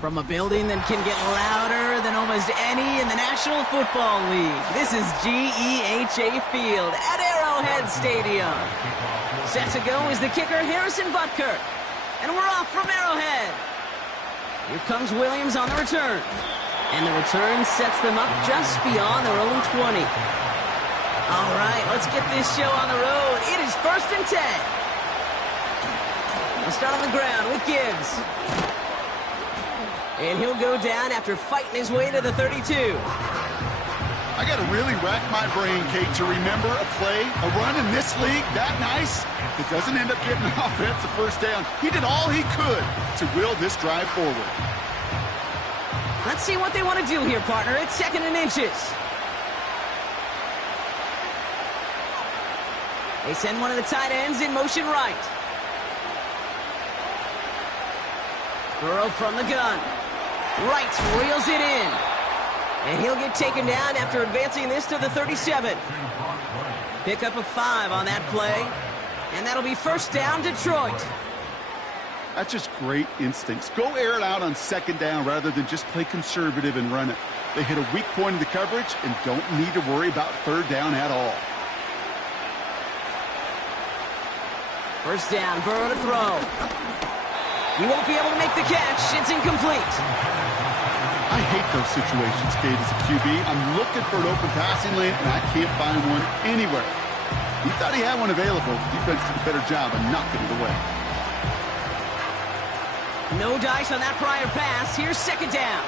From a building that can get louder than almost any in the National Football League, this is GEHA Field at Arrowhead Stadium. Set to go is the kicker, Harrison Butker. And we're off from Arrowhead. Here comes Williams on the return. And the return sets them up just beyond their own 20. All right, let's get this show on the road. It is 1st and 10. We'll start on the ground with Gibbs. And he'll go down after fighting his way to the 32. I got to really rack my brain, Kate, to remember a play, a run in this league that nice. It doesn't end up getting an offensive first down. He did all he could to will this drive forward. Let's see what they want to do here, partner. It's 2nd and inches. They send one of the tight ends in motion right. Burrow from the gun. Right reels it in. And he'll get taken down after advancing this to the 37. Pick up a 5 on that play. And that'll be 1st down, Detroit. That's just great instincts. Go air it out on 2nd down rather than just play conservative and run it. They hit a weak point in the coverage and don't need to worry about 3rd down at all. 1st down, Burrow to throw. He won't be able to make the catch. It's incomplete. I hate those situations, Kate, as a QB. I'm looking for an open passing lane, and I can't find one anywhere. He thought he had one available. Defense did a better job of knocking it away. No dice on that prior pass. Here's 2nd down.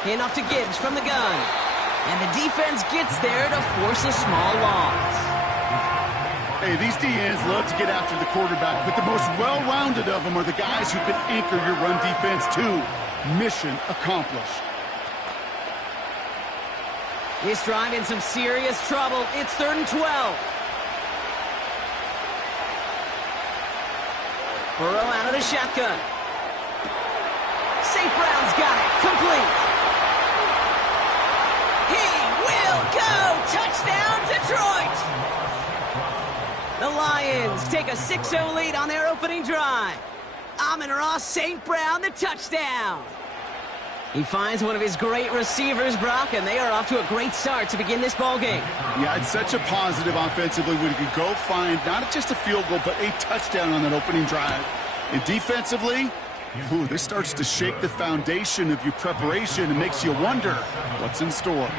Handoff to Gibbs from the gun. And the defense gets there to force a small loss. Hey, these DNs love to get after the quarterback, but the most well-rounded of them are the guys who can anchor your run defense too. Mission accomplished. This drive in some serious trouble. It's 3rd and 12. Burrow out of the shotgun. St. Brown's got it. Complete. He will go. Touchdown, Detroit. The Lions take a 6-0 lead on their opening drive. Amon-Ra St. Brown, the touchdown. He finds one of his great receivers, Brock, and they are off to a great start to begin this ballgame. Yeah, it's such a positive offensively when you can go find not just a field goal, but a touchdown on that opening drive. And defensively, this starts to shake the foundation of your preparation and makes you wonder what's in store.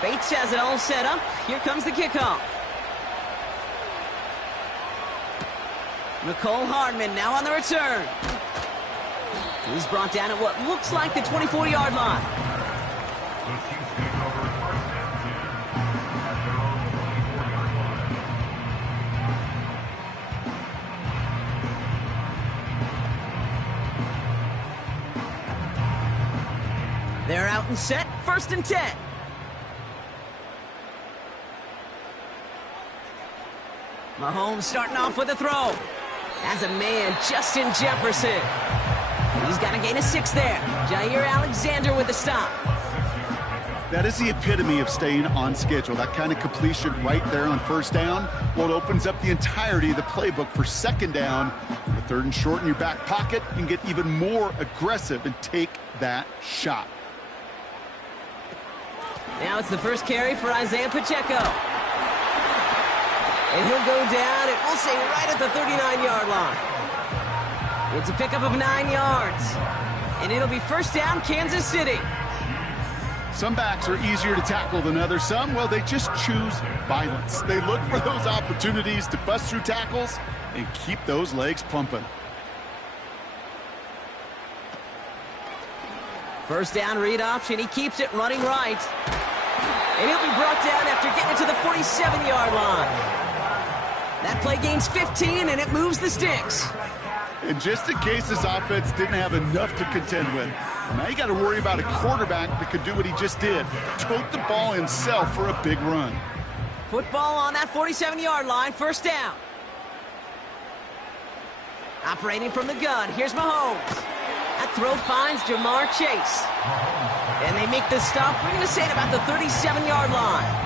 Bates has it all set up. Here comes the kickoff. Nicole Hardman now on the return. He's brought down at what looks like the 24-yard line. They're out and set. 1st and 10. Mahomes starting off with a throw. As a man, Justin Jefferson. He's got a gain of 6 there. Jair Alexander with the stop. That is the epitome of staying on schedule. That kind of completion right there on 1st down. Well, it opens up the entirety of the playbook for 2nd down. The 3rd and short in your back pocket. You can get even more aggressive and take that shot. Now it's the first carry for Isaiah Pacheco. And he'll go down, and we'll say right at the 39-yard line. It's a pickup of 9 yards. And it'll be 1st down, Kansas City. Some backs are easier to tackle than others. Some, well, they just choose violence. They look for those opportunities to bust through tackles and keep those legs pumping. 1st down read option. He keeps it running right. And he'll be brought down after getting it to the 47-yard line. That play gains 15, and it moves the sticks. And just in case this offense didn't have enough to contend with, now you got to worry about a quarterback that could do what he just did, tote the ball himself for a big run. Football on that 47-yard line, first down. Operating from the gun, here's Mahomes. That throw finds Jamar Chase. And they make the stop, we're going to say, at about the 37-yard line.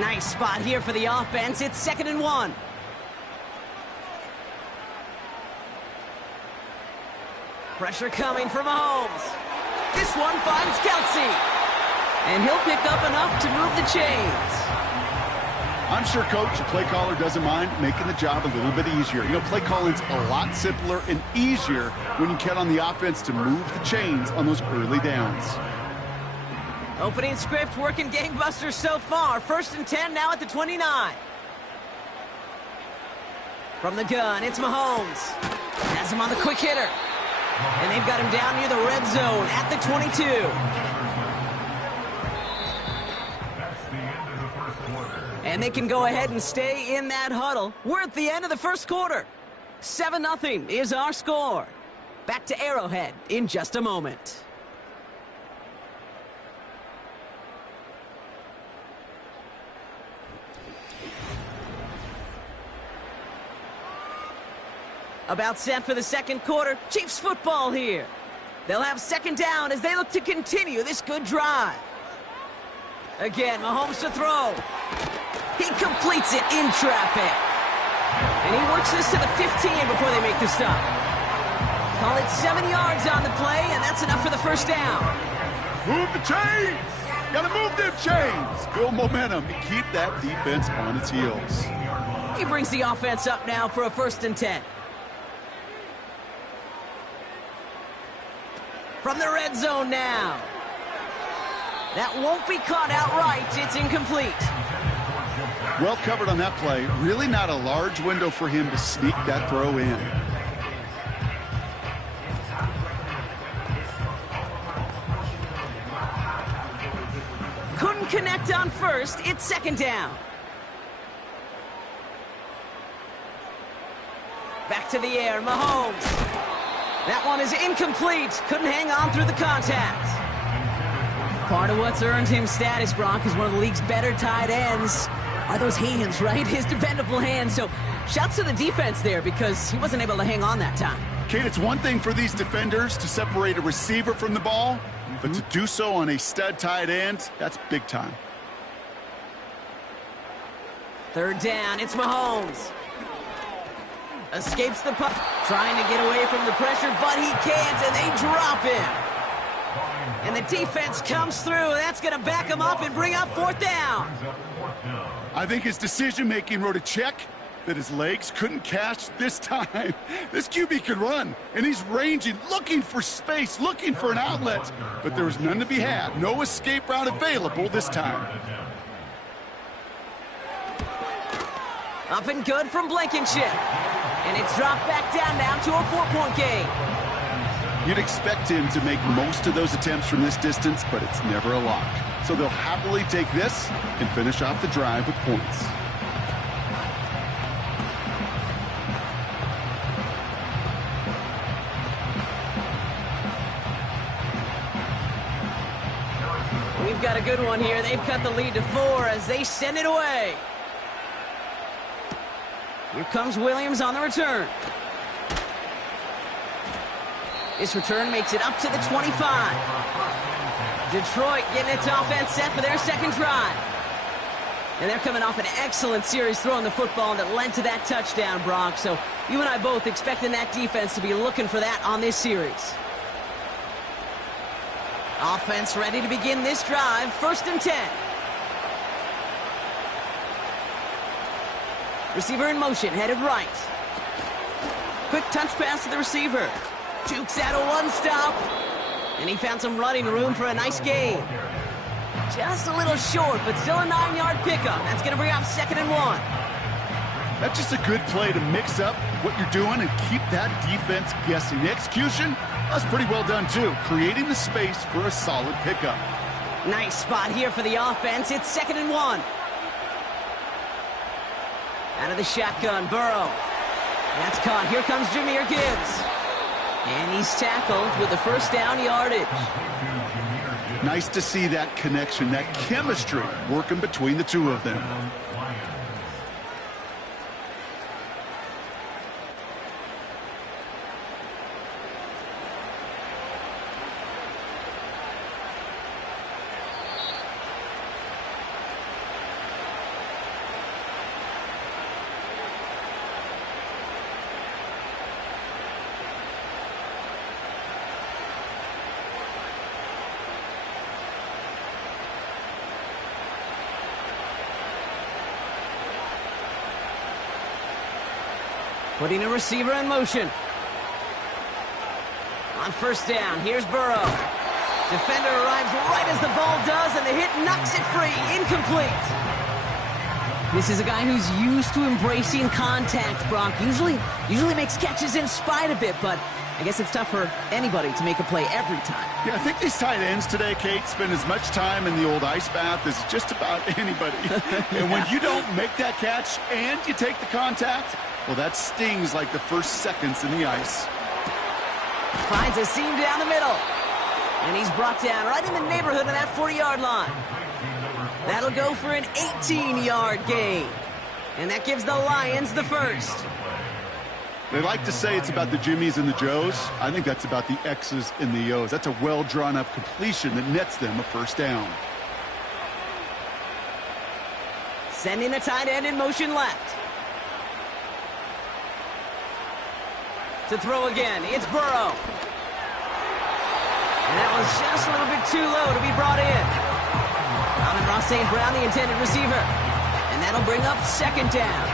Nice spot here for the offense. It's 2nd and 1. Pressure coming from Mahomes. This one finds Kelsey. And he'll pick up enough to move the chains. I'm sure, Coach, the play caller doesn't mind making the job a little bit easier. You know, play calling's a lot simpler and easier when you count on the offense to move the chains on those early downs. Opening script working gangbusters so far. 1st and 10 now at the 29. From the gun, it's Mahomes. Has him on the quick hitter. And they've got him down near the red zone at the 22. And they can go ahead and stay in that huddle. We're at the end of the first quarter. 7-0 is our score. Back to Arrowhead in just a moment. About set for the second quarter. Chiefs football here. They'll have 2nd down as they look to continue this good drive. Again, Mahomes to throw. He completes it in traffic. And he works this to the 15 before they make the stop. Call it 7 yards on the play, and that's enough for the first down. Move the chains! Gotta move them chains! Build momentum and keep that defense on its heels. He brings the offense up now for a 1st and 10. From the red zone now. That won't be caught outright. It's incomplete. Well covered on that play. Really not a large window for him to sneak that throw in. Couldn't connect on first. It's 2nd down. Back to the air, Mahomes. That one is incomplete. Couldn't hang on through the contact. Part of what's earned him status, Brock, is one of the league's better tight ends. Are those hands, right? His dependable hands. So shouts to the defense there because he wasn't able to hang on that time. Kate, it's one thing for these defenders to separate a receiver from the ball, but to do so on a stud tight end, that's big time. 3rd down, it's Mahomes. Escapes the puck, trying to get away from the pressure, but he can't, and they drop him. And the defense comes through. That's going to back him up and bring up 4th down. I think his decision-making wrote a check that his legs couldn't catch this time. This QB can run, and he's ranging, looking for space, looking for an outlet. But there was none to be had. No escape route available this time. Up and good from Blankenship. And it's dropped back down now to a 4-point game. You'd expect him to make most of those attempts from this distance, but it's never a lock. So they'll happily take this and finish off the drive with points. We've got a good one here. They've cut the lead to 4 as they send it away. Here comes Williams on the return. This return makes it up to the 25. Detroit getting its offense set for their 2nd drive. And they're coming off an excellent series throwing the football that led to that touchdown, Brock. So you and I both expecting that defense to be looking for that on this series. Offense ready to begin this drive. 1st and 10. Receiver in motion, headed right. Quick touch pass to the receiver. Jukes out a one-stop. And he found some running room for a nice gain. Just a little short, but still a 9-yard pickup. That's going to bring up 2nd and 1. That's just a good play to mix up what you're doing and keep that defense guessing. The execution, that's pretty well done, too. Creating the space for a solid pickup. Nice spot here for the offense. It's 2nd and 1. Out of the shotgun, Burrow. That's caught. Here comes Jahmyr Gibbs. And he's tackled with the first down yardage. Nice to see that connection, that chemistry working between the two of them. Putting a receiver in motion. On first down, here's Burrow. Defender arrives right as the ball does, and the hit knocks it free. Incomplete. This is a guy who's used to embracing contact, Brock. Usually makes catches in spite of it, but I guess it's tough for anybody to make a play every time. Yeah, I think these tight ends today, Kate, spend as much time in the old ice bath as just about anybody. And when you don't make that catch and you take the contact, well, that stings like the first seconds in the ice. Finds a seam down the middle. And he's brought down right in the neighborhood of that 40-yard line. That'll go for an 18-yard gain. And that gives the Lions the first. They like to say it's about the Jimmies and the Joes. I think that's about the X's and the O's. That's a well-drawn-up completion that nets them a first down. Sending a tight end in motion left. To throw again, it's Burrow. And that was just a little bit too low to be brought in. Amon-Ra St. Brown, the intended receiver. And that'll bring up second down.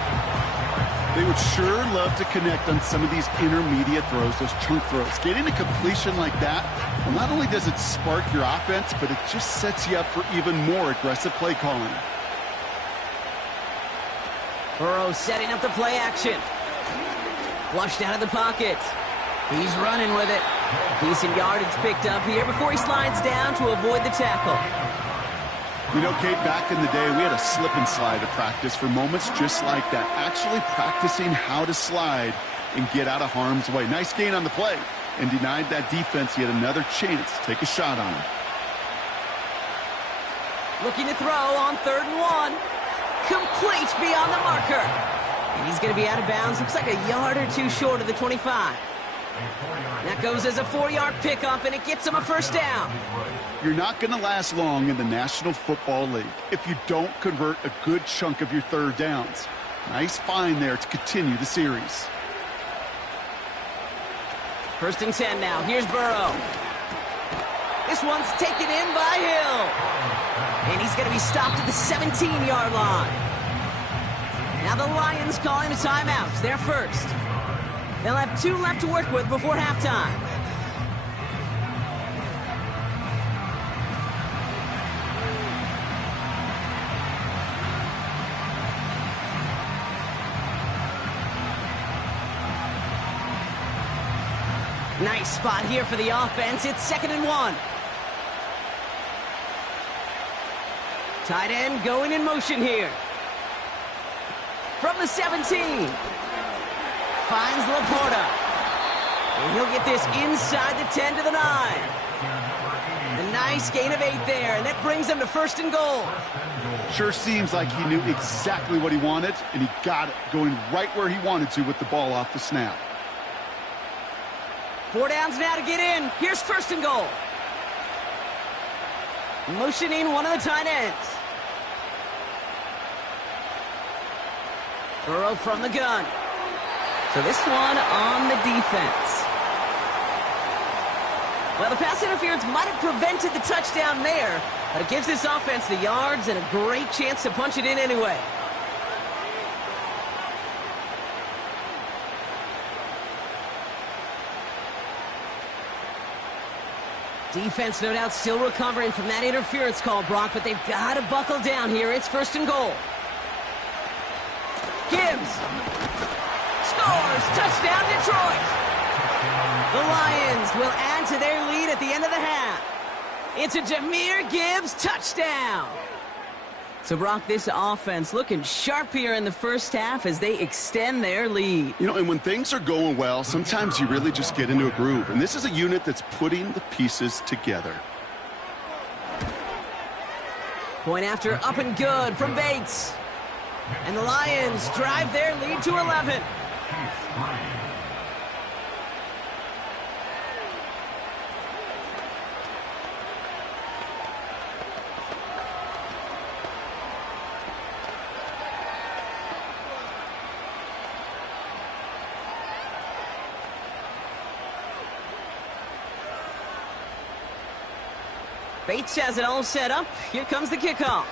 They would sure love to connect on some of these intermediate throws, those chunk throws. Getting a completion like that, well, not only does it spark your offense, but it just sets you up for even more aggressive play calling. Burrow setting up the play action. Flushed out of the pocket. He's running with it. Decent yardage picked up here before he slides down to avoid the tackle. You know, Kate, back in the day, we had a slip and slide at practice for moments just like that. Actually practicing how to slide and get out of harm's way. Nice gain on the play, and denied that defense yet another chance to take a shot on him. Looking to throw on 3rd and 1. Complete beyond the marker. And he's going to be out of bounds. Looks like a yard or two short of the 25. That goes as a 4-yard pickup, and it gets him a first down. You're not going to last long in the National Football League if you don't convert a good chunk of your third downs. Nice find there to continue the series. 1st and 10 now. Here's Burrow. This one's taken in by Hill. And he's going to be stopped at the 17-yard line. Now the Lions calling a timeout. They're first. They'll have 2 left to work with before halftime. Nice spot here for the offense. It's 2nd and 1. Tight end going in motion here. From the 17. Finds Laporta. And he'll get this inside the 10 to the 9. A nice gain of 8 there, and that brings them to 1st and goal. Sure seems like he knew exactly what he wanted, and he got it, going right where he wanted to with the ball off the snap. 4 downs now to get in. Here's 1st and goal. Motioning one of the tight ends. Burrow from the gun. So this one on the defense. Well, the pass interference might have prevented the touchdown there, but it gives this offense the yards and a great chance to punch it in anyway. Defense, no doubt, still recovering from that interference call, Brock, but they've got to buckle down here. It's 1st and goal. Gibbs scores. Touchdown, Detroit. The Lions will add to their lead at the end of the half. It's a Jahmyr Gibbs touchdown. So, Brock, this offense looking sharp here in the first half as they extend their lead. You know, and when things are going well, sometimes you really just get into a groove. And this is a unit that's putting the pieces together. Point after, up and good from Bates. And the Lions drive their lead to 11. Bates has it all set up. Here comes the kickoff.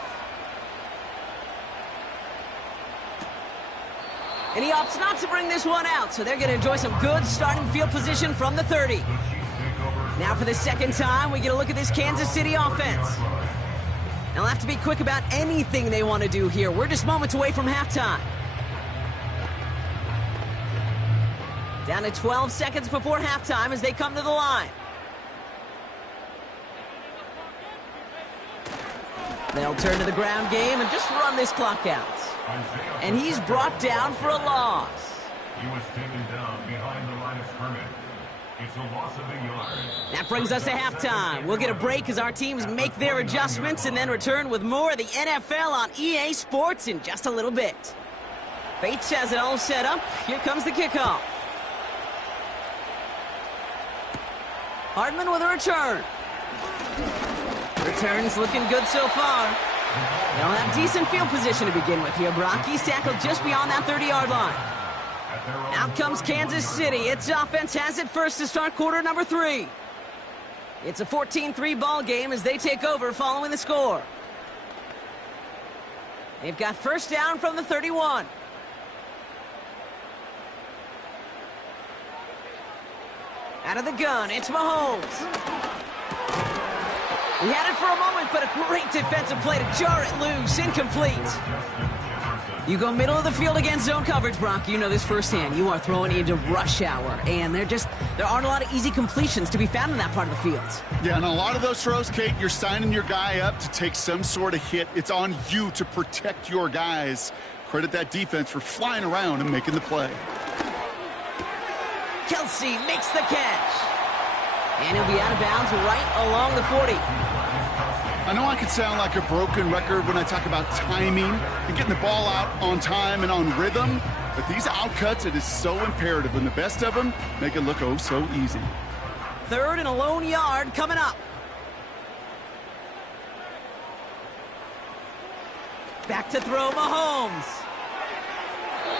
And he opts not to bring this one out, so they're going to enjoy some good starting field position from the 30. Now for the second time, we get a look at this Kansas City offense. They'll have to be quick about anything they want to do here. We're just moments away from halftime. Down to 12 seconds before halftime as they come to the line. They'll turn to the ground game and just run this clock out. And he's brought down for a loss. He was taken down behind the line of scrimmage. It's a loss of a yard. That brings us to halftime. We'll get a break as our teams make their adjustments and then return with more of the NFL on EA Sports in just a little bit. Bates has it all set up. Here comes the kickoff. Hardman with a return. Return's looking good so far. They'll have decent field position to begin with here. Brock, he's tackled just beyond that 30-yard line. Out comes Kansas City. Its offense has it first to start quarter number 3. It's a 14-3 ball game as they take over following the score. They've got first down from the 31. Out of the gun, it's Mahomes. He had it for a moment, but a great defensive play to jar it loose. Incomplete. You go middle of the field against zone coverage, Brock. You know this firsthand. You are throwing into rush hour, and there aren't a lot of easy completions to be found in that part of the field. Yeah, and a lot of those throws, Kate, you're signing your guy up to take some sort of hit. It's on you to protect your guys. Credit that defense for flying around and making the play. Kelsey makes the catch. And he'll be out of bounds right along the 40. I know I could sound like a broken record when I talk about timing and getting the ball out on time and on rhythm, but these outcuts, it is so imperative, and the best of them make it look oh so easy. Third and a lone yard coming up. Back to throw Mahomes.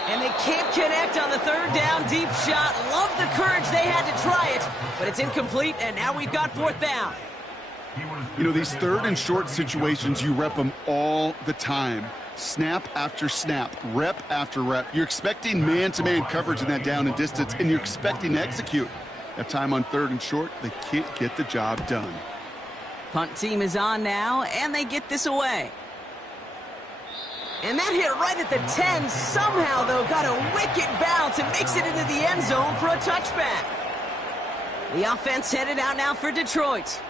And they can't connect on the third down deep shot. Love the courage they had to try it, but it's incomplete, and now we've got fourth down. You know, these third and short situations, you rep them all the time. Snap after snap, rep after rep. You're expecting man-to-man coverage in that down and distance, and you're expecting to execute. That time on third and short, they can't get the job done. Punt team is on now, and they get this away. And that hit right at the 10. Somehow, though, got a wicked bounce and makes it into the end zone for a touchback. The offense headed out now for Detroit.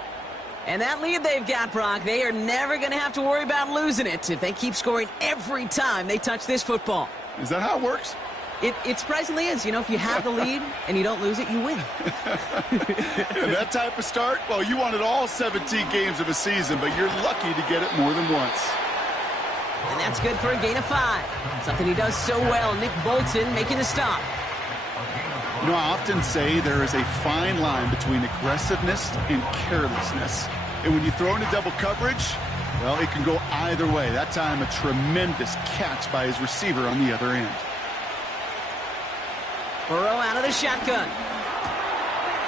And that lead they've got, Brock, they are never going to have to worry about losing it if they keep scoring every time they touch this football. Is that how it works? It surprisingly is. You know, if you have the lead and you don't lose it, you win. And that type of start, well, you wanted all 17 games of a season, but you're lucky to get it more than once. And that's good for a gain of 5. Something he does so well. Nick Bolton making the stop. You know, I often say there is a fine line between aggressiveness and carelessness. And when you throw into double coverage, well, it can go either way. That time, a tremendous catch by his receiver on the other end. Burrow out of the shotgun.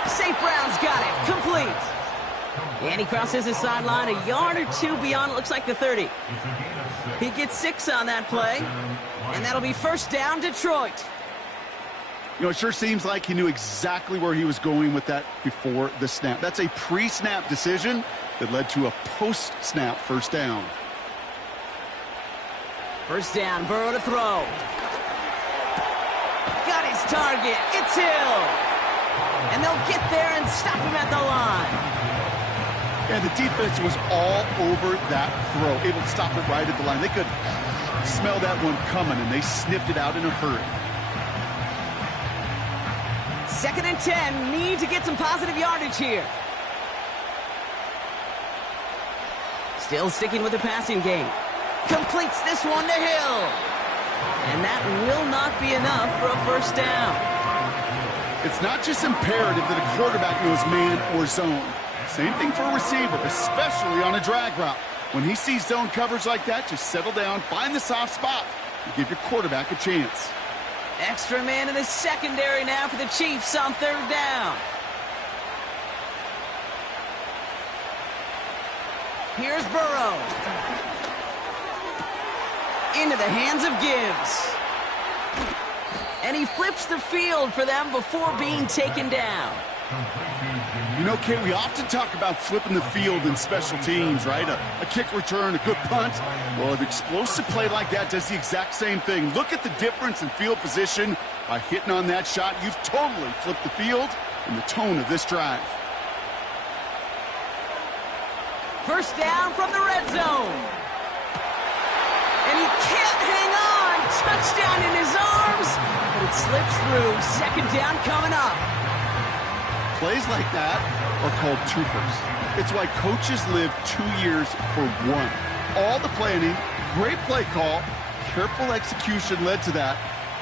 St. Brown's got it. Complete. And he crosses the sideline a yard or two beyond, it looks like the 30. He gets 6 on that play, and that'll be first down, Detroit. You know, it sure seems like he knew exactly where he was going with that before the snap. That's a pre-snap decision that led to a post-snap first down. First down, Burrow to throw. Got his target. It's Hill. And they'll get there and stop him at the line. And the defense was all over that throw, able to stop it right at the line. They could smell that one coming, and they sniffed it out in a hurry. 2nd and 10, need to get some positive yardage here. Still sticking with the passing game. Completes this one to Hill. And that will not be enough for a first down. It's not just imperative that a quarterback knows man or zone. Same thing for a receiver, especially on a drag route. When he sees zone coverage like that, just settle down, find the soft spot, and give your quarterback a chance. Extra man in the secondary now for the Chiefs on 3rd down. Here's Burrow. Into the hands of Gibbs. And he flips the field for them before being taken down. You know, Kate, we often talk about flipping the field in special teams, right? A kick return, a good punt. Well, an explosive play like that does the exact same thing. Look at the difference in field position. By hitting on that shot, you've totally flipped the field and the tone of this drive. First down from the red zone. And he can't hang on. Touchdown in his arms. But it slips through. 2nd down coming up. Plays like that are called twofers. It's why coaches live 2 years for one. All the planning, great play call, careful execution led to that,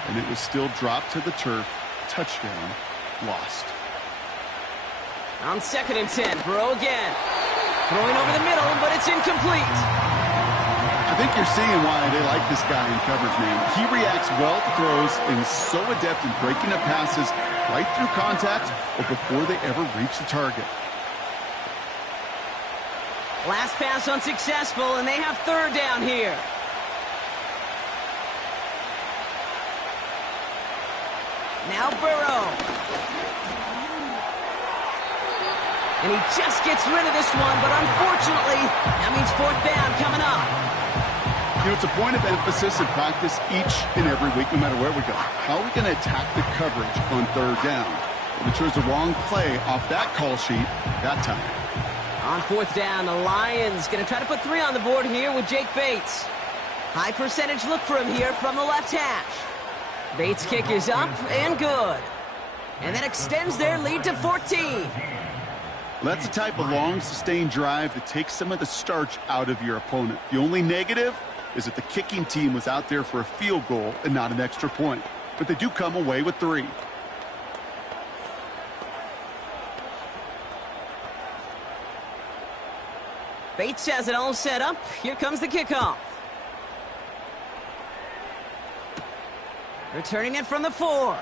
and it was still dropped to the turf. Touchdown, lost. On 2nd and 10, Burrow again. Throwing over the middle, but it's incomplete. I think you're seeing why they like this guy in coverage, man. He reacts well to throws and is so adept in breaking up passes right through contact or before they ever reach the target. Last pass unsuccessful, and they have 3rd down here. Now Burrow. And he just gets rid of this one, but unfortunately, that means 4th down coming up. You know, it's a point of emphasis in practice each and every week, no matter where we go. How are we going to attack the coverage on 3rd down? Well, we chose the wrong play off that call sheet that time. On 4th down, the Lions going to try to put 3 on the board here with Jake Bates. High percentage look for him here from the left hash. Bates' kick is up and good. And that extends their lead to 14. That's the type of long, sustained drive that takes some of the starch out of your opponent. The only negative is that the kicking team was out there for a field goal and not an extra point. But they do come away with 3. Bates has it all set up. Here comes the kickoff. Returning it from the 4.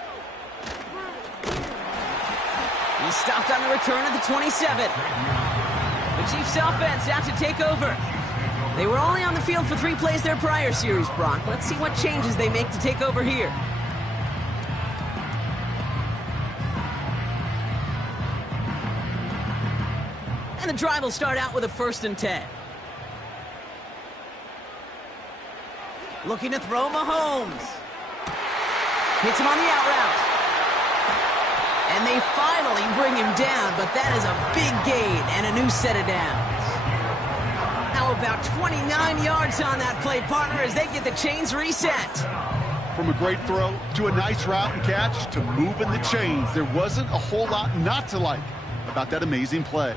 He's stopped on the return at the 27. The Chiefs offense out to take over. They were only on the field for 3 plays their prior series, Brock. Let's see what changes they make to take over here. And the drive will start out with a 1st and 10. Looking to throw Mahomes. Hits him on the out route. And they finally bring him down, but that is a big gain and a new set of downs. How about 29 yards on that play, partner, as they get the chains reset. From a great throw to a nice route and catch to moving the chains, there wasn't a whole lot not to like about that amazing play.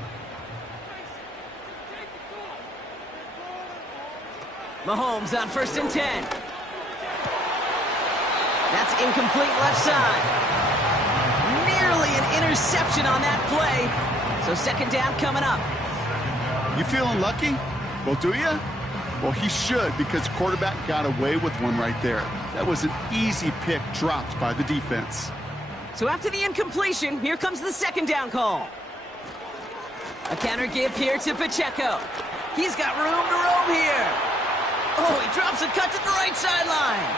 Mahomes on 1st and 10. That's incomplete left side. Nearly an interception on that play. So 2nd down coming up. You feeling lucky? Well, do you? Well, he should, because quarterback got away with one right there. That was an easy pick dropped by the defense. So after the incompletion, here comes the 2nd down call. A counter give here to Pacheco. He's got room to roam here. Oh, he drops a cut to the right sideline.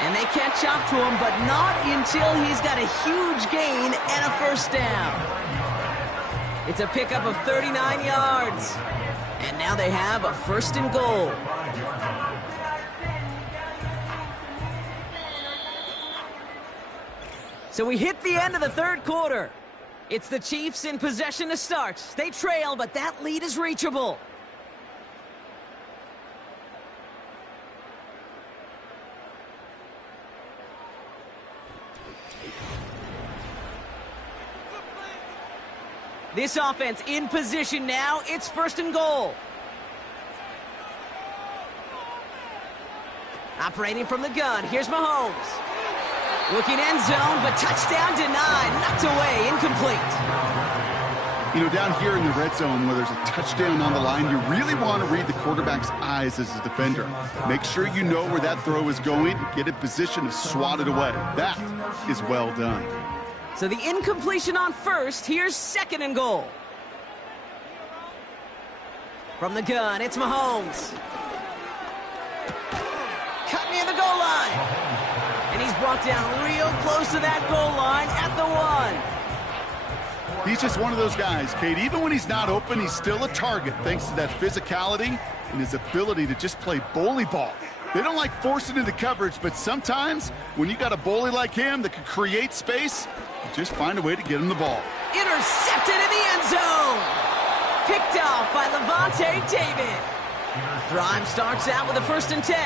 And they catch up to him, but not until he's got a huge gain and a 1st down. It's a pickup of 39 yards. And now they have a 1st and goal. So we hit the end of the 3rd quarter. It's the Chiefs in possession to start. They trail, but that lead is reachable. This offense in position now. It's 1st and goal. Operating from the gun. Here's Mahomes. Looking end zone, but touchdown denied. Knocked away, incomplete. You know, down here in the red zone where there's a touchdown on the line, you really want to read the quarterback's eyes as a defender. Make sure you know where that throw is going. Get in position to swat it away. That is well done. So the incompletion on 1st. Here's 2nd and goal. From the gun, it's Mahomes. Cut near the goal line. And he's brought down real close to that goal line at the 1. He's just one of those guys, Kate. Even when he's not open, he's still a target thanks to that physicality and his ability to just play bully ball. They don't like forcing into coverage, but sometimes when you got a bully like him that can create space, you just find a way to get him the ball. Intercepted in the end zone. Picked off by Levante David. Drive starts out with a 1st and 10.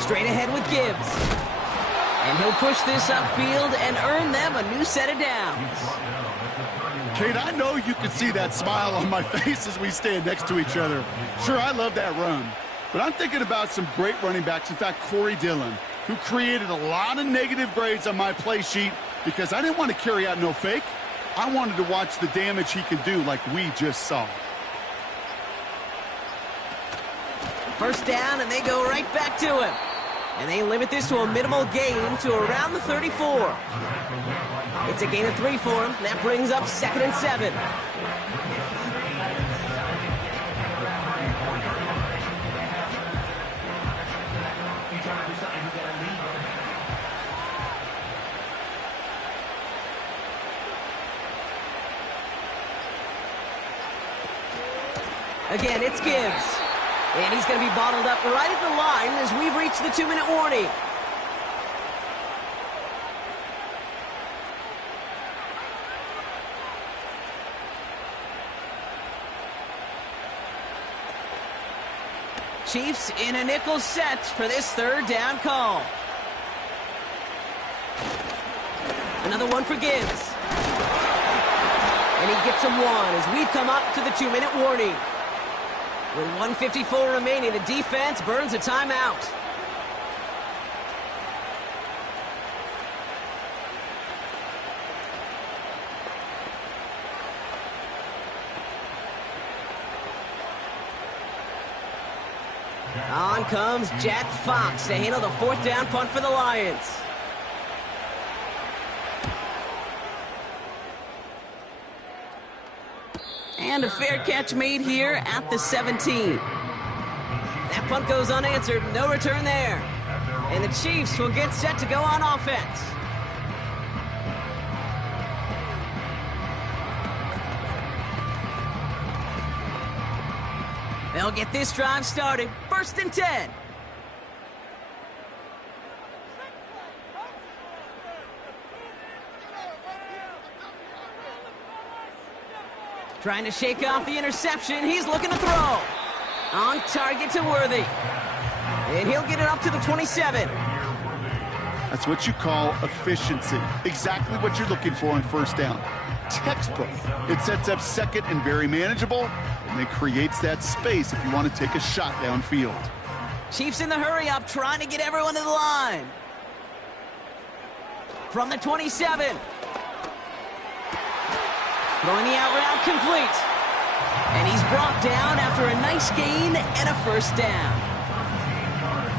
Straight ahead with Gibbs. And he'll push this upfield and earn them a new set of downs. Kate, I know you can see that smile on my face as we stand next to each other. Sure, I love that run. But I'm thinking about some great running backs. In fact, Corey Dillon, who created a lot of negative grades on my play sheet because I didn't want to carry out no fake. I wanted to watch the damage he can do like we just saw. 1st down, and they go right back to him. And they limit this to a minimal gain to around the 34. It's a gain of 3 for him. That brings up 2nd and 7. Again, it's Gibbs. And he's going to be bottled up right at the line as we've reached the 2-minute warning. Chiefs in a nickel set for this 3rd down call. Another one for Gibbs. And he gets him 1 as we've come up to the 2-minute warning. With 1:54 remaining, the defense burns a timeout. On comes Jack Fox to handle the 4th down punt for the Lions. And a fair catch made here at the 17. That punt goes unanswered. No return there. And the Chiefs will get set to go on offense. They'll get this drive started. 1st and 10. Trying to shake off the interception. He's looking to throw. On target to Worthy. And he'll get it up to the 27. That's what you call efficiency. Exactly what you're looking for on 1st down. Textbook. It sets up 2nd and very manageable, and it creates that space if you want to take a shot downfield. Chiefs in the hurry up, trying to get everyone to the line. From the 27. Throwing the out route complete. And he's brought down after a nice gain and a 1st down.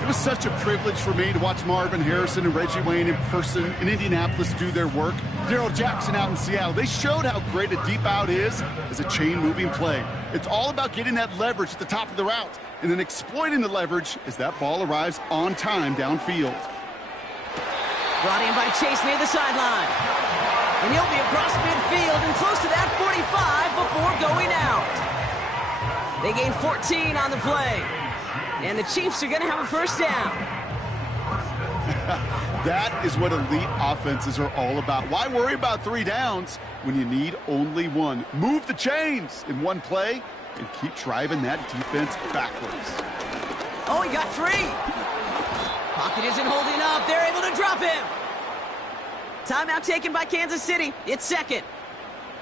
It was such a privilege for me to watch Marvin Harrison and Reggie Wayne in person in Indianapolis do their work. Darrell Jackson out in Seattle. They showed how great a deep out is as a chain-moving play. It's all about getting that leverage at the top of the route and then exploiting the leverage as that ball arrives on time downfield. Brought in by Chase near the sideline. And he'll be across midfield and close to that 45 before going out. They gain 14 on the play. And the Chiefs are going to have a 1st down. That is what elite offenses are all about. Why worry about 3 downs when you need only 1? Move the chains in one play and keep driving that defense backwards. Oh, he got free. Pocket isn't holding up. They're able to drop him. Timeout taken by Kansas City. It's second.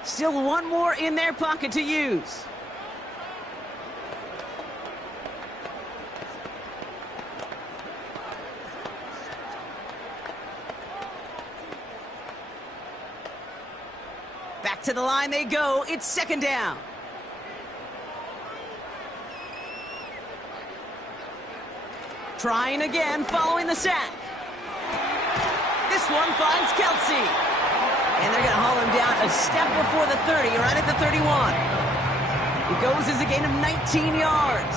Still 1 more in their pocket to use. Back to the line they go. It's second down. Trying again following the sack. This one finds Kelsey. And they're going to haul him down a step before the 30, right at the 31. It goes as a gain of 19 yards.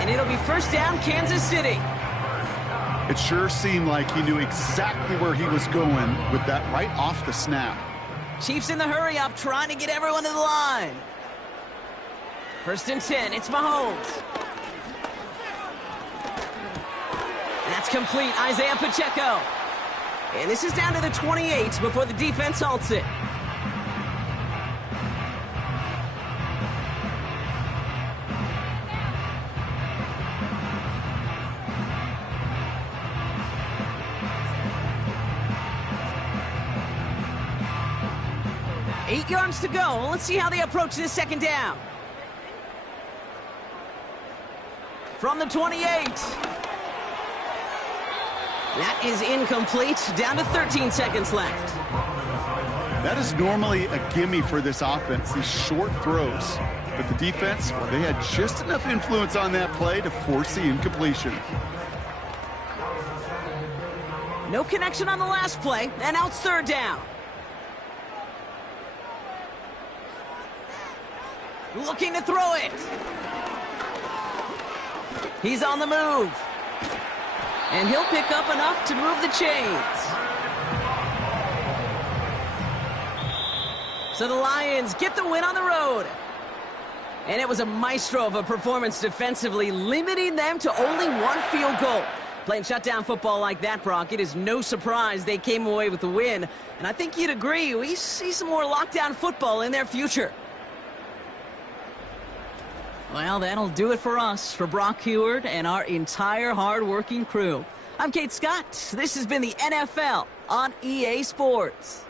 And it'll be first down, Kansas City. It sure seemed like he knew exactly where he was going with that right off the snap. Chiefs in the hurry-up, trying to get everyone to the line. First and 10, it's Mahomes. That's complete, Isaiah Pacheco. And this is down to the 28 before the defense halts it. Eight yards to go. Let's see how they approach this second down. From the 28. That is incomplete. Down to 13 seconds left. That is normally a gimme for this offense, these short throws. But the defense, well, they had just enough influence on that play to force the incompletion. No connection on the last play, and now it's third down. Looking to throw it. He's on the move. And he'll pick up enough to move the chains. So the Lions get the win on the road. And it was a maestro of a performance defensively, limiting them to only 1 field goal. Playing shutdown football like that, Brock, it is no surprise they came away with the win. And I think you'd agree, we see some more lockdown football in their future. Well, that'll do it for us, for Brock Heward and our entire hard-working crew. I'm Kate Scott. This has been the NFL on EA Sports.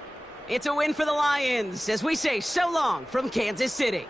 It's a win for the Lions as we say so long from Kansas City.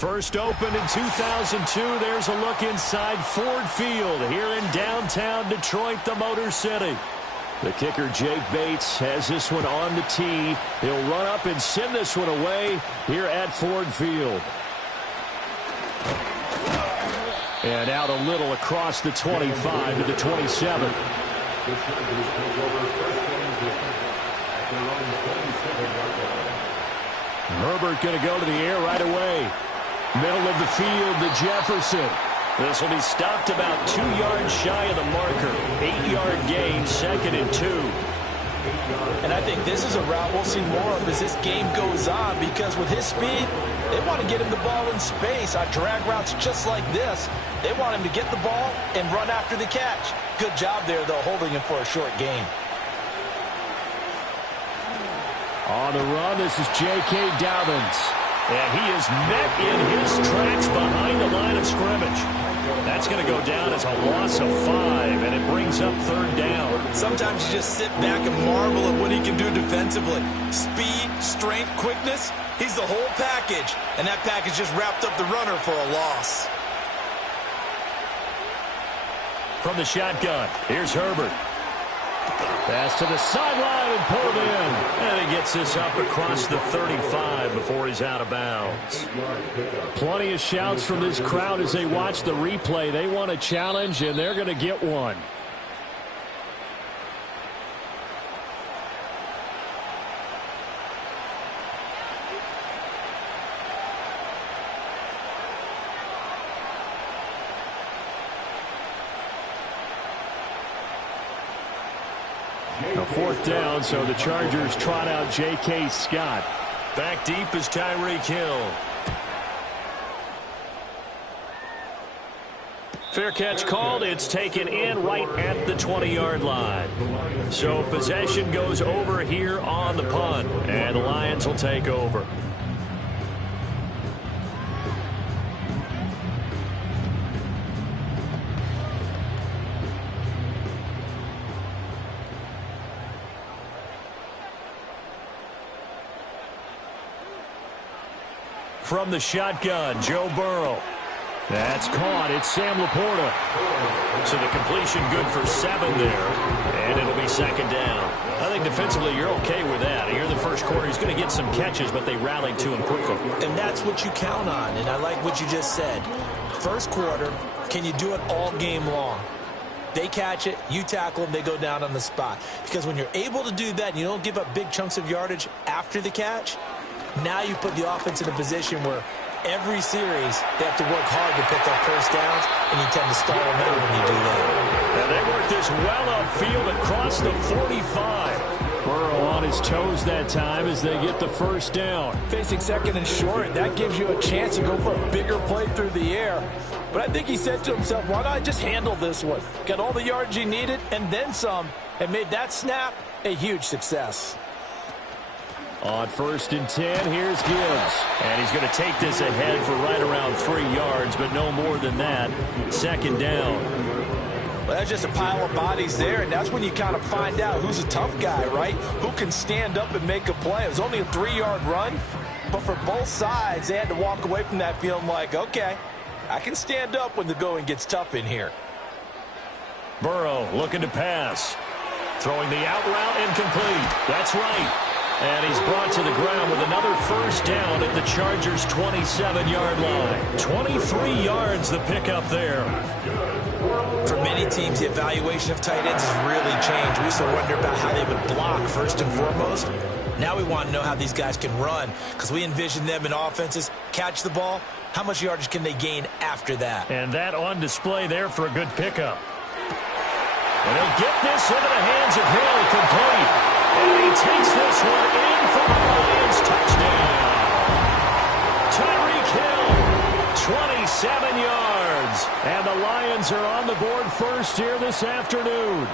First opened in 2002. There's a look inside Ford Field here in downtown Detroit, the Motor City. The kicker, Jake Bates, has this one on the tee. He'll run up and send this one away here at Ford Field. And out a little across the 25 to the 27. Herbert going to go to the air right away. Middle of the field to Jefferson. This will be stopped about 2 yards shy of the marker. 8-yard gain, 2nd and 2. And I think this is a route we'll see more of as this game goes on, because with his speed, they want to get him the ball in space on drag routes just like this. They want him to get the ball and run after the catch. Good job there, though, holding him for a short gain. On the run, this is J.K. Dobbins. And he is met in his tracks behind the line of scrimmage. That's going to go down as a loss of 5, and it brings up 3rd down. Sometimes you just sit back and marvel at what he can do defensively. Speed, strength, quickness, he's the whole package. And that package just wrapped up the runner for a loss. From the shotgun, here's Herbert. Pass to the sideline and pulled in. And he gets this up across the 35 before he's out of bounds. Plenty of shouts from this crowd as they watch the replay. They want a challenge, and they're going to get one. A 4th down, so the Chargers trot out J.K. Scott. Back deep is Tyreek Hill. Fair catch called. It's taken in right at the 20-yard line. So possession goes over here on the punt, and the Lions will take over. From the shotgun, Joe Burrow. That's caught. It's Sam Laporta. So the completion good for 7 there. And it'll be 2nd down. I think defensively you're okay with that. Here in the first quarter, he's going to get some catches, but they rallied to him quickly. And that's what you count on. And I like what you just said. First quarter, can you do it all game long? They catch it, you tackle them, they go down on the spot. Because when you're able to do that and you don't give up big chunks of yardage after the catch, now you put the offense in a position where every series they have to work hard to pick up first downs, and you tend to stall them out when you do that. And they work this well upfield across the 45. Burrow on his toes that time as they get the first down. Facing 2nd and short, that gives you a chance to go for a bigger play through the air. But I think he said to himself, why not just handle this one? Got all the yards he needed and then some, and made that snap a huge success. On 1st and 10, here's Gibbs. And he's going to take this ahead for right around 3 yards, but no more than that. 2nd down. Well, that's just a pile of bodies there, and that's when you kind of find out who's a tough guy, right? Who can stand up and make a play. It was only a 3-yard run, but for both sides, they had to walk away from that feeling like, okay, I can stand up when the going gets tough in here. Burrow looking to pass. Throwing the out route incomplete. That's right. And he's brought to the ground with another first down at the Chargers' 27-yard line. 23 yards the pickup there. For many teams, the evaluation of tight ends has really changed. We used to wonder about how they would block first and foremost. Now we want to know how these guys can run, because we envision them in offenses catch the ball. How much yardage can they gain after that? And that on display there for a good pickup. And they'll get this into the hands of Hill, complete. And he takes this one in for the Lions. Touchdown. Tyreek Hill, 27 yards. And the Lions are on the board first here this afternoon.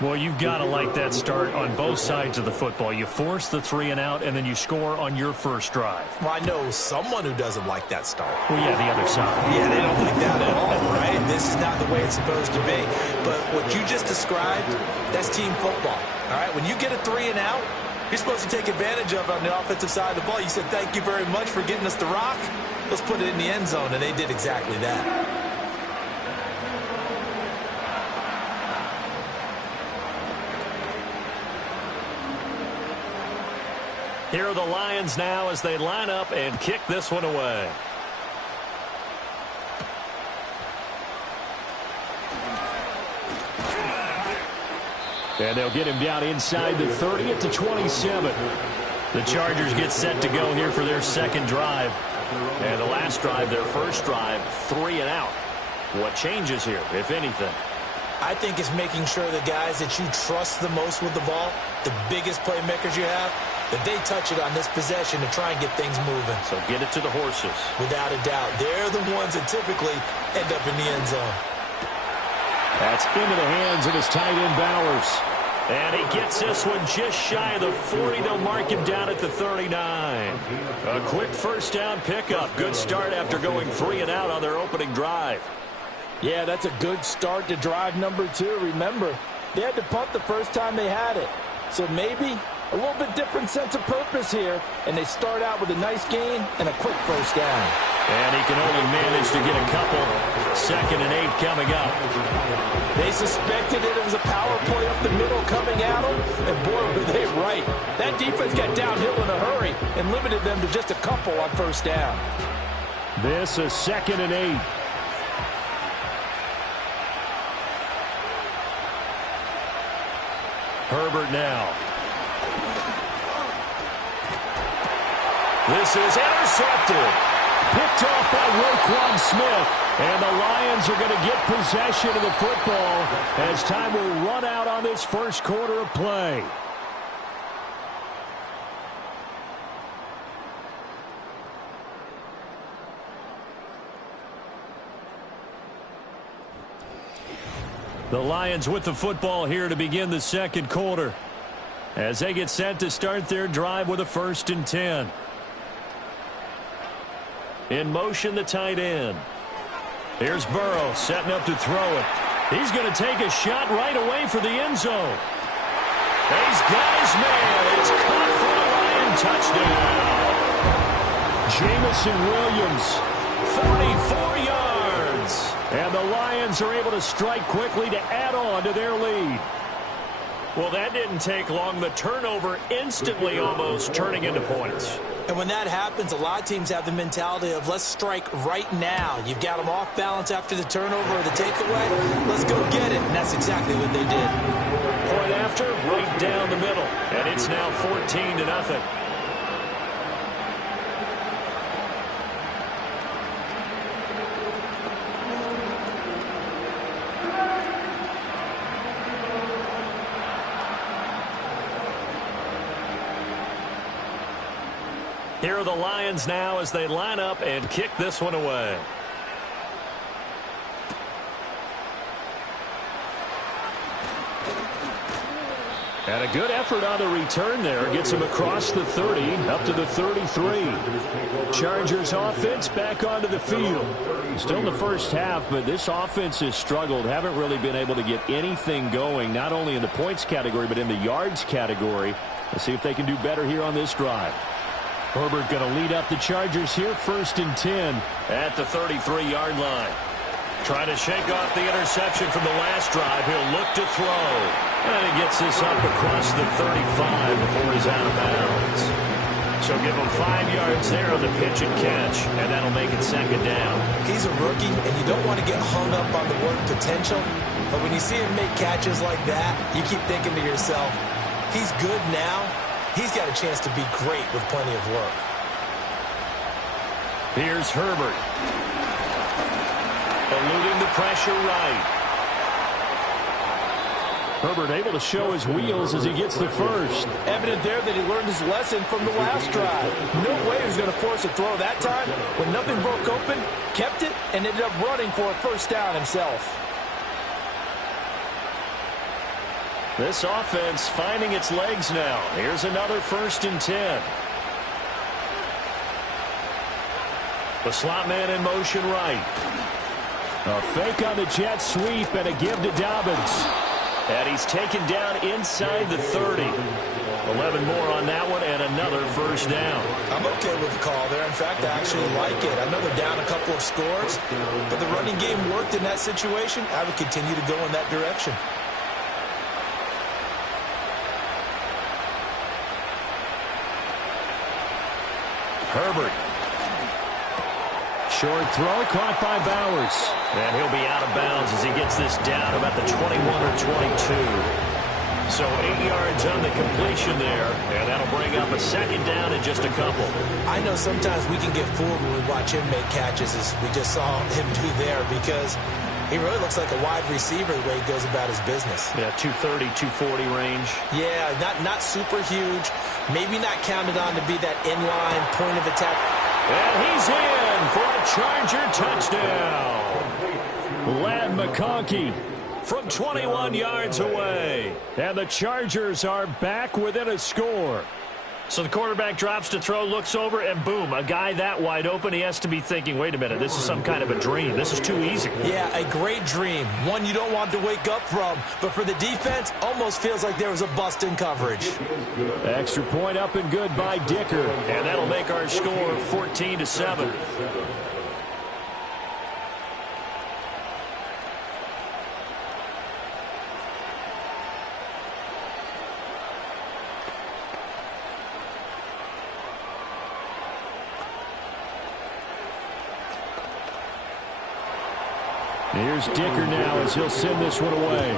Well, you've got to like that start on both sides of the football. You force the 3 and out, and then you score on your first drive. Well, I know someone who doesn't like that start. Well, yeah, the other side. Yeah, they don't like that at all, right? This is not the way it's supposed to be. But what you just described, that's team football. All right, when you get a 3 and out, you're supposed to take advantage of on the offensive side of the ball. You said, thank you very much for getting us the rock. Let's put it in the end zone, and they did exactly that. Here are the Lions now as they line up and kick this one away. And they'll get him down inside the 30 at the 27. The Chargers get set to go here for their second drive. And the last drive, their first drive, 3 and out. What changes here, if anything? I think it's making sure the guys that you trust the most with the ball, the biggest playmakers you have, that they touch it on this possession to try and get things moving. So get it to the horses. Without a doubt. They're the ones that typically end up in the end zone. That's into the hands of his tight end, Bowers. And he gets this one just shy of the 40. They'll mark him down at the 39. A quick first down pickup. Good start after going 3 and out on their opening drive. Yeah, that's a good start to drive number 2. Remember, they had to punt the first time they had it. So maybe a little bit different sense of purpose here. And they start out with a nice gain and a quick first down. And he can only manage to get a couple. 2nd and 8 coming up. They suspected it was a power play up the middle coming at them. And boy, were they right. That defense got downhill in a hurry and limited them to just a couple on first down. This is 2nd and 8. Herbert now. This is intercepted. Picked off by Roquan Smith. And the Lions are going to get possession of the football as time will run out on this first quarter of play. The Lions with the football here to begin the second quarter as they get set to start their drive with a 1st and 10. In motion, the tight end. Here's Burrow setting up to throw it. He's going to take a shot right away for the end zone. He's got his man. It's caught for a Lion touchdown. Jamison Williams, 44 yards. And the Lions are able to strike quickly to add on to their lead. Well, that didn't take long. The turnover instantly almost turning into points. And when that happens, a lot of teams have the mentality of let's strike right now. You've got them off balance after the turnover or the takeaway. Let's go get it. And that's exactly what they did. Point after, right down the middle. And it's now 14-0. Here are the Lions now as they line up and kick this one away. And a good effort on the return there. Gets him across the 30, up to the 33. Chargers offense back onto the field. Still in the first half, but this offense has struggled. Haven't really been able to get anything going, not only in the points category, but in the yards category. Let's see if they can do better here on this drive. Herbert going to lead up the Chargers here, 1st and 10 at the 33-yard line. Trying to shake off the interception from the last drive. He'll look to throw. And he gets this up across the 35 before he's out of bounds. So give him 5 yards there on the pitch and catch, and that'll make it 2nd down. He's a rookie, and you don't want to get hung up on the word potential. But when you see him make catches like that, you keep thinking to yourself, he's good now. He's got a chance to be great with plenty of work. Here's Herbert. Eluding the pressure right. Herbert able to show his wheels as he gets the first. Evident there that he learned his lesson from the last drive. No way he was going to force a throw that time. When nothing broke open, kept it, and ended up running for a first down himself. This offense finding its legs now. Here's another 1st and 10. The slot man in motion right. A fake on the jet sweep and a give to Dobbins. And he's taken down inside the 30. 11 more on that one and another first down. I'm okay with the call there. In fact, I actually like it. I know they're down a couple of scores, but the running game worked in that situation. I would continue to go in that direction. Herbert. Short throw caught by Bowers. And he'll be out of bounds as he gets this down about the 21 or 22. So 8 yards on the completion there, and that'll bring up a second down in just a couple. I know sometimes we can get fooled when we watch him make catches, as we just saw him do there, because he really looks like a wide receiver the way he goes about his business. Yeah, 230, 240 range. Yeah, not super huge. Maybe not counted on to be that inline point of attack. And he's in for a Charger touchdown. Ladd McConkey from 21 yards away. And the Chargers are back within a score. So the quarterback drops to throw, looks over, and boom, a guy that wide open, he has to be thinking, wait a minute, this is some kind of a dream. This is too easy. Yeah, a great dream. One you don't want to wake up from. But for the defense, almost feels like there was a bust in coverage. Extra point up and good by Dicker. And that'll make our score 14-7. Here's Dicker now as he'll send this one away.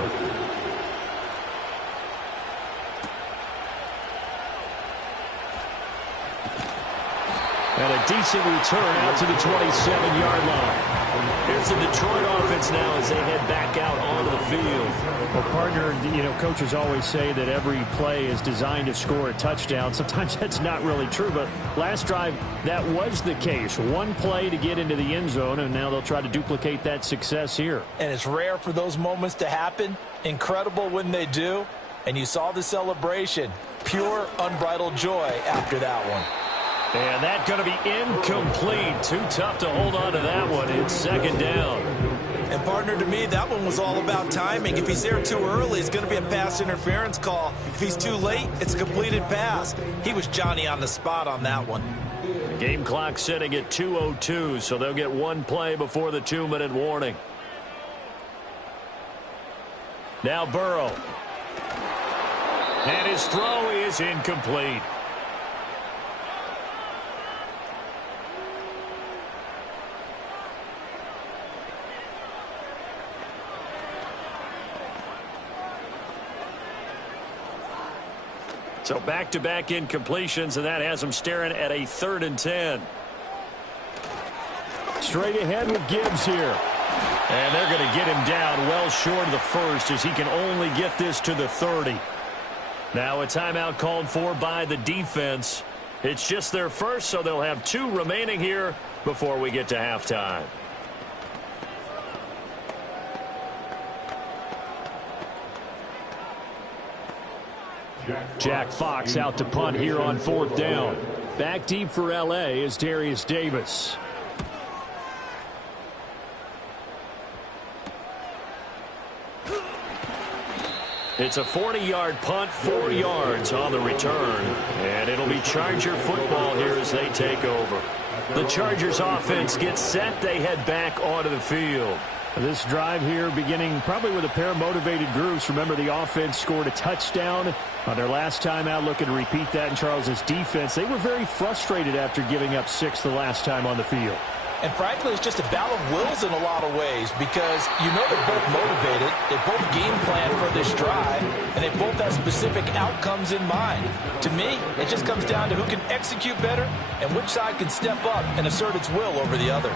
And a decent return out to the 27-yard line. Here's the Detroit offense now as they head back out onto the field. Well, partner, you know, coaches always say that every play is designed to score a touchdown. Sometimes that's not really true, but last drive, that was the case. One play to get into the end zone, and now they'll try to duplicate that success here. And it's rare for those moments to happen. Incredible when they do. And you saw the celebration. Pure, unbridled joy after that one. And that's going to be incomplete. Too tough to hold on to that one. It's second down. And, partner, to me, that one was all about timing. If he's there too early, it's going to be a pass interference call. If he's too late, it's a completed pass. He was Johnny on the spot on that one. Game clock sitting at 2:02, so they'll get one play before the 2-minute warning. Now Burrow. And his throw is incomplete. So back-to-back incompletions, and that has them staring at a 3rd and 10. Straight ahead with Gibbs here. And they're going to get him down well short of the first as he can only get this to the 30. Now a timeout called for by the defense. It's just their first, so they'll have 2 remaining here before we get to halftime. Jack Fox out to punt here on 4th down. Back deep for L.A. is Darius Davis. It's a 40-yard punt, 4 yards on the return. And it'll be Charger football here as they take over. The Chargers offense gets set. They head back onto the field. This drive here beginning probably with a pair of motivated groups. Remember, the offense scored a touchdown on their last time out, looking to repeat that in Charles's defense. They were very frustrated after giving up 6 the last time on the field. And frankly, it's just a battle of wills in a lot of ways because you know they're both motivated, they both game plan for this drive, and they both have specific outcomes in mind. To me, it just comes down to who can execute better and which side can step up and assert its will over the other.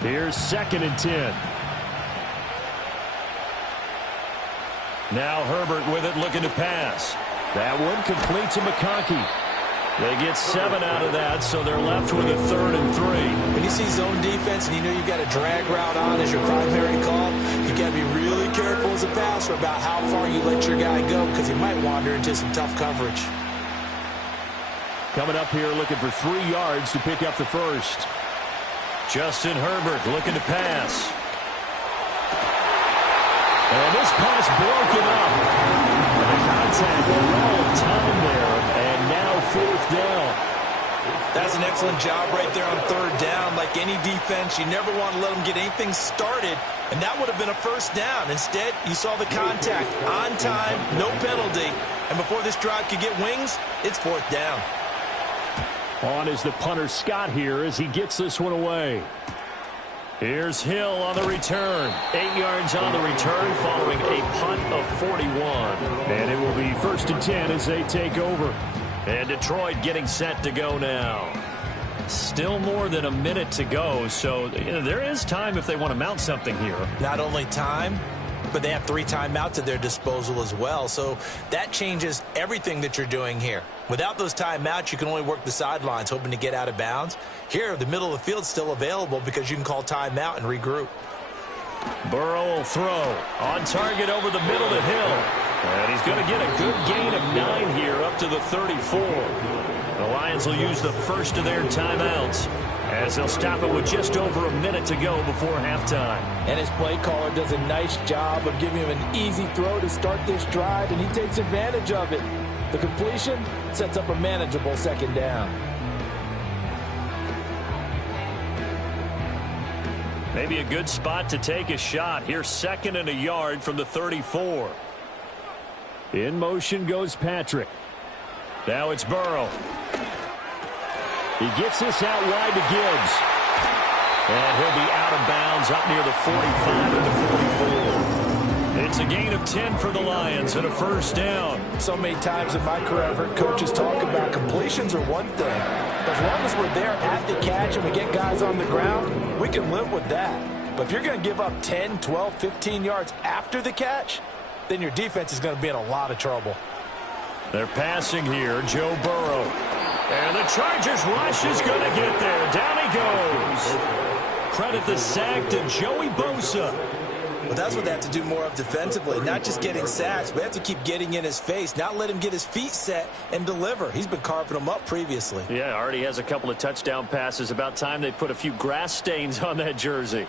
Here's 2nd and 10. Now Herbert with it, looking to pass. That one complete to McConkey. They get 7 out of that, so they're left with a 3rd and 3. When you see zone defense and you know you've got a drag route on as your primary call, you've got to be really careful as a passer about how far you let your guy go because he might wander into some tough coverage. Coming up here looking for 3 yards to pick up the first. Justin Herbert looking to pass. And this pass broken up. And the contact well timed there, and now 4th down. That's an excellent job right there on 3rd down. Like any defense, you never want to let them get anything started, and that would have been a 1st down. Instead, you saw the contact on time, no penalty, and before this drive could get wings, it's 4th down. On is the punter Scott here as he gets this one away. Here's Hill on the return. 8 yards on the return following a punt of 41. And it will be 1st and 10 as they take over. And Detroit getting set to go now. Still more than a minute to go, so there is time if they want to mount something here. Not only time, but they have 3 timeouts at their disposal as well, so that changes everything that you're doing here. Without those timeouts, you can only work the sidelines, hoping to get out of bounds. Here, the middle of the field's still available because you can call timeout and regroup. Burrow will throw. On target over the middle to Hill. And he's going to get a good gain of 9 here up to the 34. The Lions will use the first of their timeouts as they'll stop it with just over a minute to go before halftime. And his play caller does a nice job of giving him an easy throw to start this drive, and he takes advantage of it. The completion sets up a manageable 2nd down. Maybe a good spot to take a shot. Here's 2nd and a yard from the 34. In motion goes Patrick. Now it's Burrow. He gets this out wide to Gibbs. And he'll be out of bounds up near the 45 at the 44. It's a gain of 10 for the Lions and a 1st down. So many times in my career I've heard coaches talk about completions are one thing. As long as we're there at the catch and we get guys on the ground, we can live with that. But if you're going to give up 10, 12, 15 yards after the catch, then your defense is going to be in a lot of trouble. They're passing here, Joe Burrow. And the Chargers rush is going to get there. Down he goes. Credit the sack to Joey Bosa. Well, that's what they have to do more of defensively, not just getting sacks. We have to keep getting in his face, not let him get his feet set and deliver. He's been carving them up previously. Yeah, already has a couple of touchdown passes. About time they put a few grass stains on that jersey.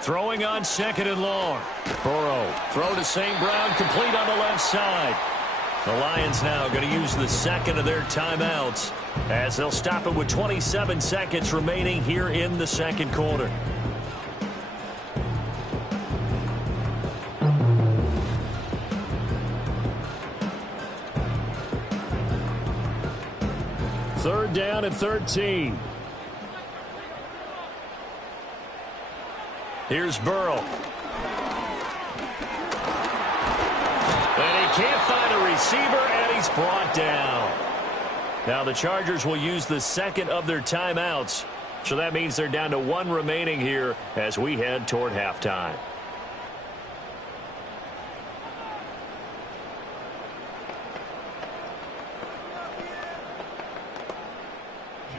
Throwing on 2nd and long. Burrow, throw to St. Brown, complete on the left side. The Lions now going to use the 2nd of their timeouts as they'll stop it with 27 seconds remaining here in the 2nd quarter. Third down and 13. Here's Burrow. And he can't find a receiver, and he's brought down. Now the Chargers will use the 2nd of their timeouts. So that means they're down to 1 remaining here as we head toward halftime.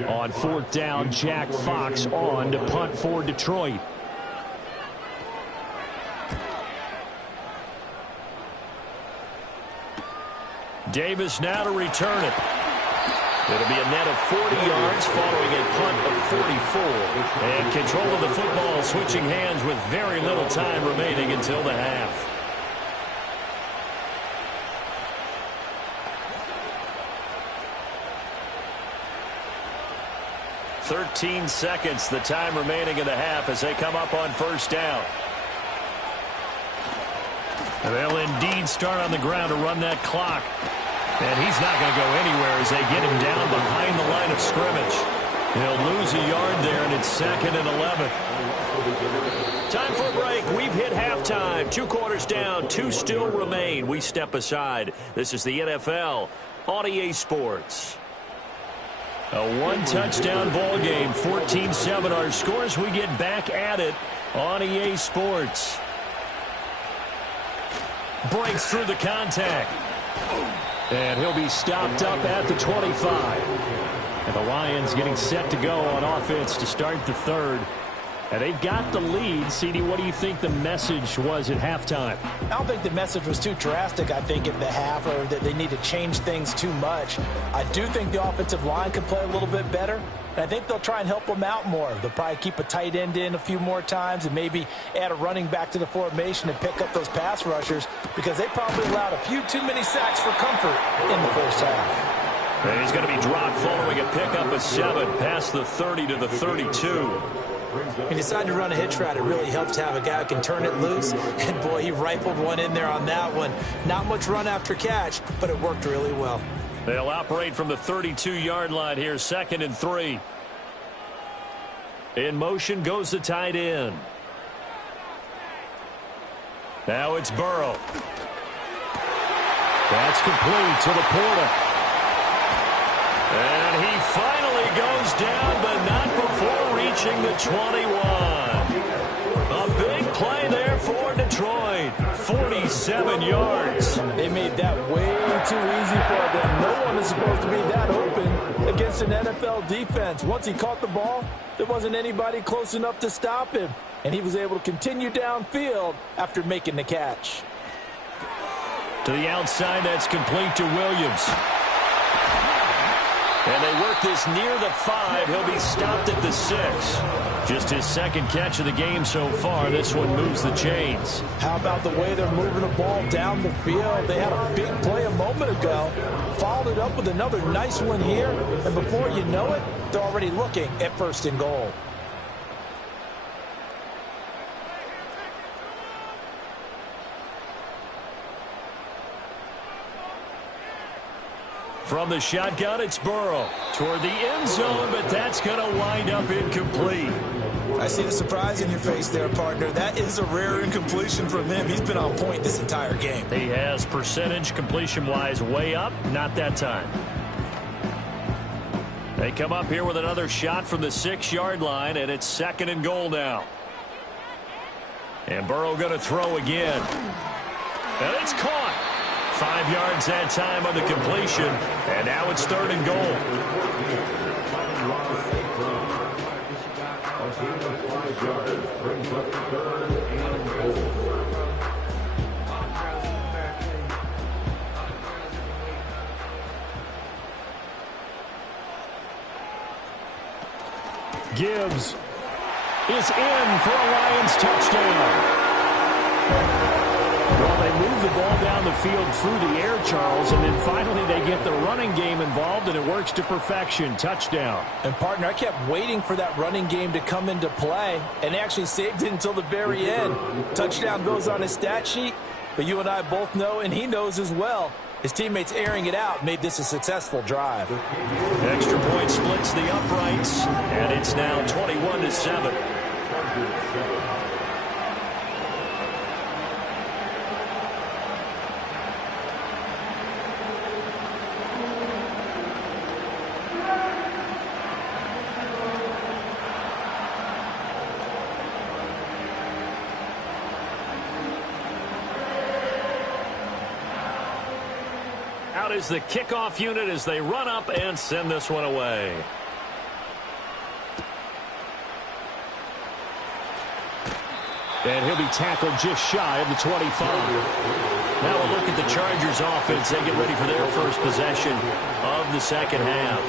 On 4th down, Jack Fox on to punt for Detroit. Davis now to return it. It'll be a net of 40 yards following a punt of 44. And control of the football switching hands with very little time remaining until the half. "13 seconds, the time remaining in the half as they come up on 1st down. They'll indeed start on the ground to run that clock. And he's not going to go anywhere as they get him down behind the line of scrimmage. He'll lose a yard there, and it's 2nd and 11. Time for a break. We've hit halftime. 2 quarters down, 2 still remain. We step aside. This is the NFL on EA Sports. A 1-touchdown ball game, 14-7 our scores. We get back at it on EA Sports. Breaks through the contact. And he'll be stopped up at the 25. And the Lions getting set to go on offense to start the 3rd And they've got the lead. CD, what do you think the message was at halftime? I don't think the message was too drastic, I think, at the half, or that they need to change things too much. I do think the offensive line can play a little bit better, and I think they'll try and help them out more. They'll probably keep a tight end in a few more times and maybe add a running back to the formation and pick up those pass rushers, because they probably allowed a few too many sacks for comfort in the first half. And he's going to be dropped following a pickup of 7 past the 30 to the 32. He decided to run a hitch route. It really helps to have a guy who can turn it loose. And, boy, he rifled one in there on that one. Not much run after catch, but it worked really well. They'll operate from the 32-yard line here, 2nd and 3. In motion goes the tight end. Now it's Burrow. That's complete to the Porter. And he finally goes down, but not before reaching the 21. A big play there for Detroit. 47 yards. They made that way too easy for them. No one is supposed to be that open against an NFL defense. Once he caught the ball, there wasn't anybody close enough to stop him. And he was able to continue downfield after making the catch. To the outside, that's complete to Williams. And they work this near the 5. He'll be stopped at the 6. Just his 2nd catch of the game so far. This one moves the chains. How about the way they're moving the ball down the field? They had a big play a moment ago. Followed it up with another nice one here. And before you know it, they're already looking at 1st and goal. From the shotgun, it's Burrow toward the end zone, but that's going to wind up incomplete. I see the surprise in your face there, partner. That is a rare incompletion from him. He's been on point this entire game. He has percentage completion-wise way up, not that time. They come up here with another shot from the 6-yard line, and it's 2nd and goal now. And Burrow going to throw again. And it's caught. 5 yards that time on the completion, and now it's 3rd and goal. Gibbs is in for a Lions touchdown. Well, they move the ball down the field through the air, Charles, and then finally they get the running game involved, and it works to perfection. Touchdown. And, partner, I kept waiting for that running game to come into play, and they actually saved it until the very end. Touchdown goes on his stat sheet, but you and I both know, and he knows as well, his teammates airing it out made this a successful drive. Extra point splits the uprights, and it's now 21-7. Out is the kickoff unit as they run up and send this one away. And he'll be tackled just shy of the 25. Now we'll look at the Chargers offense. They get ready for their first possession of the 2nd half.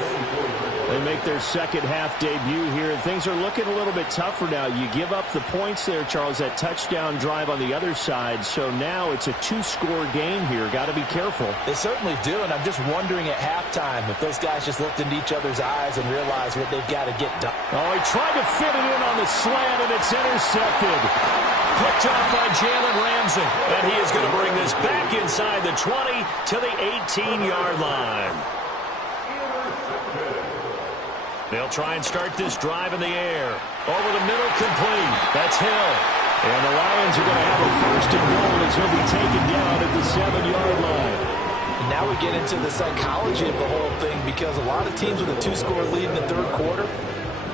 They make their 2nd half debut here. Things are looking a little bit tougher now. You give up the points there, Charles, that touchdown drive on the other side. So now it's a 2-score game here. Got to be careful. They certainly do, and I'm just wondering at halftime if those guys just looked into each other's eyes and realized what they've got to get done. Oh, he tried to fit it in on the slant, and it's intercepted. Picked up by Jalen Ramsey. And he is going to bring this back inside the 20 to the 18-yard line. They'll try and start this drive in the air. Over the middle, complete. That's Hill. And the Lions are going to have a 1st and goal as he'll be taken down at the 7-yard line. And now we get into the psychology of the whole thing, because a lot of teams with a 2-score lead in the 3rd quarter,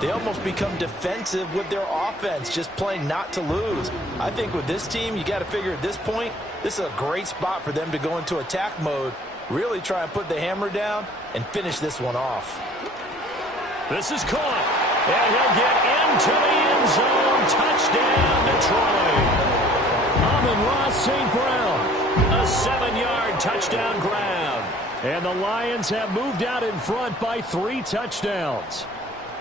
they almost become defensive with their offense, just playing not to lose. I think with this team, you got to figure at this point, this is a great spot for them to go into attack mode, really try and put the hammer down and finish this one off. This is caught, and he'll get into the end zone. Touchdown, Detroit. Amon-Ra St. Brown. A 7-yard touchdown grab. And the Lions have moved out in front by 3 touchdowns.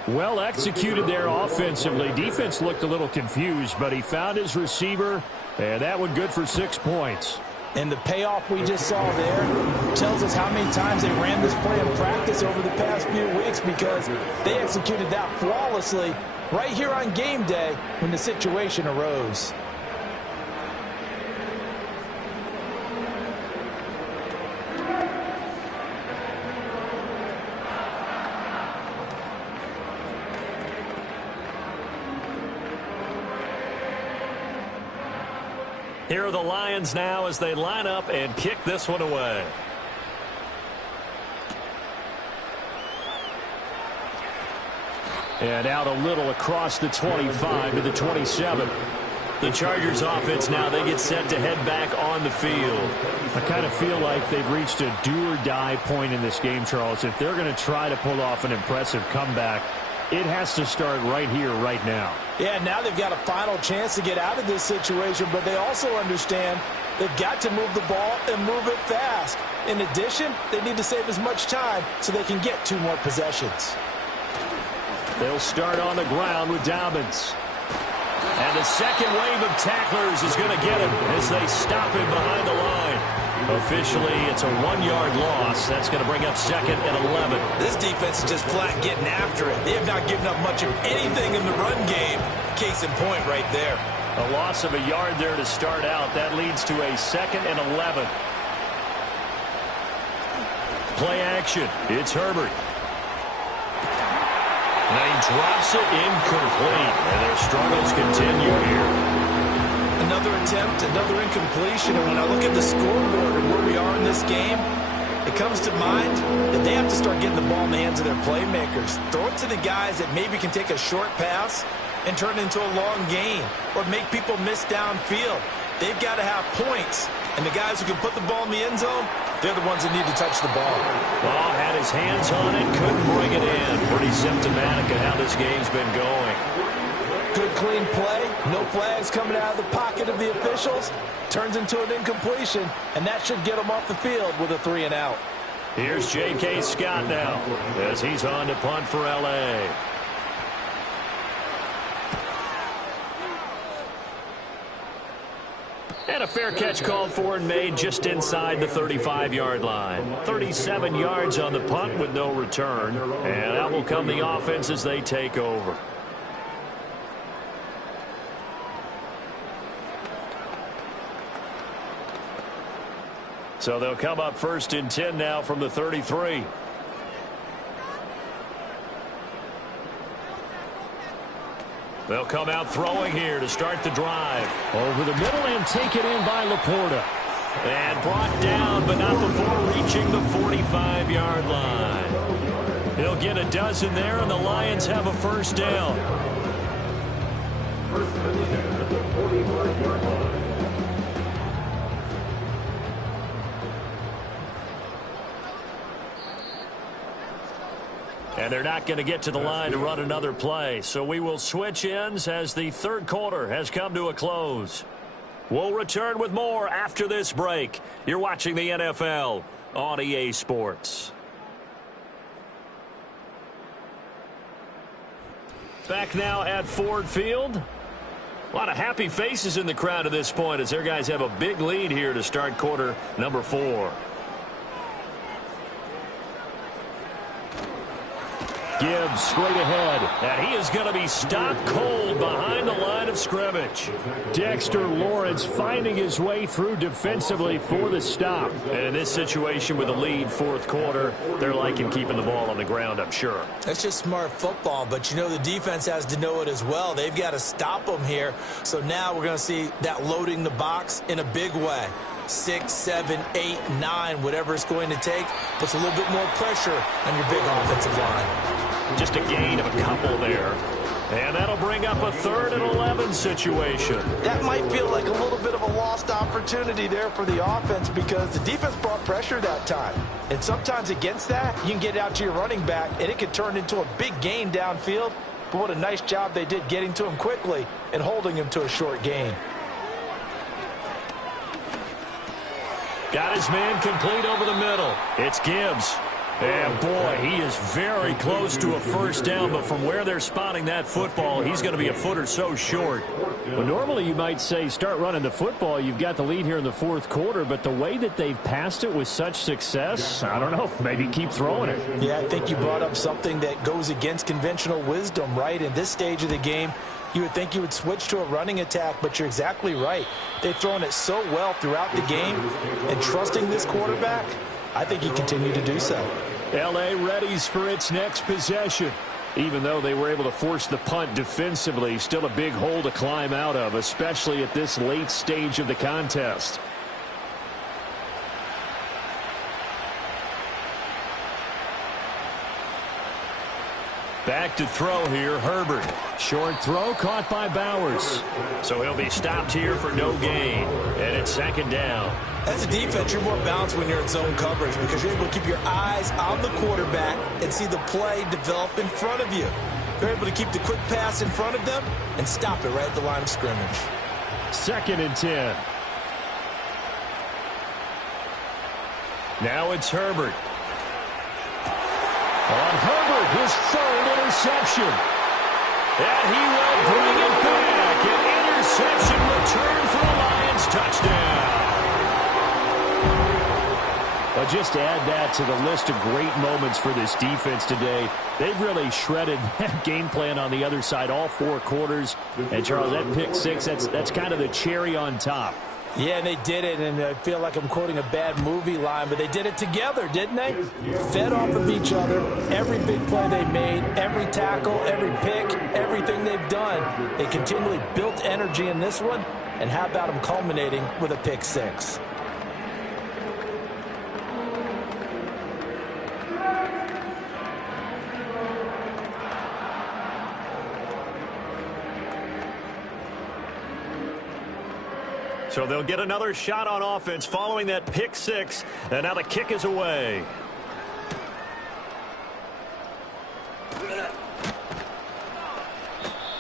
Well executed there offensively. Defense looked a little confused, but he found his receiver, and that one good for 6 points. And the payoff we just saw there tells us how many times they ran this play in practice over the past few weeks, because they executed that flawlessly right here on game day when the situation arose. Here are the Lions now as they line up and kick this one away. And out a little across the 25 to the 27. The Chargers offense now, they get set to head back on the field. I kind of feel like they've reached a do-or-die point in this game, Charles. If they're going to try to pull off an impressive comeback, it has to start right here, right now. Yeah, now they've got a final chance to get out of this situation, but they also understand they've got to move the ball and move it fast. In addition, they need to save as much time so they can get 2 more possessions. They'll start on the ground with Dobbins. And the second wave of tacklers is going to get him as they stop him behind the line. Officially, it's a 1-yard loss. That's going to bring up 2nd and 11. This defense is just flat getting after it. They have not given up much of anything in the run game. Case in point right there. A loss of a yard there to start out. That leads to a 2nd and 11. Play action. It's Herbert. Now he drops it incomplete. And their struggles continue here. Another attempt, another incompletion. And when I look at the scoreboard and where we are in this game, it comes to mind that they have to start getting the ball in the hands of their playmakers. Throw it to the guys that maybe can take a short pass and turn it into a long gain or make people miss downfield. They've got to have points. And the guys who can put the ball in the end zone, they're the ones that need to touch the ball. Ball had his hands on it, couldn't bring it in. Pretty symptomatic of how this game's been going. Good, clean play. No flags coming out of the pocket of the officials. Turns into an incompletion, and that should get them off the field with a 3 and out. Here's J.K. Scott now as he's on to punt for L.A. And a fair catch called for and made just inside the 35-yard line. 37 yards on the punt with no return. And out will come the offense as they take over. So they'll come up 1st and 10 now from the 33. They'll come out throwing here to start the drive. Over the middle and taken in by Laporta. And brought down, but not before reaching the 45-yard line. He'll get a dozen there, and the Lions have a 1st down. And they're not going to get to the line to run another play. So we will switch ends as the 3rd quarter has come to a close. We'll return with more after this break. You're watching the NFL on EA Sports. Back now at Ford Field. A lot of happy faces in the crowd at this point as their guys have a big lead here to start quarter number 4. Gibbs straight ahead. And he is going to be stopped cold behind the line of scrimmage. Dexter Lawrence finding his way through defensively for the stop. And in this situation with a lead 4th quarter, they're liking keeping the ball on the ground, I'm sure. That's just smart football, but you know the defense has to know it as well. They've got to stop them here. So now we're going to see that loading the box in a big way. 6, 7, 8, 9, whatever it's going to take, puts a little bit more pressure on your big offensive line. Just a gain of a couple there. And that'll bring up a 3rd and 11 situation. That might feel like a little bit of a lost opportunity there for the offense because the defense brought pressure that time. And sometimes against that, you can get out to your running back, and it can turn into a big gain downfield but what a nice job they did getting to him quickly and holding him to a short gain. Got his man complete over the middle. It's Gibbs. And, boy, he is very close to a first down, but from where they're spotting that football, he's going to be a foot or so short. Well, normally you might say start running the football. You've got the lead here in the fourth quarter, but the way that they've passed it with such success, I don't know, maybe keep throwing it. Yeah, I think you brought up something that goes against conventional wisdom, right? In this stage of the game, you would think you would switch to a running attack, but you're exactly right. They've thrown it so well throughout the game, and trusting this quarterback, I think he continued to do so. L.A. readies for its next possession. Even though they were able to force the punt defensively, still a big hole to climb out of, especially at this late stage of the contest. Back to throw here, Herbert. Short throw caught by Bowers. So he'll be stopped here for no gain. And it's second down. As a defense, you're more balanced when you're in zone coverage because you're able to keep your eyes on the quarterback and see the play develop in front of you. You're able to keep the quick pass in front of them and stop it right at the line of scrimmage. 2nd and 10. Now it's Herbert. On Herbert, his 3rd interception. And he will bring it back. An interception return for a Lions touchdown. Well, just add that to the list of great moments for this defense today. They've really shredded that game plan on the other side all 4 quarters. And, Charles, that pick 6, that's kind of the cherry on top. Yeah, and they did it, and I feel like I'm quoting a bad movie line, but they did it together, didn't they? Fed off of each other, every big play they made, every tackle, every pick, everything they've done. They continually built energy in this one, and how about them culminating with a pick 6? So they'll get another shot on offense following that pick 6. And now the kick is away.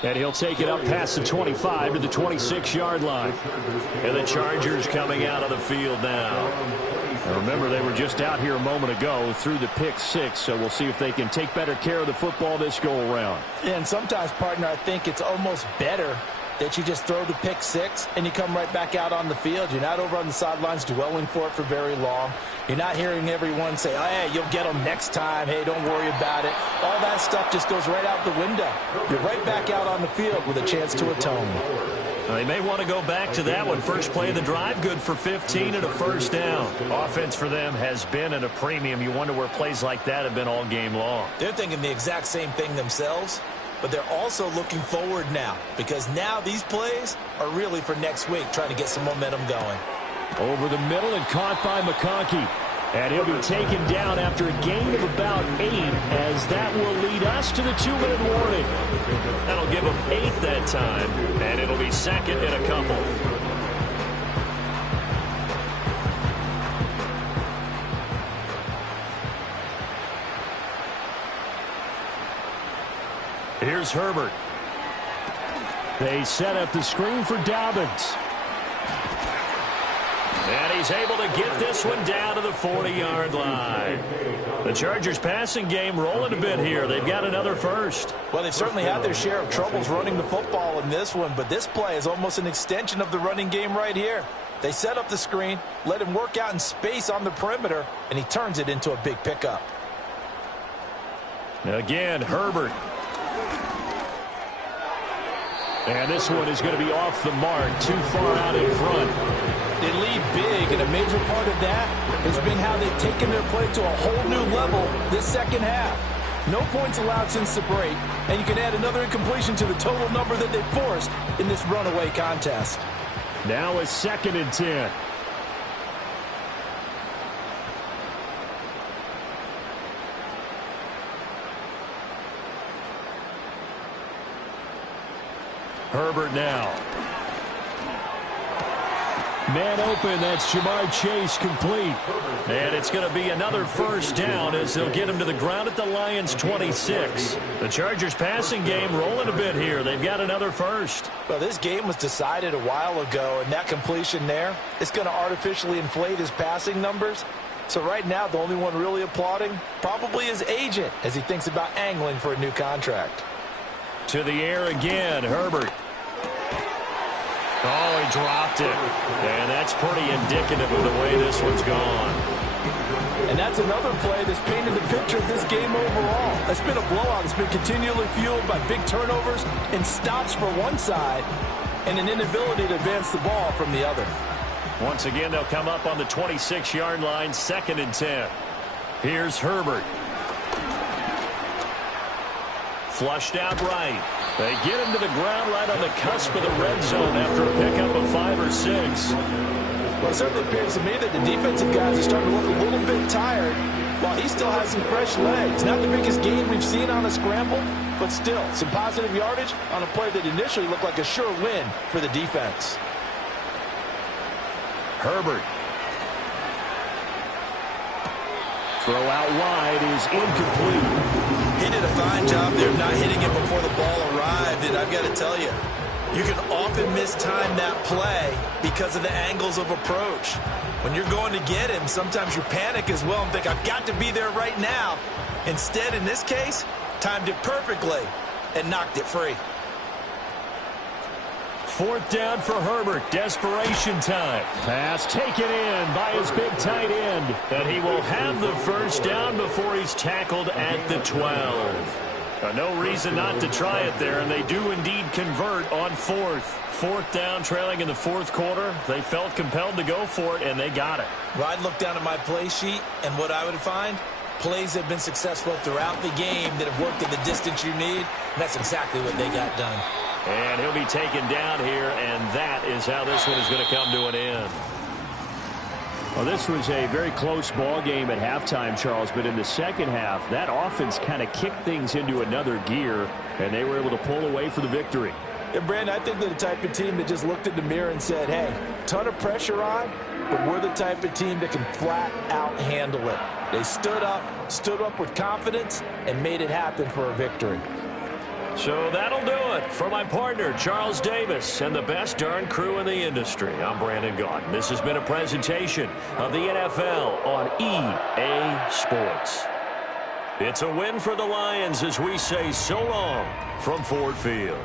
And he'll take it up past the 25 to the 26-yard line. And the Chargers coming out of the field now. And remember, they were just out here a moment ago through the pick 6, so we'll see if they can take better care of the football this go-around. And sometimes, partner, I think it's almost better that you just throw the pick 6 and you come right back out on the field. You're not over on the sidelines dwelling for it for very long. You're not hearing everyone say, oh, hey, you'll get them next time. Hey, don't worry about it. All that stuff just goes right out the window. You're right back out on the field with a chance to atone. They may want to go back to that one. First play of the drive, good for 15 and a first down. Offense for them has been at a premium. You wonder where plays like that have been all game long. They're thinking the exact same thing themselves. But they're also looking forward now because now these plays are really for next week, trying to get some momentum going. Over the middle and caught by McConkey. And he'll be taken down after a gain of about 8 as that will lead us to the 2-minute warning. That'll give them 8 that time, and it'll be second and a couple. Here's Herbert. They set up the screen for Dobbins. And he's able to get this one down to the 40-yard line. The Chargers passing game rolling a bit here. They've got another first. Well, they've certainly had their share of troubles running the football in this one, but this play is almost an extension of the running game right here. They set up the screen, let him work out in space on the perimeter, and he turns it into a big pickup. Again, Herbert. And this one is going to be off the mark, too far out in front. They lead big, and a major part of that has been how they've taken their play to a whole new level this second half. No points allowed since the break, and you can add another incompletion to the total number that they forced in this runaway contest. Now a 2nd and 10. Herbert now. Man open, that's Jamar Chase complete. And it's going to be another first down as they'll get him to the ground at the Lions' 26. The Chargers passing game rolling a bit here. They've got another first. Well, this game was decided a while ago, and that completion there is going to artificially inflate his passing numbers. So right now, the only one really applauding probably his agent as he thinks about angling for a new contract. To the air again, Herbert. Oh, he dropped it. And that's pretty indicative of the way this one's gone. And that's another play that's painted the picture of this game overall. It's been a blowout. It's been continually fueled by big turnovers and stops for one side and an inability to advance the ball from the other. Once again, they'll come up on the 26-yard line, 2nd and 10. Here's Herbert. Flushed out right. They get him to the ground right on the cusp of the red zone after a pickup of 5 or 6. Well, it certainly appears to me that the defensive guys are starting to look a little bit tired while he still has some fresh legs. Not the biggest gain we've seen on a scramble, but still some positive yardage on a play that initially looked like a sure win for the defense. Herbert. Throw out wide is incomplete. He did a fine job there of not hitting it before the ball arrived, and I've got to tell you, you can often mistime that play because of the angles of approach. When you're going to get him, sometimes you panic as well and think, I've got to be there right now. Instead, in this case, timed it perfectly and knocked it free. 4th down for Herbert. Desperation time. Pass taken in by his big tight end. And he will have the first down before he's tackled at the 12. No reason not to try it there, and they do indeed convert on 4th. 4th down, trailing in the 4th quarter. They felt compelled to go for it, and they got it. Well, I'd look down at my play sheet, and what I would find, plays have been successful throughout the game that have worked in the distance you need, and that's exactly what they got done. And he'll be taken down here, and that is how this one is going to come to an end. Well, this was a very close ball game at halftime, Charles, but in the second half, that offense kind of kicked things into another gear, and they were able to pull away for the victory. Yeah, Brandon, I think they're the type of team that just looked in the mirror and said, hey, ton of pressure on, but we're the type of team that can flat out handle it. They stood up with confidence, and made it happen for a victory. So that'll do it for my partner, Charles Davis, and the best darn crew in the industry. I'm Brandon Gaudin. This has been a presentation of the NFL on EA Sports. It's a win for the Lions as we say so long from Ford Field.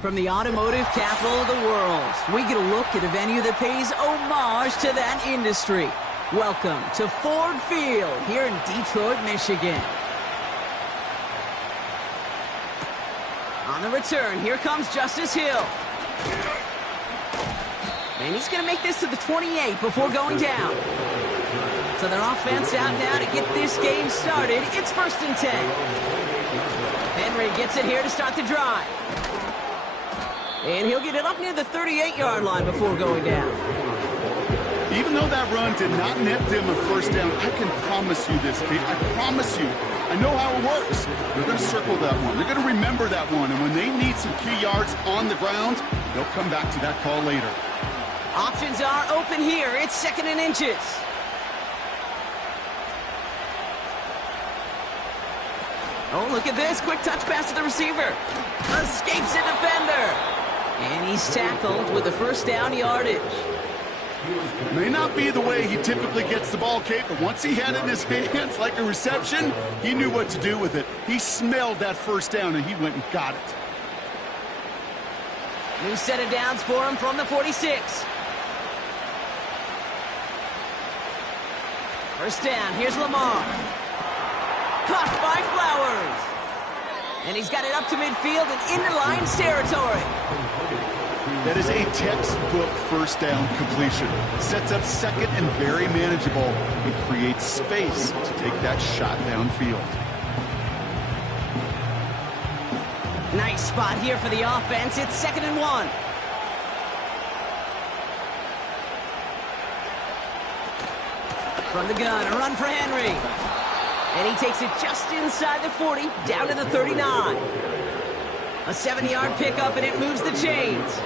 From the automotive capital of the world, we get a look at a venue that pays homage to that industry. Welcome to Ford Field here in Detroit, Michigan. On the return, here comes Justice Hill. And he's going to make this to the 28 before going down. So their offense out now to get this game started. It's 1st and 10. Henry gets it here to start the drive. And he'll get it up near the 38-yard line before going down. Even though that run did not net them a first down, I can promise you this, Kate. I promise you. I know how it works. They're going to circle that one. They're going to remember that one. And when they need some key yards on the ground, they'll come back to that call later. Options are open here. It's 2nd and inches. Oh, look at this. Quick touch pass to the receiver. Escapes a defender. And he's tackled with a 1st down yardage. May not be the way he typically gets the ball, Kate, but once he had it in his hands like a reception, he knew what to do with it. He smelled that 1st down, and he went and got it. New set of downs for him from the 46. 1st down. Here's Lamar. Caught by Flowers. And he's got it up to midfield and into Lions territory. That is a textbook 1st down completion. Sets up 2nd and very manageable and creates space to take that shot downfield. Nice spot here for the offense. It's 2nd and 1. From the gun, a run for Henry. And he takes it just inside the 40, down to the 39. A 7-yard pickup, and it moves the chains.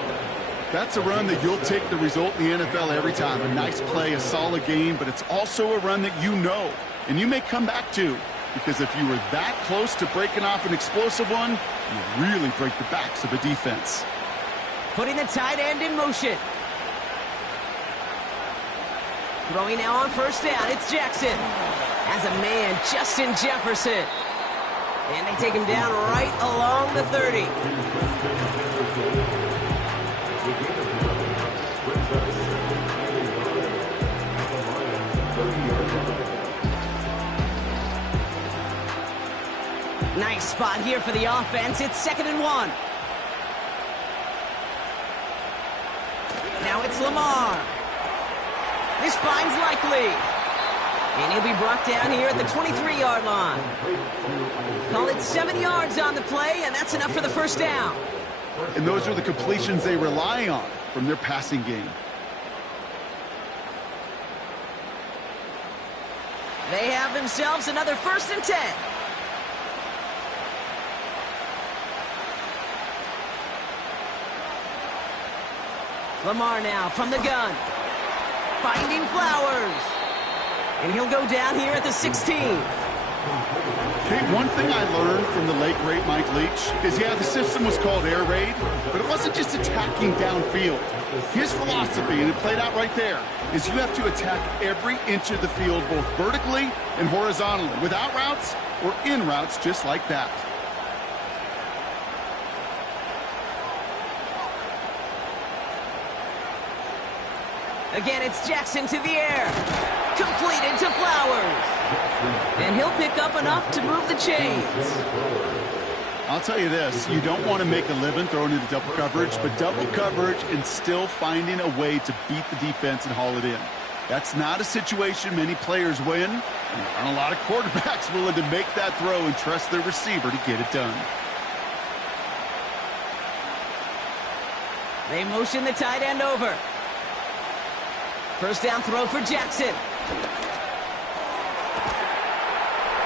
That's a run that you'll take the result in the NFL every time. A nice play, a solid game, but it's also a run that you know, and you may come back to, because if you were that close to breaking off an explosive one, you really break the backs of a defense. Putting the tight end in motion. Throwing now on 1st down, it's Jackson. As a man, Justin Jefferson. And they take him down right along the 30. Nice spot here for the offense. It's 2nd and 1. Now it's Lamar. This finds likely. And he'll be brought down here at the 23-yard line. Call it 7 yards on the play, and that's enough for the 1st down. And those are the completions they rely on from their passing game. They have themselves another 1st and 10. Lamar now from the gun. Finding Flowers. And he'll go down here at the 16. Kate, one thing I learned from the late, great Mike Leach is, yeah, the system was called air raid, but it wasn't just attacking downfield. His philosophy, and it played out right there, is you have to attack every inch of the field, both vertically and horizontally, without routes or in routes just like that. Again, it's Jackson to the air. Completed to Flowers. And he'll pick up enough to move the chains. I'll tell you this, you don't want to make a living throwing into double coverage, but double coverage and still finding a way to beat the defense and haul it in. That's not a situation many players win, and there aren't a lot of quarterbacks willing to make that throw and trust their receiver to get it done. They motion the tight end over. 1st down throw for Jackson.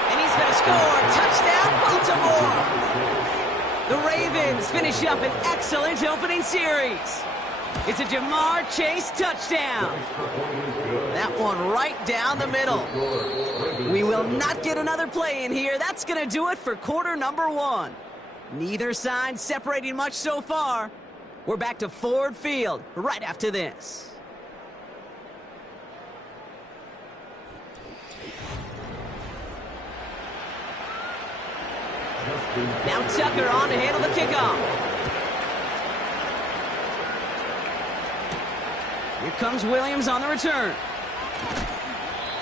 And he's going to score. Touchdown, Baltimore. The Ravens finish up an excellent opening series. It's a Jamar Chase touchdown. That one right down the middle. We will not get another play in here. That's going to do it for quarter number 1. Neither side separating much so far. We're back to Ford Field right after this. Now Tucker on to handle the kickoff. Here comes Williams on the return.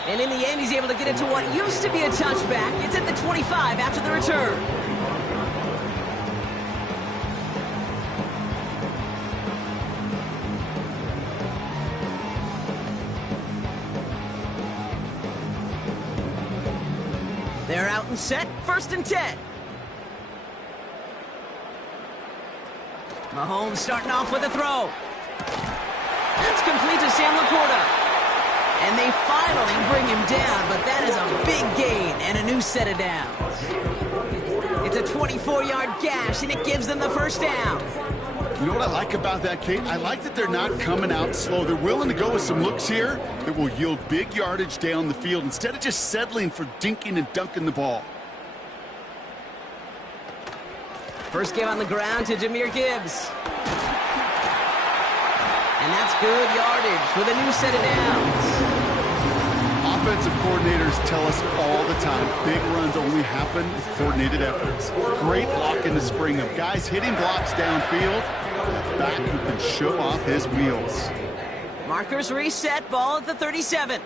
And in the end, he's able to get it to what used to be a touchback. It's at the 25 after the return. They're out and set, 1st and 10. Mahomes starting off with a throw. That's complete to Sam Laporta. And they finally bring him down, but that is a big gain and a new set of downs. It's a 24-yard gash, and it gives them the first down. You know what I like about that, Kate? I like that they're not coming out slow. They're willing to go with some looks here that will yield big yardage down the field instead of just settling for dinking and dunking the ball. First give on the ground to Jahmyr Gibbs. And that's good yardage with a new set of downs. Offensive coordinators tell us all the time, big runs only happen with coordinated efforts. Great block in the spring of guys hitting blocks downfield. Back who can show off his wheels. Markers reset, ball at the 37.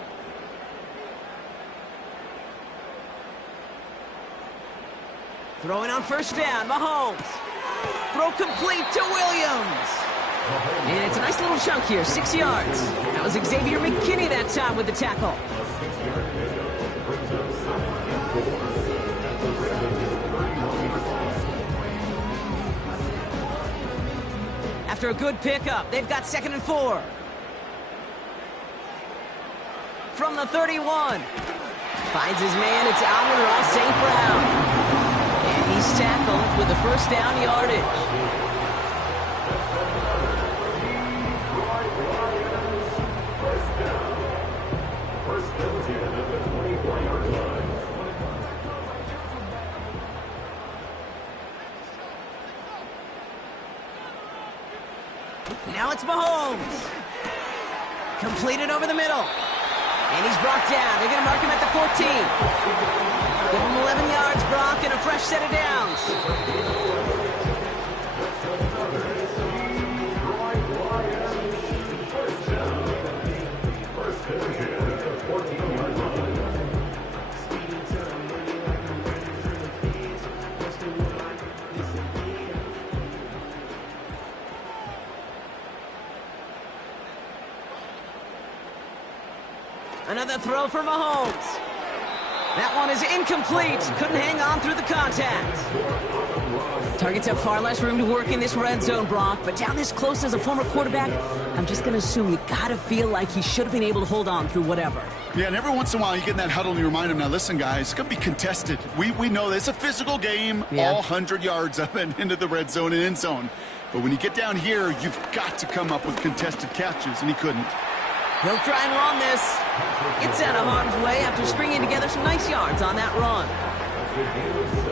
Throwing on first down, Mahomes. Throw complete to Williams. And it's a nice little chunk here, 6 yards. That was Xavier McKinney that time with the tackle. After a good pickup, they've got 2nd and 4. From the 31. Finds his man, it's Amon-Ra St. Brown. And he's tackled with the first down yardage. Now it's Mahomes. Completed over the middle. And he's brought down. They're going to mark him at the 14. Give him 11 yards, Brock, and a fresh set of downs. Another throw for Mahomes. That one is incomplete. Couldn't hang on through the contact. Targets have far less room to work in this red zone, Brock, but down this close as a former quarterback, I'm just going to assume you got to feel like he should have been able to hold on through whatever. Yeah, and every once in a while you get in that huddle and you remind him, now listen, guys, it's going to be contested. We know this. It's a physical game, all 100 yards of it into the red zone and end zone. But when you get down here, you've got to come up with contested catches, and he couldn't. He'll try and run this. It's out of harm's way after stringing together some nice yards on that run.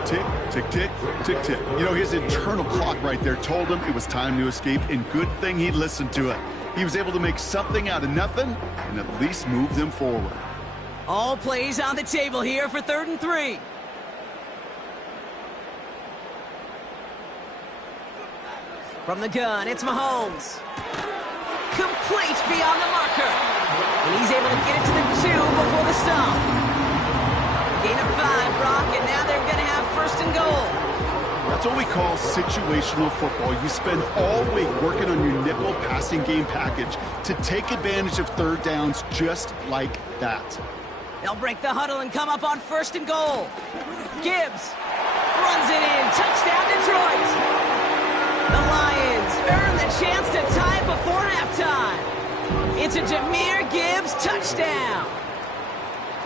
Tick, tick, tick, tick, tick. You know, his internal clock right there told him it was time to escape, and good thing he listened to it. He was able to make something out of nothing and at least move them forward. All plays on the table here for 3rd and 3. From the gun, it's Mahomes. Complete beyond the marker. And he's able to get it to the 2 before the stop. Gain of 5, Brock, and now they're going to have 1st and goal. That's what we call situational football. You spend all week working on your nickel passing game package to take advantage of 3rd downs just like that. They'll break the huddle and come up on 1st and goal. Gibbs runs it in. Touchdown, Detroit. The Lions earn the chance to tie before halftime. It's a Jahmyr Gibbs touchdown.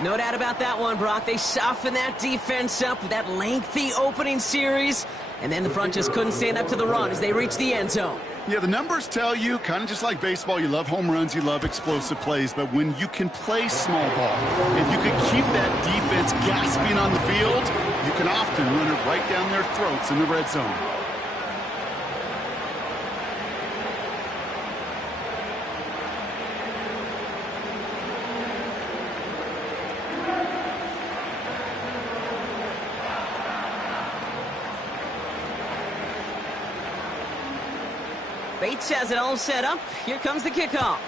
No doubt about that one, Brock. They softened that defense up with that lengthy opening series, and then the front just couldn't stand up to the run as they reached the end zone. Yeah, the numbers tell you, kind of just like baseball, you love home runs, you love explosive plays, but when you can play small ball and you can keep that defense gasping on the field, you can often run it right down their throats in the red zone. Bates has it all set up. Here comes the kickoff.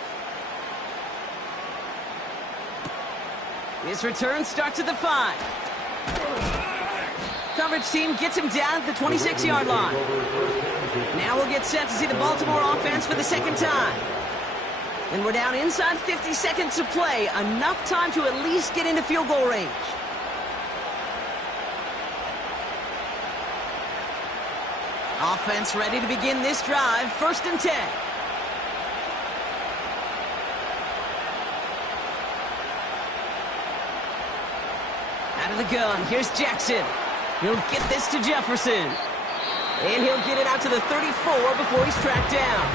This return starts at the 5. Coverage team gets him down at the 26-yard line. Now we'll get set to see the Baltimore offense for the second time. And we're down inside 50 seconds to play. Enough time to at least get into field goal range. Offense ready to begin this drive. 1st and 10. Out of the gun, here's Jackson. He'll get this to Jefferson. And he'll get it out to the 34 before he's tracked down.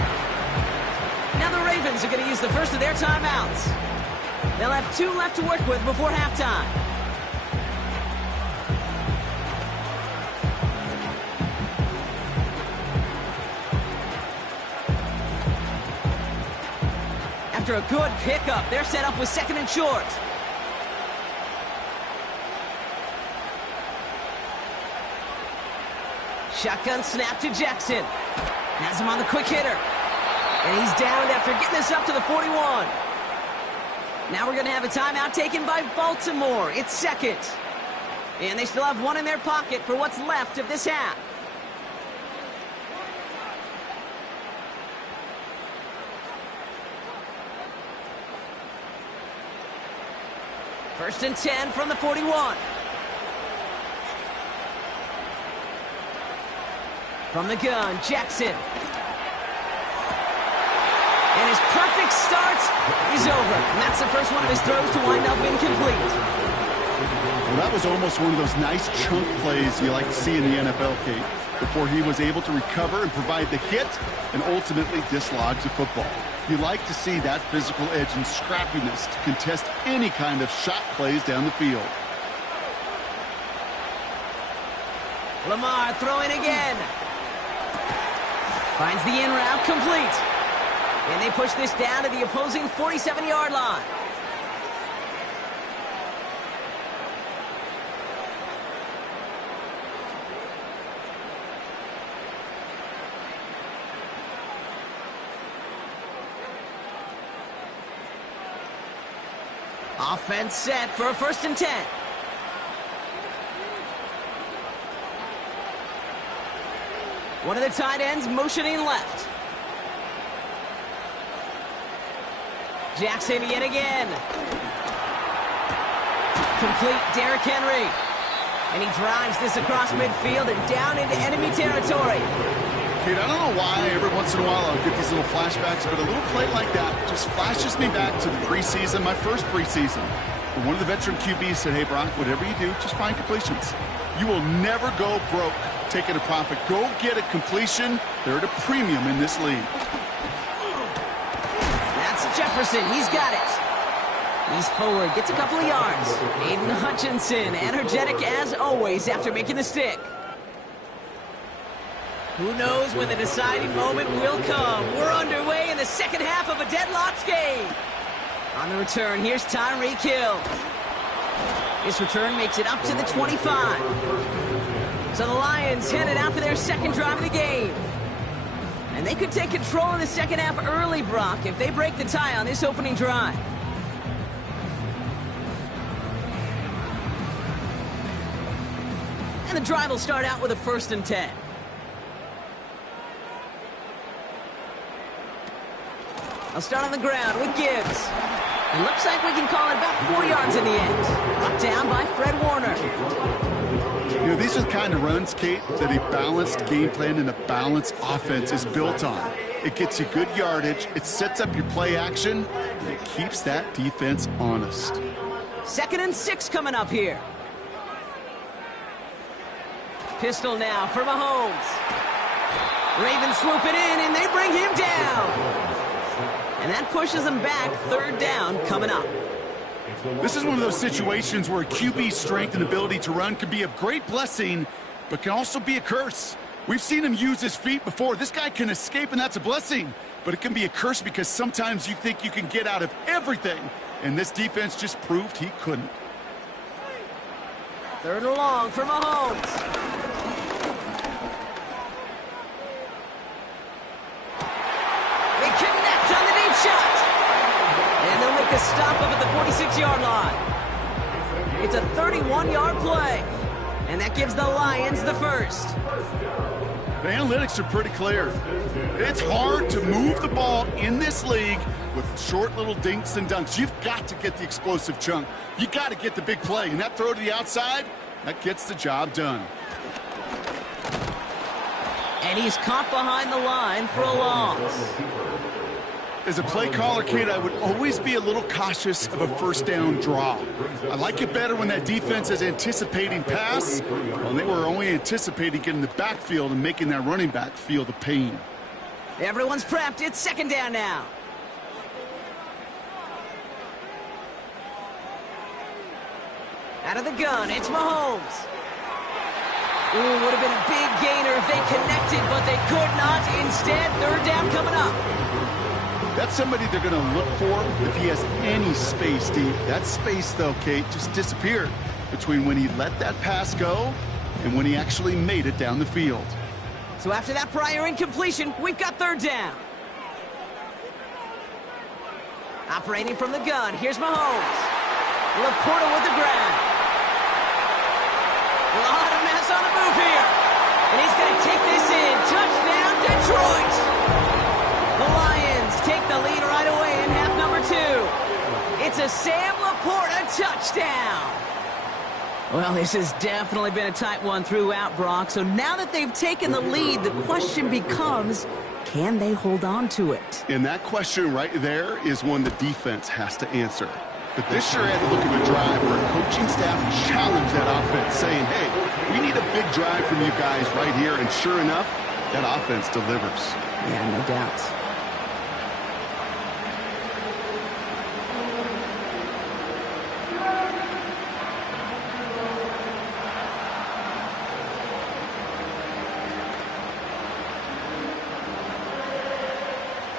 Now the Ravens are going to use the first of their timeouts. They'll have 2 left to work with before halftime. After a good pickup, they're set up with 2nd and short. Shotgun snap to Jackson. Has him on the quick hitter. And he's downed after getting this up to the 41. Now we're going to have a timeout taken by Baltimore. It's 2nd. And they still have 1 in their pocket for what's left of this half. First and 10 from the 41. From the gun, Jackson. And his perfect start is over. And that's the first one of his throws to wind up incomplete. Well, that was almost one of those nice chunk plays you like to see in the NFL, Kate, before he was able to recover and provide the hit and ultimately dislodge the football. You like to see that physical edge and scrappiness to contest any kind of shot plays down the field. Lamar throwing again. Finds the in route complete. And they push this down to the opposing 47-yard line. Offense set for a 1st and 10. One of the tight ends motioning left. Jackson yet again. Complete Derrick Henry. And he drives this across midfield and down into enemy territory. Kate, I don't know why every once in a while I'll get these little flashbacks, but a little play like that just flashes me back to the preseason, my first preseason. And one of the veteran QBs said, hey, Brock, whatever you do, just find completions. You will never go broke taking a profit. Go get a completion. They're at a premium in this league. That's Jefferson. He's got it. He's forward, gets a couple of yards. Aiden Hutchinson, energetic as always after making the stick. Who knows when the deciding moment will come. We're underway in the second half of a deadlocked game. On the return, here's Tyreek Hill. This return makes it up to the 25. So the Lions headed out for their second drive of the game. And they could take control of the second half early, Brock, if they break the tie on this opening drive. And the drive will start out with a 1st and 10. I'll start on the ground with Gibbs. It looks like we can call it about 4 yards in the end. Brought down by Fred Warner. You know, these are the kind of runs, Kate, that a balanced game plan and a balanced offense is built on. It gets you good yardage, it sets up your play action, and it keeps that defense honest. 2nd and 6 coming up here. Pistol now for Mahomes. Ravens swoop it in, and they bring him down. And that pushes them back. 3rd down coming up. This is one of those situations where QB's strength and ability to run can be a great blessing, but can also be a curse. We've seen him use his feet before. This guy can escape, and that's a blessing. But it can be a curse because sometimes you think you can get out of everything, and this defense just proved he couldn't. 3rd and long for Mahomes. They connect on the deep shot. And they'll make a stop up at the 46-yard line. It's a 31-yard play. And that gives the Lions the first. The analytics are pretty clear. It's hard to move the ball in this league with short little dinks and dunks. You've got to get the explosive chunk. You got to get the big play. And that throw to the outside, that gets the job done. And he's caught behind the line for a loss. As a play caller, Kate, I would always be a little cautious of a first down draw. I like it better when that defense is anticipating pass. Well, they were only anticipating getting the backfield and making that running back feel the pain. Everyone's prepped. It's second down now. Out of the gun, it's Mahomes. Ooh, would have been a big gainer if they connected, but they could not. Instead, third down coming up. That's somebody they're going to look for if he has any space deep. That space, though, Kate, just disappeared between when he let that pass go and when he actually made it down the field. So after that prior incompletion, we've got third down. Operating from the gun, here's Mahomes. Laporta with the grab. A lot of mess on the move here. And he's going to take this in. Touchdown, Detroit! The Lions take the lead right away in half number 2. It's a Sam Laporta touchdown. Well, this has definitely been a tight one throughout, Brock. So now that they've taken the lead, the question becomes, can they hold on to it? And that question right there is one the defense has to answer. But this sure had the look of a drive where a coaching staff challenged that offense, saying, hey, we need a big drive from you guys right here. And sure enough, that offense delivers. Yeah, no doubt.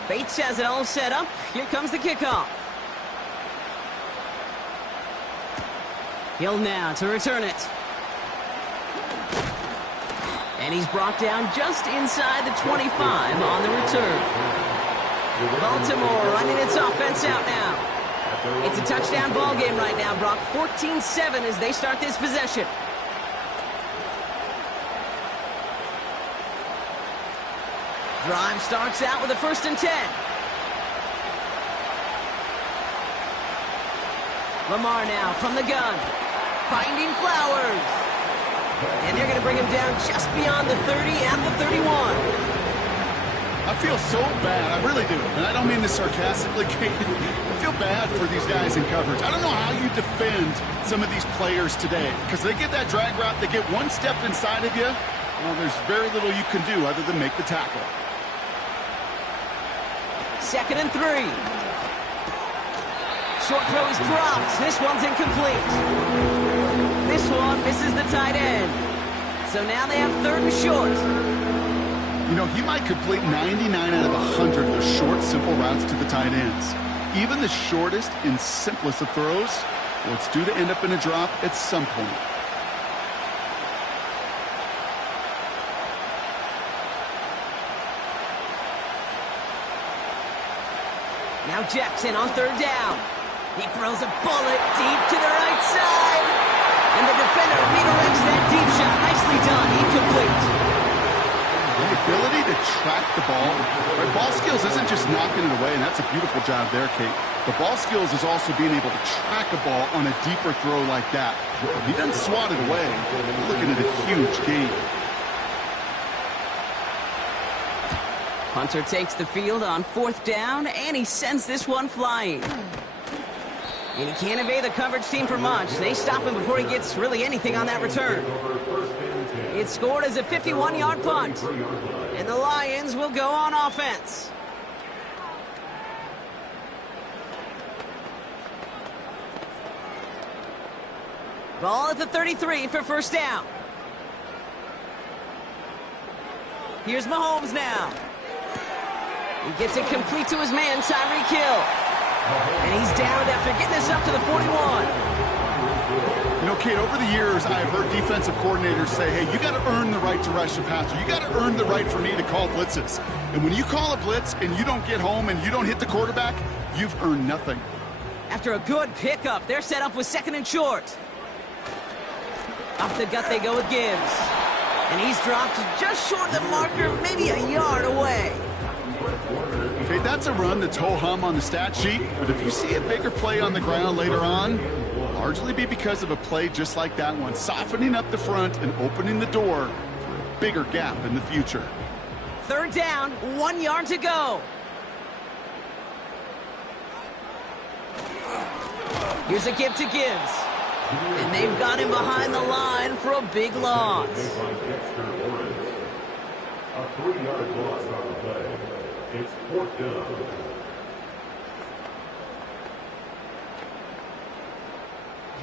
Bates has it all set up. Here comes the kickoff. Hill now to return it. And he's brought down just inside the 25 on the return. Baltimore running its offense out now. It's a touchdown ball game right now, Brock. 14-7 as they start this possession. Drive starts out with a 1st and 10. Lamar now from the gun. Finding Flowers. And they're going to bring him down just beyond the 30 at the 31. I feel so bad. I really do. And I don't mean this sarcastically, Kate. I feel bad for these guys in coverage. I don't know how you defend some of these players today. Because they get that drag route, they get one step inside of you. Well, there's very little you can do other than make the tackle. 2nd and 3. Short throw is dropped. This one's incomplete. This one misses the tight end. So now they have 3rd and short. You know, he might complete 99 out of 100 of those short, simple routes to the tight ends. Even the shortest and simplest of throws, well, it's due to end up in a drop at some point. Now Jackson on 3rd down. He throws a bullet deep to the right side. And the defender redirects that deep shot. Nicely done. Incomplete. The ability to track the ball. Right? Ball skills isn't just knocking it away, and that's a beautiful job there, Kate. The ball skills is also being able to track a ball on a deeper throw like that. He doesn't swat it away. We're looking at a huge gain. Hunter takes the field on 4th down, and he sends this one flying. And he can't evade the coverage team for much. They stop him before he gets really anything on that return. It's scored as a 51-yard punt. And the Lions will go on offense. Ball at the 33 for 1st down. Here's Mahomes now. He gets it complete to his man, Tyreek Hill. And he's down after getting this up to the 41. You know, Kate, over the years, I've heard defensive coordinators say, hey, you got to earn the right to rush the passer. You got to earn the right for me to call blitzes. And when you call a blitz and you don't get home and you don't hit the quarterback, you've earned nothing. After a good pickup, they're set up with 2nd and short. Off the gut they go with Gibbs. And he's dropped just short of the marker, maybe a yard away. Okay, that's a run that's ho-hum on the stat sheet, but if you see a bigger play on the ground later on, it'll largely be because of a play just like that one, softening up the front and opening the door for a bigger gap in the future. Third down, 1 yard to go. Here's a give to Gibbs. And they've got him behind the line for a big loss. A 3-yard loss on the play. It's 4th down.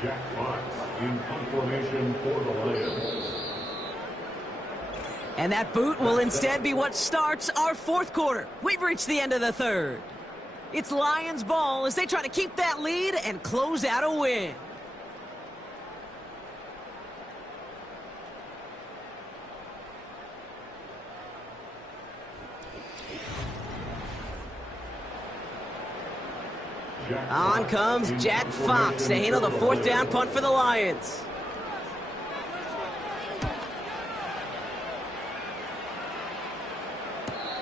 Jack Fox in punt formation for the Lions. And that boot will instead be what starts our fourth quarter. We've reached the end of the third. It's Lions ball as they try to keep that lead and close out a win. On comes Jack Fox to handle the 4th down punt for the Lions.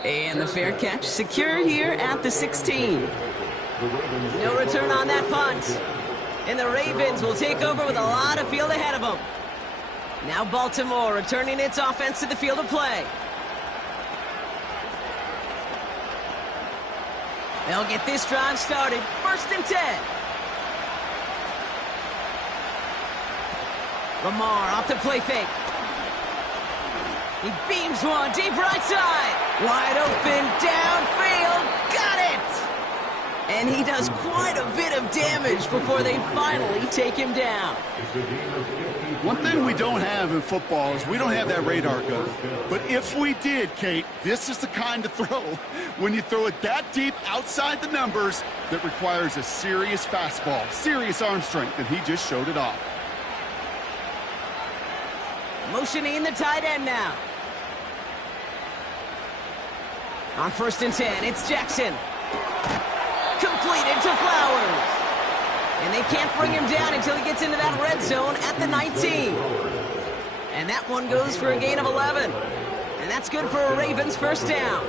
And the fair catch secure here at the 16. No return on that punt. And the Ravens will take over with a lot of field ahead of them. Now Baltimore returning its offense to the field of play. They'll get this drive started. 1st and 10. Lamar off the play fake. He beams one deep right side. Wide open, downfield. Got it! And he does quite a bit of damage before they finally take him down. One thing we don't have in football is we don't have that radar gun. But if we did, Kate, this is the kind of throw when you throw it that deep outside the numbers that requires a serious fastball, serious arm strength, and he just showed it off. Motioning the tight end now. On 1st and 10, it's Jackson. Completed to Flowers. And they can't bring him down until he gets into that red zone at the 19. And that one goes for a gain of 11. And that's good for a Ravens 1st down.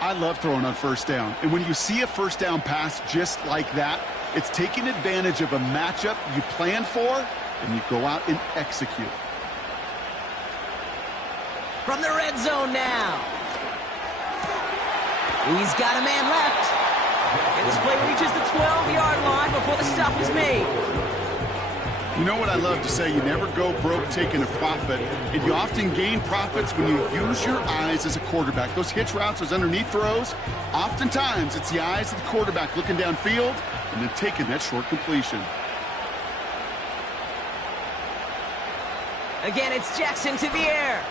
I love throwing on 1st down. And when you see a 1st down pass just like that, it's taking advantage of a matchup you plan for, and you go out and execute. From the red zone now. He's got a man left. And this play reaches the 12-yard line before the stop is made. You know what I love to say? You never go broke taking a profit. And you often gain profits when you use your eyes as a quarterback. Those hitch routes, those underneath throws, oftentimes it's the eyes of the quarterback looking downfield and then taking that short completion. Again, it's Jackson to the air.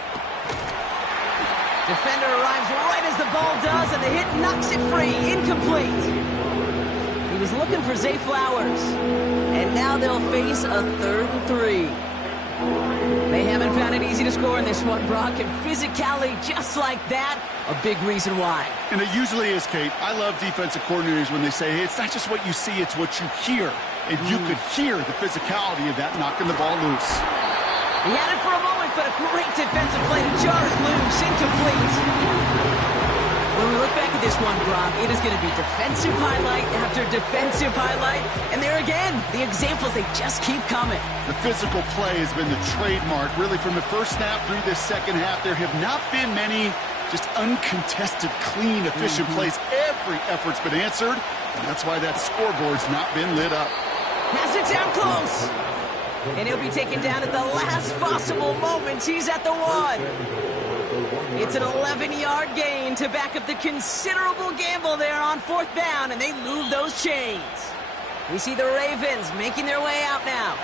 Defender arrives right as the ball does, and the hit knocks it free. Incomplete. He was looking for Zay Flowers. And now they'll face a 3rd and 3. They haven't found it easy to score in this one, Brock. And physicality just like that, a big reason why. And it usually is, Kate. I love defensive coordinators when they say, hey, it's not just what you see, it's what you hear. And you could hear the physicality of that knocking the ball loose. He had it for a moment, but a great defensive play to jar it loose. Incomplete. When we look back at this one, Brock, it is going to be defensive highlight after defensive highlight. And there again, the examples, they just keep coming. The physical play has been the trademark. Really, from the first snap through this second half, there have not been many just uncontested, clean, efficient plays. Every effort's been answered, and that's why that scoreboard's not been lit up. Has it down close. And he'll be taken down at the last possible moment. He's at the 1. It's an 11-yard gain to back up the considerable gamble there on 4th down, and they move those chains. We see the Ravens making their way out now.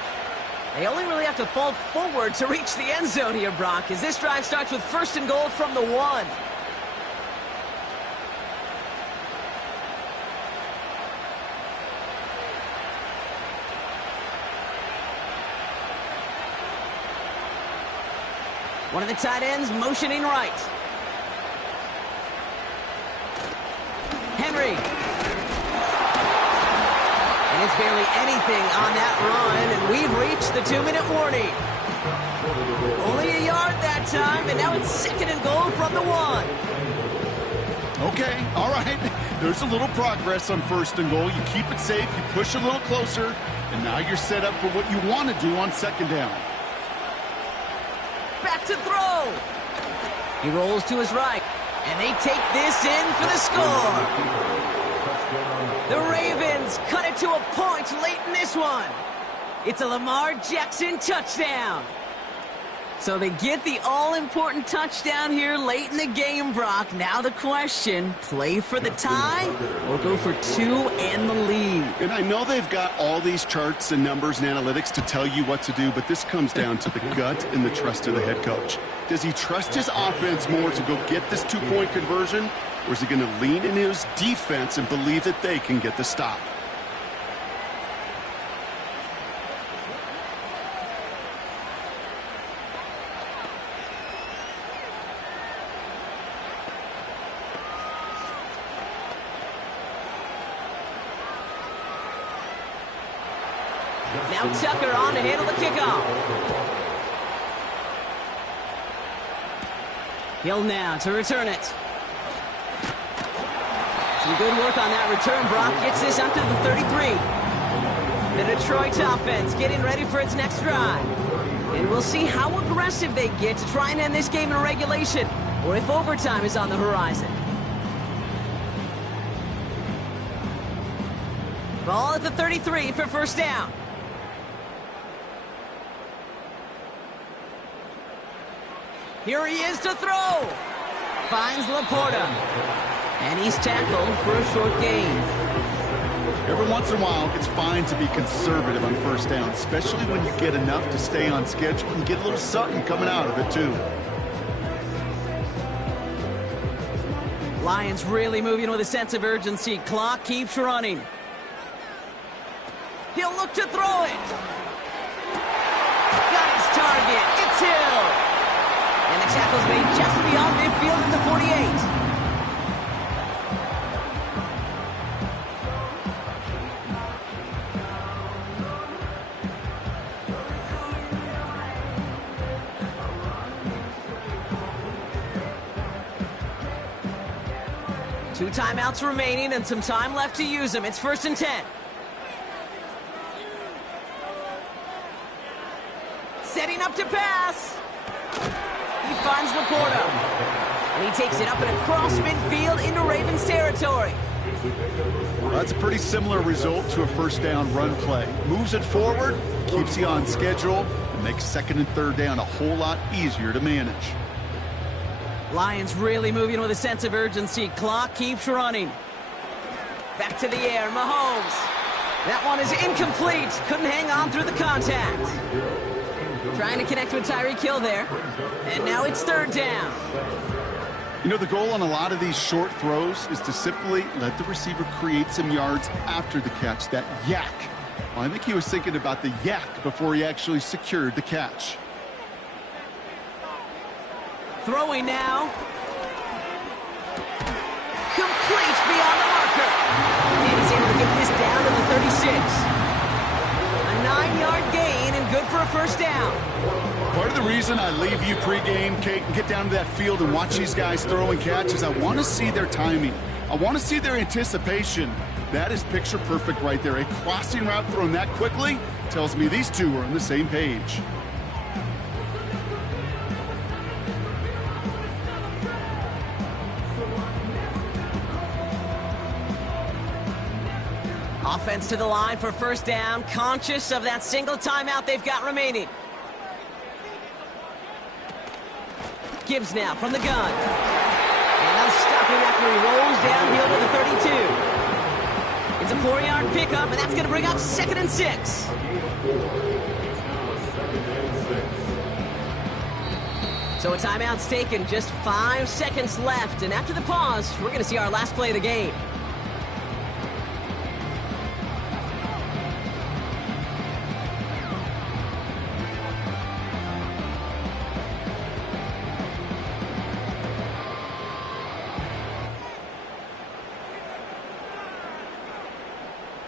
They only really have to fall forward to reach the end zone here, Brock, as this drive starts with 1st and goal from the 1. One of the tight ends motioning right. Henry. And it's barely anything on that run, and we've reached the 2-minute warning. Only a yard that time, and now it's 2nd and goal from the 1. Okay, all right. There's a little progress on 1st and goal. You keep it safe, you push a little closer, and now you're set up for what you want to do on 2nd down. Back to throw. He rolls to his right, and they take this in for the score. The Ravens cut it to a point late in this one. It's a Lamar Jackson touchdown. So they get the all-important touchdown here late in the game, Brock. Now the question, play for the tie or go for 2 and the lead? And I know they've got all these charts and numbers and analytics to tell you what to do, but this comes down to the gut and the trust of the head coach. Does he trust his offense more to go get this 2-point conversion, or is he going to lean in his defense and believe that they can get the stop? Now Tucker on to handle the kickoff. Hill now to return it. Some good work on that return. Brock gets this up to the 33. The Detroit offense getting ready for its next drive. And we'll see how aggressive they get to try and end this game in regulation, or if overtime is on the horizon. Ball at the 33 for 1st down. Here he is to throw. Finds Laporta. And he's tackled for a short gain. Every once in a while, it's fine to be conservative on 1st down, especially when you get enough to stay on schedule and get a little something coming out of it, too. Lions really moving with a sense of urgency. Clock keeps running. He'll look to throw it. Got his target. It's Hill. And the tackle's made just beyond midfield at the 48. Two timeouts remaining and some time left to use them. It's 1st and 10. Setting up to pass. He finds Laporta. And he takes it up and across midfield into Ravens territory. Well, that's a pretty similar result to a 1st down run play. Moves it forward, keeps you on schedule, and makes 2nd and 3rd down a whole lot easier to manage. Lions really moving with a sense of urgency. Clock keeps running. Back to the air, Mahomes. That one is incomplete. Couldn't hang on through the contact. Trying to connect with Tyreek Hill there. And now it's 3rd down. You know, the goal on a lot of these short throws is to simply let the receiver create some yards after the catch, that yak. Well, I think he was thinking about the yak before he actually secured the catch. Throwing now. Complete beyond the marker. And he's able to get this down to the 36. A 9-yard gain and good for a 1st down. Part of the reason I leave you pregame, Kate, and get down to that field and watch these guys throw and catch is I want to see their timing. I want to see their anticipation. That is picture perfect right there. A crossing route thrown that quickly tells me these two are on the same page. Offense to the line for 1st down, conscious of that single timeout they've got remaining. Gibbs now from the gun. And they'll stop him after he rolls downhill to the 32. It's a 4-yard pickup, and that's going to bring up 2nd and 6. So a timeout's taken, just 5 seconds left. And after the pause, we're going to see our last play of the game.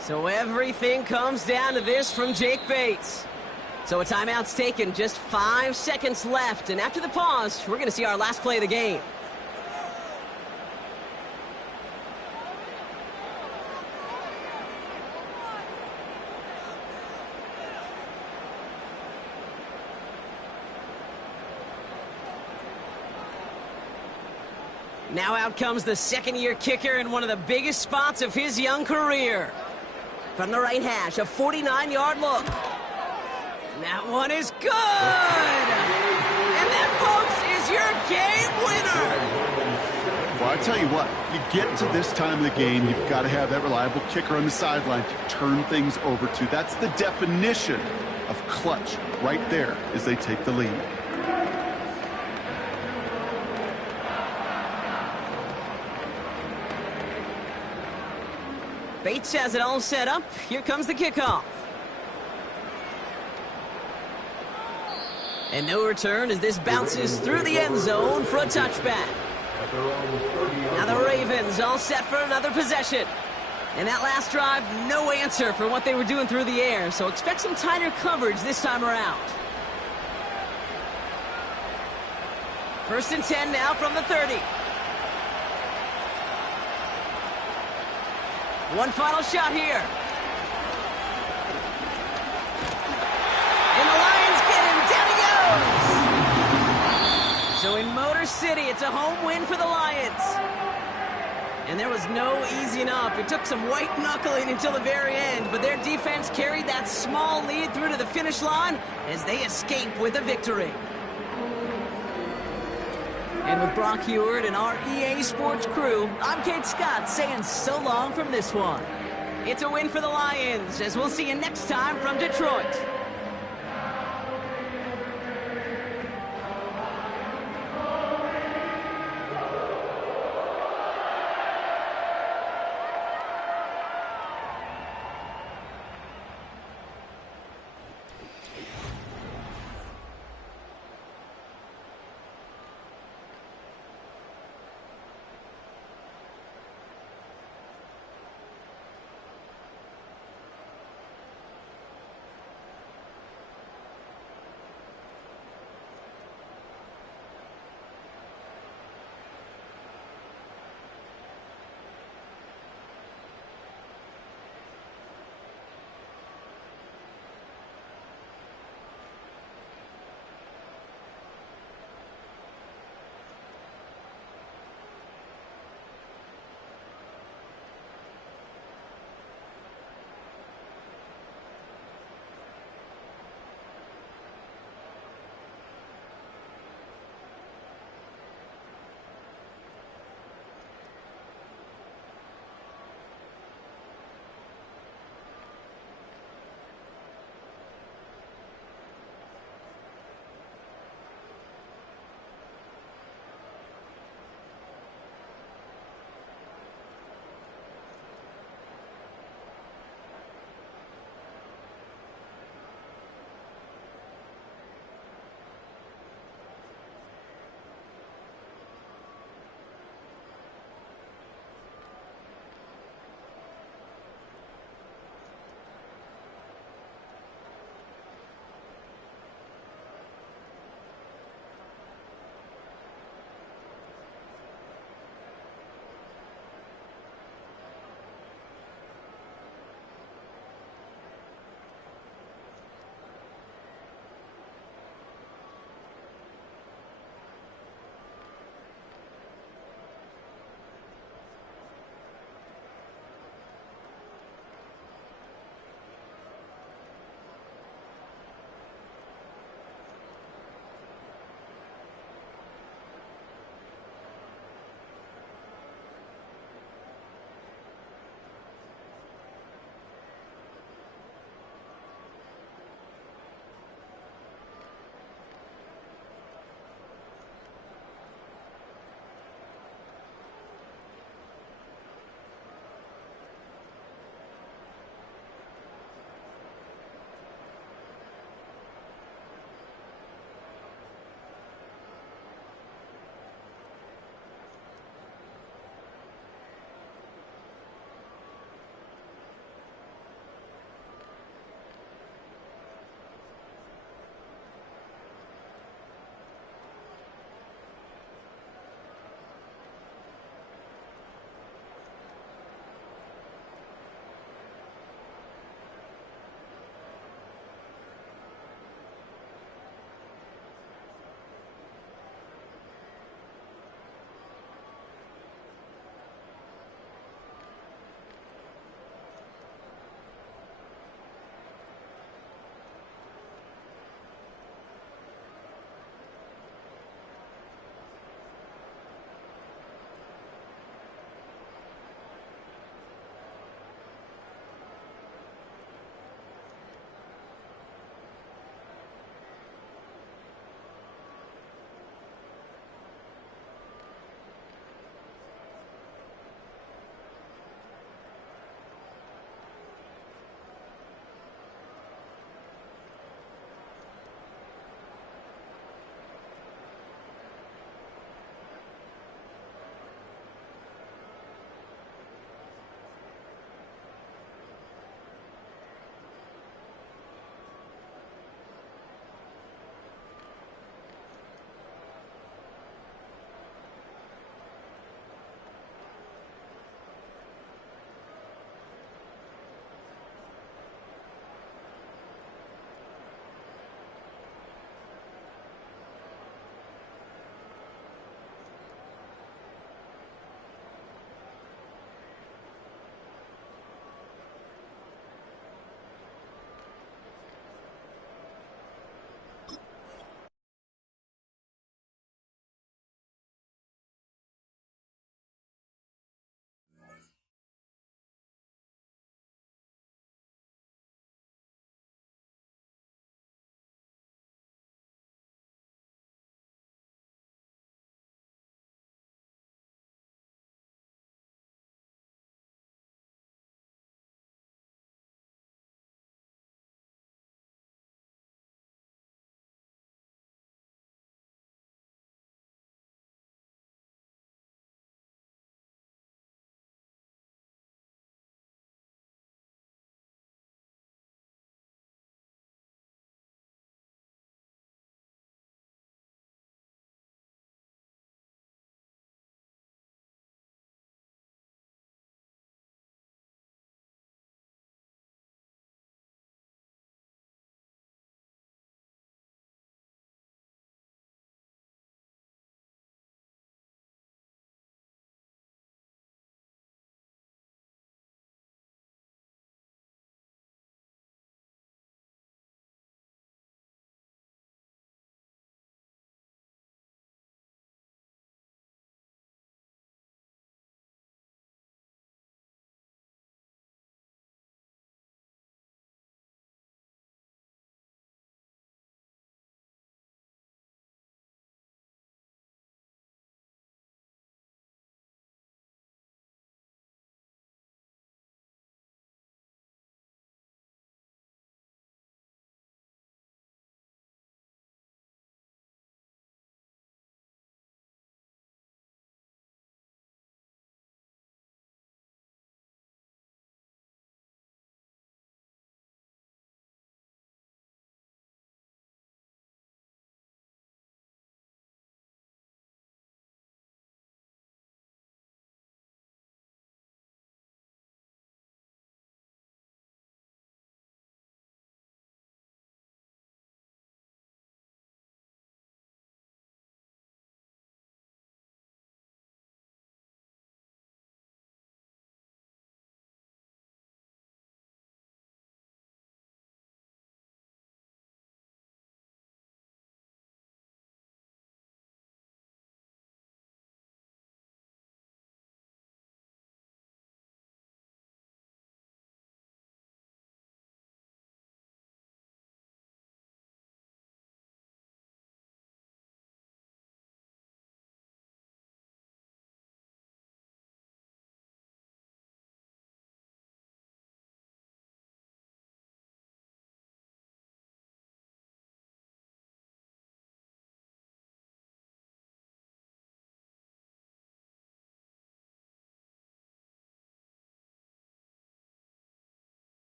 So everything comes down to this from Jake Bates. So a timeout's taken, just 5 seconds left. And after the pause, we're going to see our last play of the game. Now out comes the second-year kicker in one of the biggest spots of his young career. From the right hash, a 49-yard look. And that one is good! And that, folks, is your game winner! Well, I tell you what, you get to this time of the game, you've got to have that reliable kicker on the sideline to turn things over to. That's the definition of clutch right there as they take the lead. Bates has it all set up. Here comes the kickoff. And no return as this bounces through the end zone for a touchback. Now the Ravens all set for another possession. And that last drive, no answer for what they were doing through the air. So expect some tighter coverage this time around. 1st and 10 now from the 30. One final shot here. And the Lions get him. Down he goes. So in Motor City, it's a home win for the Lions. And there was no easing up. It took some white knuckling until the very end, but their defense carried that small lead through to the finish line as they escape with a victory. And with Brock Heward and our EA Sports crew, I'm Kate Scott saying so long from this one. It's a win for the Lions, as we'll see you next time from Detroit.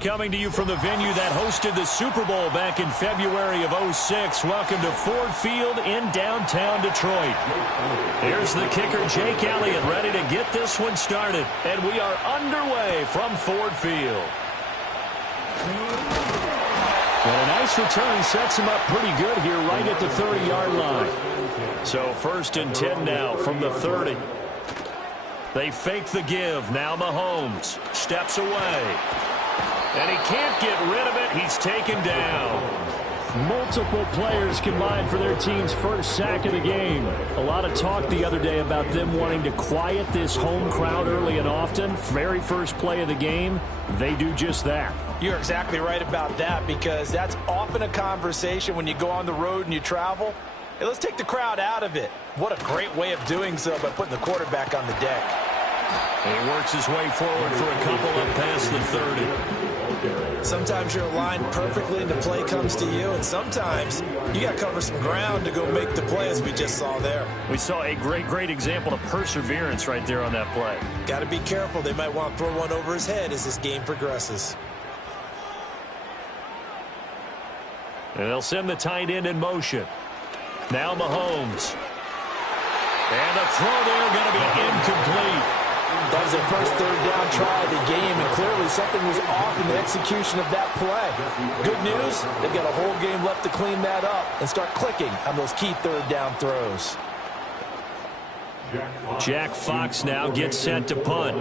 Coming to you from the venue that hosted the Super Bowl back in February of '06. Welcome to Ford Field in downtown Detroit. Here's the kicker, Jake Elliott, ready to get this one started. And we are underway from Ford Field. And a nice return sets him up pretty good here right at the 30-yard line. So 1st and 10 now from the 30. They fake the give. Now Mahomes steps away. And he can't get rid of it. He's taken down. Multiple players combined for their team's first sack of the game. A lot of talk the other day about them wanting to quiet this home crowd early and often. Very first play of the game, they do just that. You're exactly right about that, because that's often a conversation when you go on the road and you travel. Hey, let's take the crowd out of it. What a great way of doing so by putting the quarterback on the deck. He works his way forward for a couple up past the 30. Sometimes you're aligned perfectly and the play comes to you, and sometimes you got to cover some ground to go make the play, as we just saw there. We saw a great example of perseverance right there on that play. Got to be careful. They might want to throw one over his head as this game progresses. And they'll send the tight end in motion. Now Mahomes. And the throw there going to be incomplete. That was their first third down try of the game, and clearly something was off in the execution of that play. Good news, they've got a whole game left to clean that up and start clicking on those key third down throws. Jack Fox now gets set to punt.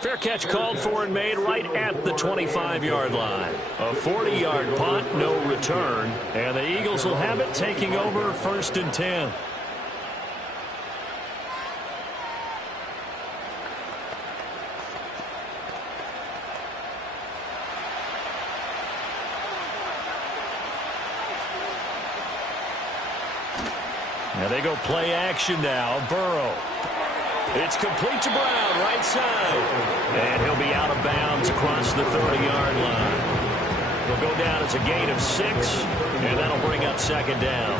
Fair catch called for and made right at the 25-yard line. A 40-yard punt, no return. And the Eagles will have it, taking over 1st and 10. Now they go play action now. Burrow. It's complete to Brown, right side. And he'll be out of bounds across the 30-yard line. He'll go down as a gain of 6, and that'll bring up 2nd down.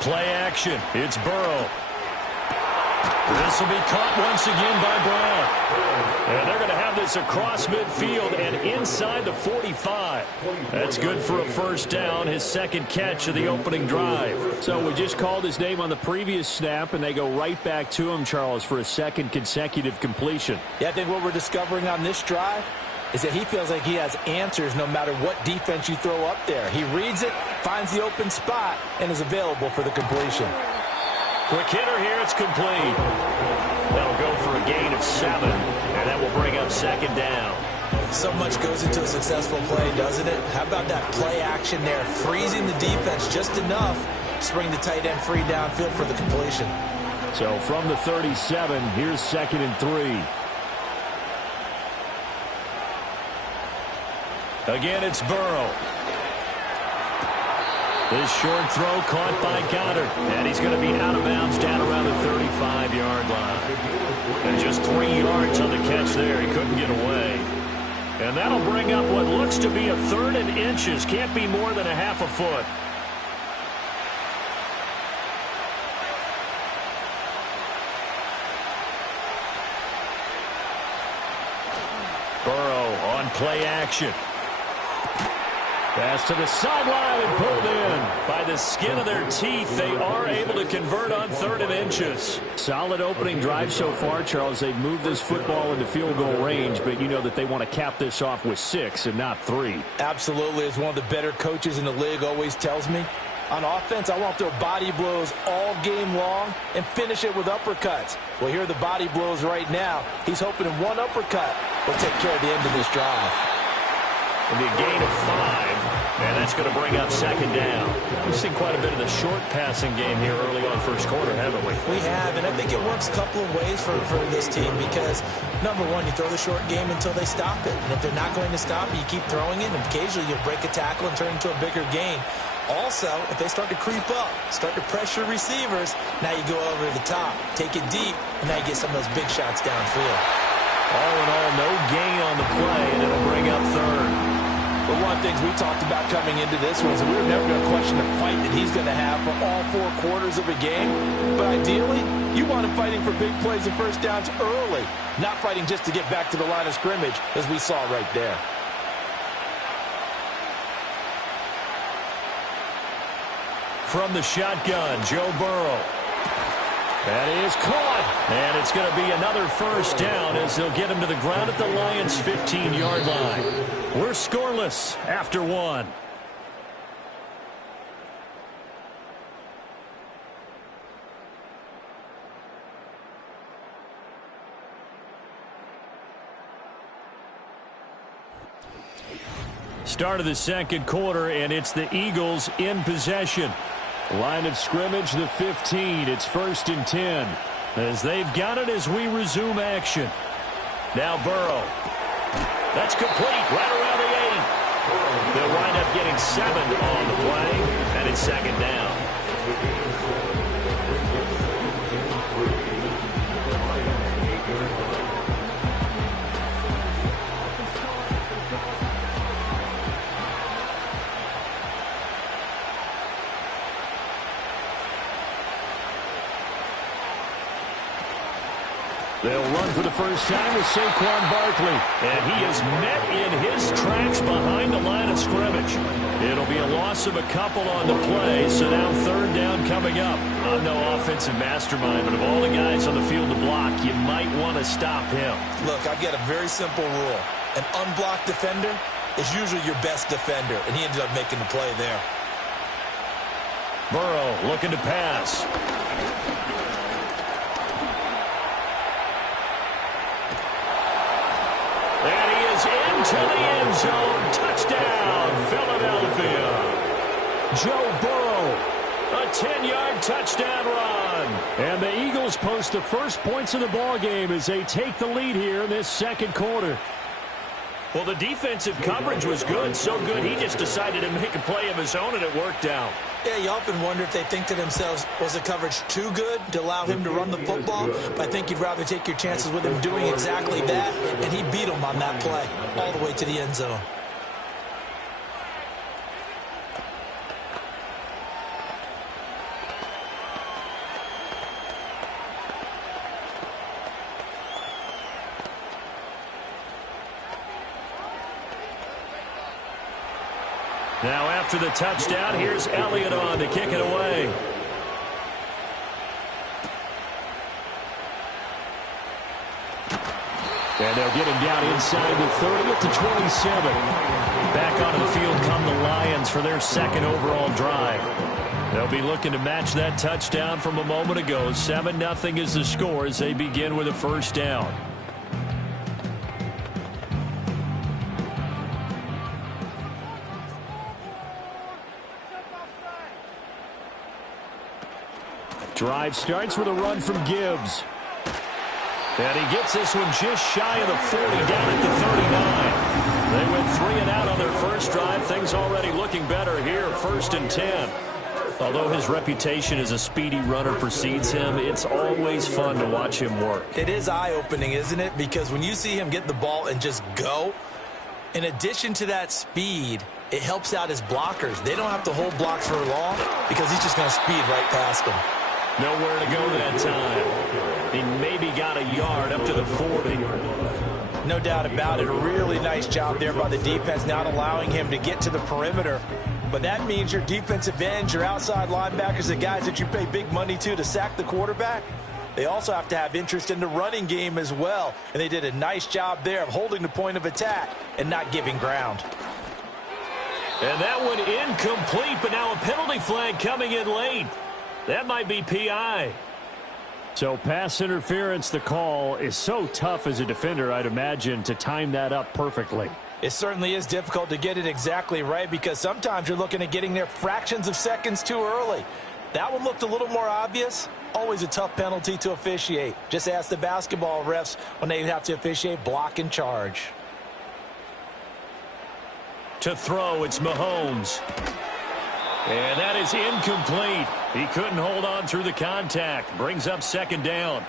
Play action. It's Burrow. This will be caught once again by Brown. And they're going to have this across midfield and inside the 45. That's good for a 1st down, his 2nd catch of the opening drive. So we just called his name on the previous snap, and they go right back to him, Charles, for a 2nd consecutive completion. Yeah, I think what we're discovering on this drive is that he feels like he has answers no matter what defense you throw up there. He reads it, finds the open spot, and is available for the completion. Quick hitter here, it's complete. That'll go for a gain of 7, and that will bring up 2nd down. So much goes into a successful play, doesn't it? How about that play action there, freezing the defense just enough to bring the tight end free downfield for the completion. So from the 37, here's 2nd and 3. Again, it's Burrow. This short throw caught by Goddard. And he's going to be out of bounds down around the 35-yard line. And just 3 yards on the catch there. He couldn't get away. And that'll bring up what looks to be a 3rd and inches. Can't be more than a half a foot. Burrow on play action. Pass to the sideline and pulled in. By the skin of their teeth, they are able to convert on 3rd and inches. Solid opening drive so far, Charles. They've moved this football into field goal range, but you know that they want to cap this off with 6 and not 3. Absolutely. As one of the better coaches in the league always tells me, on offense, I want to throw body blows all game long and finish it with uppercuts. Well, here are the body blows right now. He's hoping in one uppercut will take care of the end of this drive. It'll be a gain of 5, and that's going to bring up 2nd down. We've seen quite a bit of the short passing game here early on first quarter, haven't we? We have, and I think it works a couple of ways for this team because, number one, you throw the short game until they stop it. And if they're not going to stop it, you keep throwing it, and occasionally you'll break a tackle and turn it into a bigger gain. Also, if they start to creep up, start to pressure receivers, now you go over the top, take it deep, and now you get some of those big shots downfield. All in all, no gain on the play, and it'll bring up 3rd. But one of the things we talked about coming into this was that we were never going to question the fight that he's going to have for all 4 quarters of a game. But ideally, you want him fighting for big plays and first downs early, not fighting just to get back to the line of scrimmage, as we saw right there. From the shotgun, Joe Burrow. That is caught, and it's going to be another first down as they'll get him to the ground at the Lions' 15-yard line. We're scoreless after 1. Start of the second quarter, and it's the Eagles in possession. Line of scrimmage, the 15. It's 1st and 10. As they've got it as we resume action. Now Burrow. That's complete right around the 8. They'll wind up getting 7 on the play, and it's 2nd down. They'll run for the first time with Saquon Barkley. And he is met in his tracks behind the line of scrimmage. It'll be a loss of a couple on the play, so now 3rd down coming up. I'm no offensive mastermind, but of all the guys on the field to block, you might want to stop him. Look, I've got a very simple rule. An unblocked defender is usually your best defender, and he ended up making the play there. Burrow looking to pass. And he is into the end zone. Touchdown, Philadelphia. Joe Burrow, a 10-yard touchdown run. And the Eagles post the first points of the ball game as they take the lead here in this second quarter. Well, the defensive coverage was good, so good he just decided to make a play of his own, and it worked out. Yeah, you often wonder if they think to themselves, was the coverage too good to allow him to run the football? But I think you'd rather take your chances with him doing exactly that, and he beat him on that play all the way to the end zone. Now after the touchdown, here's Elliott on to kick it away. And they'll get him down inside the 30 at the 27. Back onto the field come the Lions for their second overall drive. They'll be looking to match that touchdown from a moment ago. 7-0 is the score as they begin with a first down. Drive starts with a run from Gibbs. And he gets this one just shy of the 40 down at the 39. They went 3 and out on their first drive. Things already looking better here, 1st and 10. Although his reputation as a speedy runner precedes him, it's always fun to watch him work. It is eye-opening, isn't it? Because when you see him get the ball and just go, In addition to that speed, it helps out his blockers. They don't have to hold blocks for long because he's just going to speed right past them. Nowhere to go that time. He maybe got a yard up to the 40. No doubt about it. A really nice job there by the defense, not allowing him to get to the perimeter. But that means your defensive ends, your outside linebackers, the guys that you pay big money to sack the quarterback, they also have to have interest in the running game as well. And they did a nice job there of holding the point of attack and not giving ground. And that one incomplete, but now a penalty flag coming in late. That might be PI. So pass interference, the call is so tough as a defender, I'd imagine, to time that up perfectly. It certainly is difficult to get it exactly right because sometimes you're looking at getting there fractions of seconds too early. That one looked a little more obvious. Always a tough penalty to officiate. Just ask the basketball refs when they have to officiate block and charge. To throw, it's Mahomes. And that is incomplete. He couldn't hold on through the contact. Brings up second down.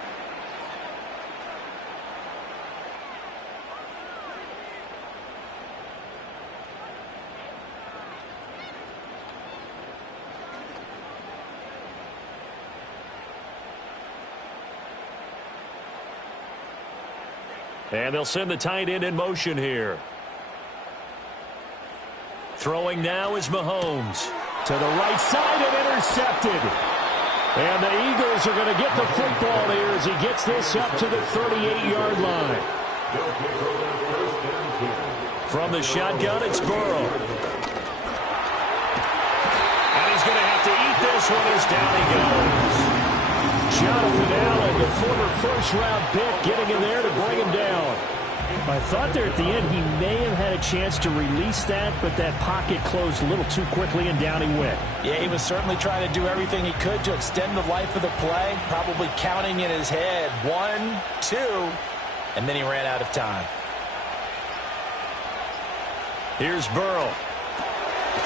And they'll send the tight end in motion here. Throwing now is Mahomes. To the right side and intercepted. And the Eagles are going to get the football here as he gets this up to the 38-yard line. From the shotgun, it's Burrow. And he's going to have to eat this one as down he goes. Jonathan Allen, the former first-round pick, getting in there to bring him down. I thought there at the end he may have had a chance to release that, but that pocket closed a little too quickly and down he went. Yeah, he was certainly trying to do everything he could to extend the life of the play, probably counting in his head 1, 2, and then he ran out of time. Here's Burrow.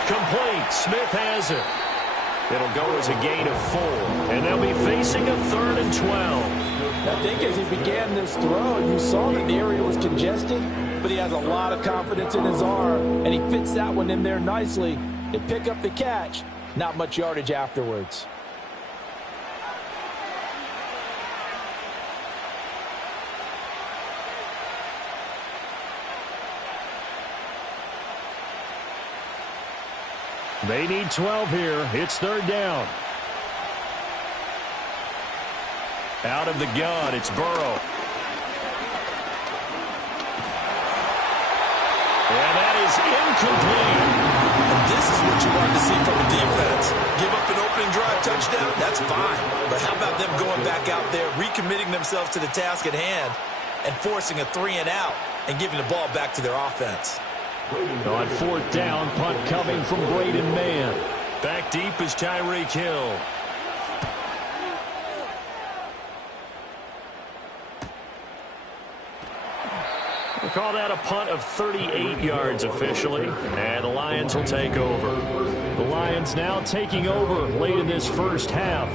Complete. Smith has it. It'll go as a gain of 4, and they'll be facing a 3rd and 12. I think as he began this throw, you saw that the area was congested, but he has a lot of confidence in his arm, and he fits that one in there nicely. They pick up the catch, not much yardage afterwards. They need 12 here. It's 3rd down. Out of the gun, it's Burrow. And that is incomplete. And this is what you want to see from a defense. Give up an opening drive touchdown, that's fine. But how about them going back out there, recommitting themselves to the task at hand, and forcing a 3-and-out and giving the ball back to their offense? On 4th down, punt coming from Braden Mann. Back deep is Tyreek Hill. We'll call that a punt of 38 yards officially, and the Lions will take over. The Lions now taking over late in this first half.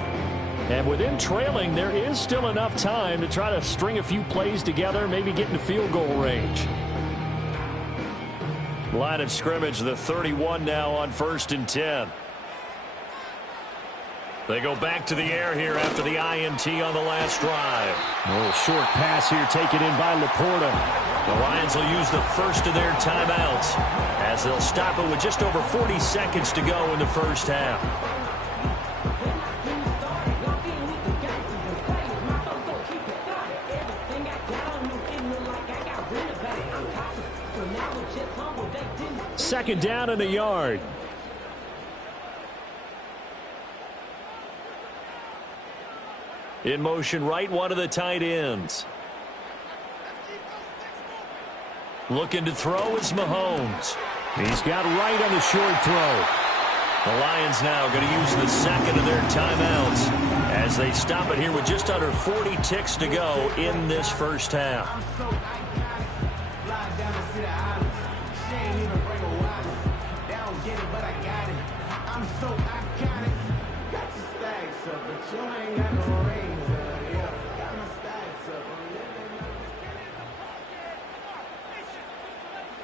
And with them trailing, there is still enough time to try to string a few plays together, maybe get into field goal range. Line of scrimmage, the 31 now on 1st and 10. They go back to the air here after the INT on the last drive. A little short pass here taken in by Laporta. The Lions will use the first of their timeouts as they'll stop it with just over 40 seconds to go in the first half. Second down in the yard. In motion right, one of the tight ends. Looking to throw is Mahomes. He's got right on the short throw. The Lions now going to use the second of their timeouts as they stop it here with just under 40 ticks to go in this first half.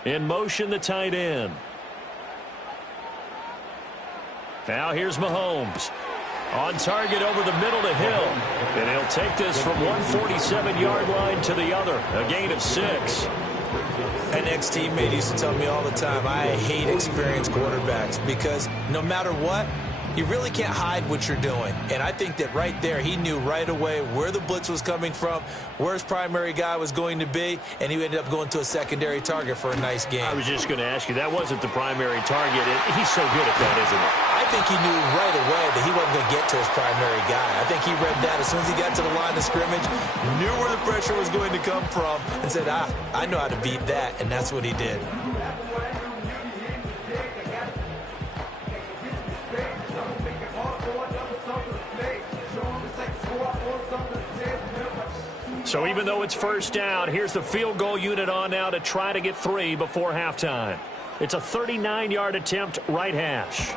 In motion, the tight end. Now here's Mahomes. On target over the middle to Hill. And he'll take this from 147-yard line to the other. A gain of 6. An ex-teammate used to tell me all the time, I hate experienced quarterbacks because no matter what, you really can't hide what you're doing. And I think that right there, he knew right away where the blitz was coming from, where his primary guy was going to be, and he ended up going to a secondary target for a nice game. I was just going to ask you, that wasn't the primary target. He's so good at that, isn't he? I think he knew right away that he wasn't going to get to his primary guy. I think he read that as soon as he got to the line of scrimmage, knew where the pressure was going to come from, and said, I know how to beat that, and that's what he did. So even though it's first down, here's the field goal unit on now to try to get 3 before halftime. It's a 39-yard attempt, right hash.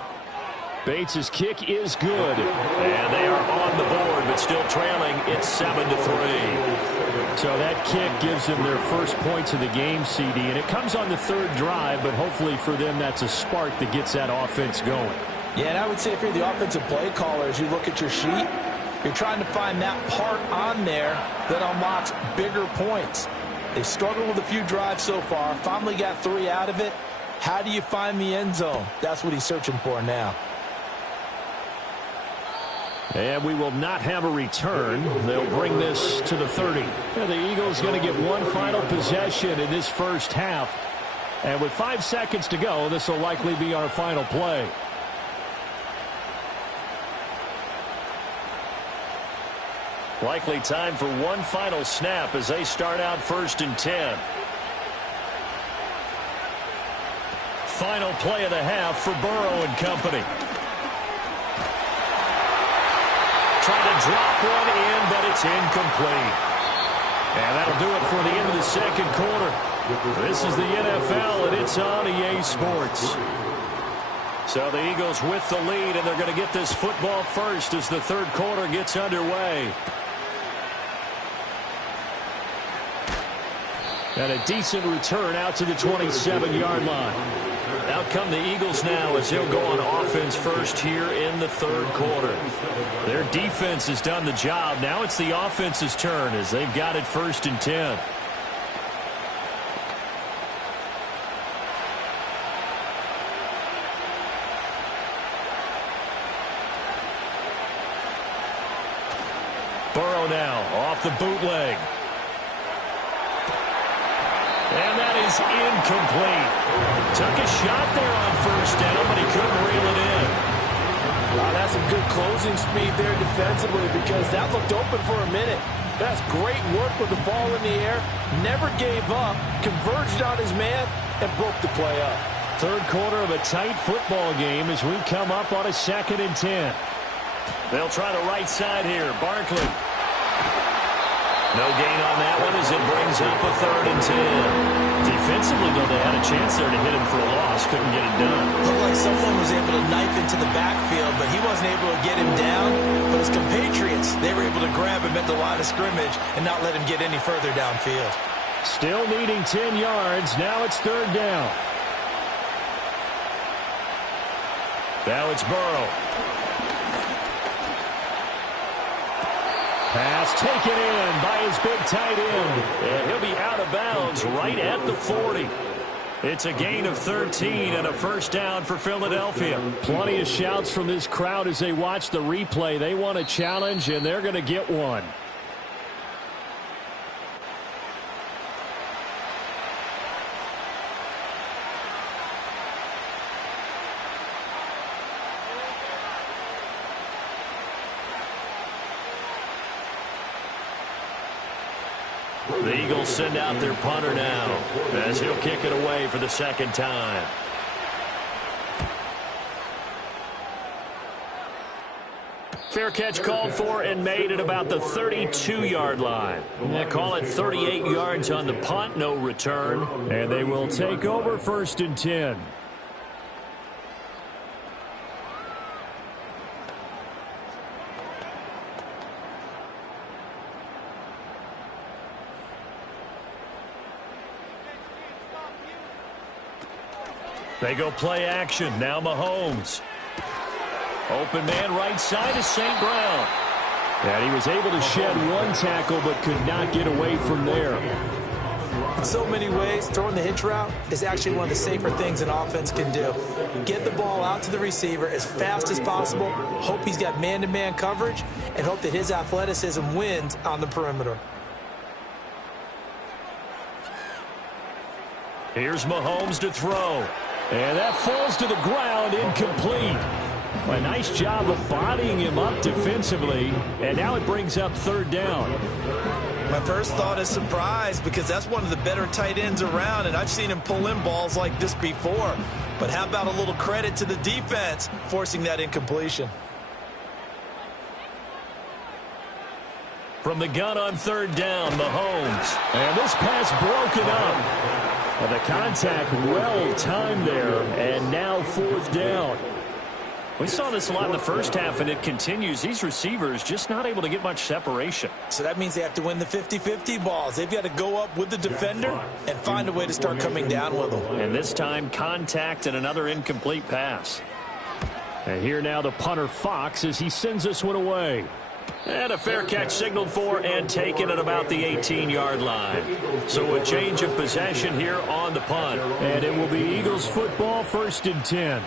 Bates' kick is good. And they are on the board, but still trailing. It's 7-3. So that kick gives them their first points of the game, CD, and it comes on the third drive, but hopefully for them that's a spark that gets that offense going. Yeah, and I would say if you're the offensive play caller, as you look at your sheet, you're trying to find that part on there that unlocks bigger points. They've struggled with a few drives so far, finally got 3 out of it. How do you find the end zone? That's what he's searching for now. And we will not have a return. They'll bring this to the 30. And the Eagles going to get one final possession in this first half. And with 5 seconds to go, this will likely be our final play. Likely time for one final snap as they start out 1st and 10. Final play of the half for Burrow and company. Trying to drop one in, but it's incomplete. And that'll do it for the end of the second quarter. This is the NFL, and it's on EA Sports. So the Eagles with the lead, and they're going to get this football first as the third quarter gets underway. And a decent return out to the 27-yard line. Out come the Eagles now as he'll go on offense first here in the third quarter. Their defense has done the job. Now it's the offense's turn as they've got it 1st and 10. Burrow now off the bootleg. And that is incomplete. Took a shot there on 1st down, but he couldn't reel it in. That's some good closing speed there defensively because that looked open for a minute. That's great work with the ball in the air. Never gave up, converged on his man, and broke the play up. Third quarter of a tight football game as we come up on a 2nd and 10. They'll try the right side here. Barkley. No gain on that one as it brings up a 3rd and 10. Defensively, though, they had a chance there to hit him for a loss. Couldn't get it done. Looked like someone was able to knife into the backfield, but he wasn't able to get him down. But his compatriots, they were able to grab him at the line of scrimmage and not let him get any further downfield. Still needing 10 yards. Now it's 3rd down. Now it's Burrow. Pass taken in by his big tight end. And he'll be out of bounds right at the 40. It's a gain of 13 and a 1st down for Philadelphia. Plenty of shouts from this crowd as they watch the replay. They want a challenge, and they're going to get one. The Eagles send out their punter now as he'll kick it away for the 2nd time. Fair catch called for and made at about the 32-yard line. They call it 38 yards on the punt, no return. And they will take over 1st and 10. They go play action. Now Mahomes. Open man right side is St. Brown. And he was able to shed one tackle but could not get away from there. In so many ways, throwing the hitch route is actually one of the safer things an offense can do. Get the ball out to the receiver as fast as possible, hope he's got man-to-man coverage, and hope that his athleticism wins on the perimeter. Here's Mahomes to throw. And that falls to the ground, incomplete. A nice job of bodying him up defensively, and now it brings up third down. My first thought is surprise because that's one of the better tight ends around, and I've seen him pull in balls like this before. But how about a little credit to the defense forcing that incompletion? From the gun on third down, Mahomes. And this pass broken up. Well, the contact well-timed there, and now fourth down. We saw this a lot in the first half, and it continues. These receivers just not able to get much separation. So that means they have to win the 50-50 balls. They've got to go up with the defender and find a way to start coming down with them. And this time, contact and another incomplete pass. And here now the punter, Fox, as he sends this one away. And a fair catch signaled for and taken at about the 18-yard line. So a change of possession here on the punt. And it will be Eagles football, 1st and 10.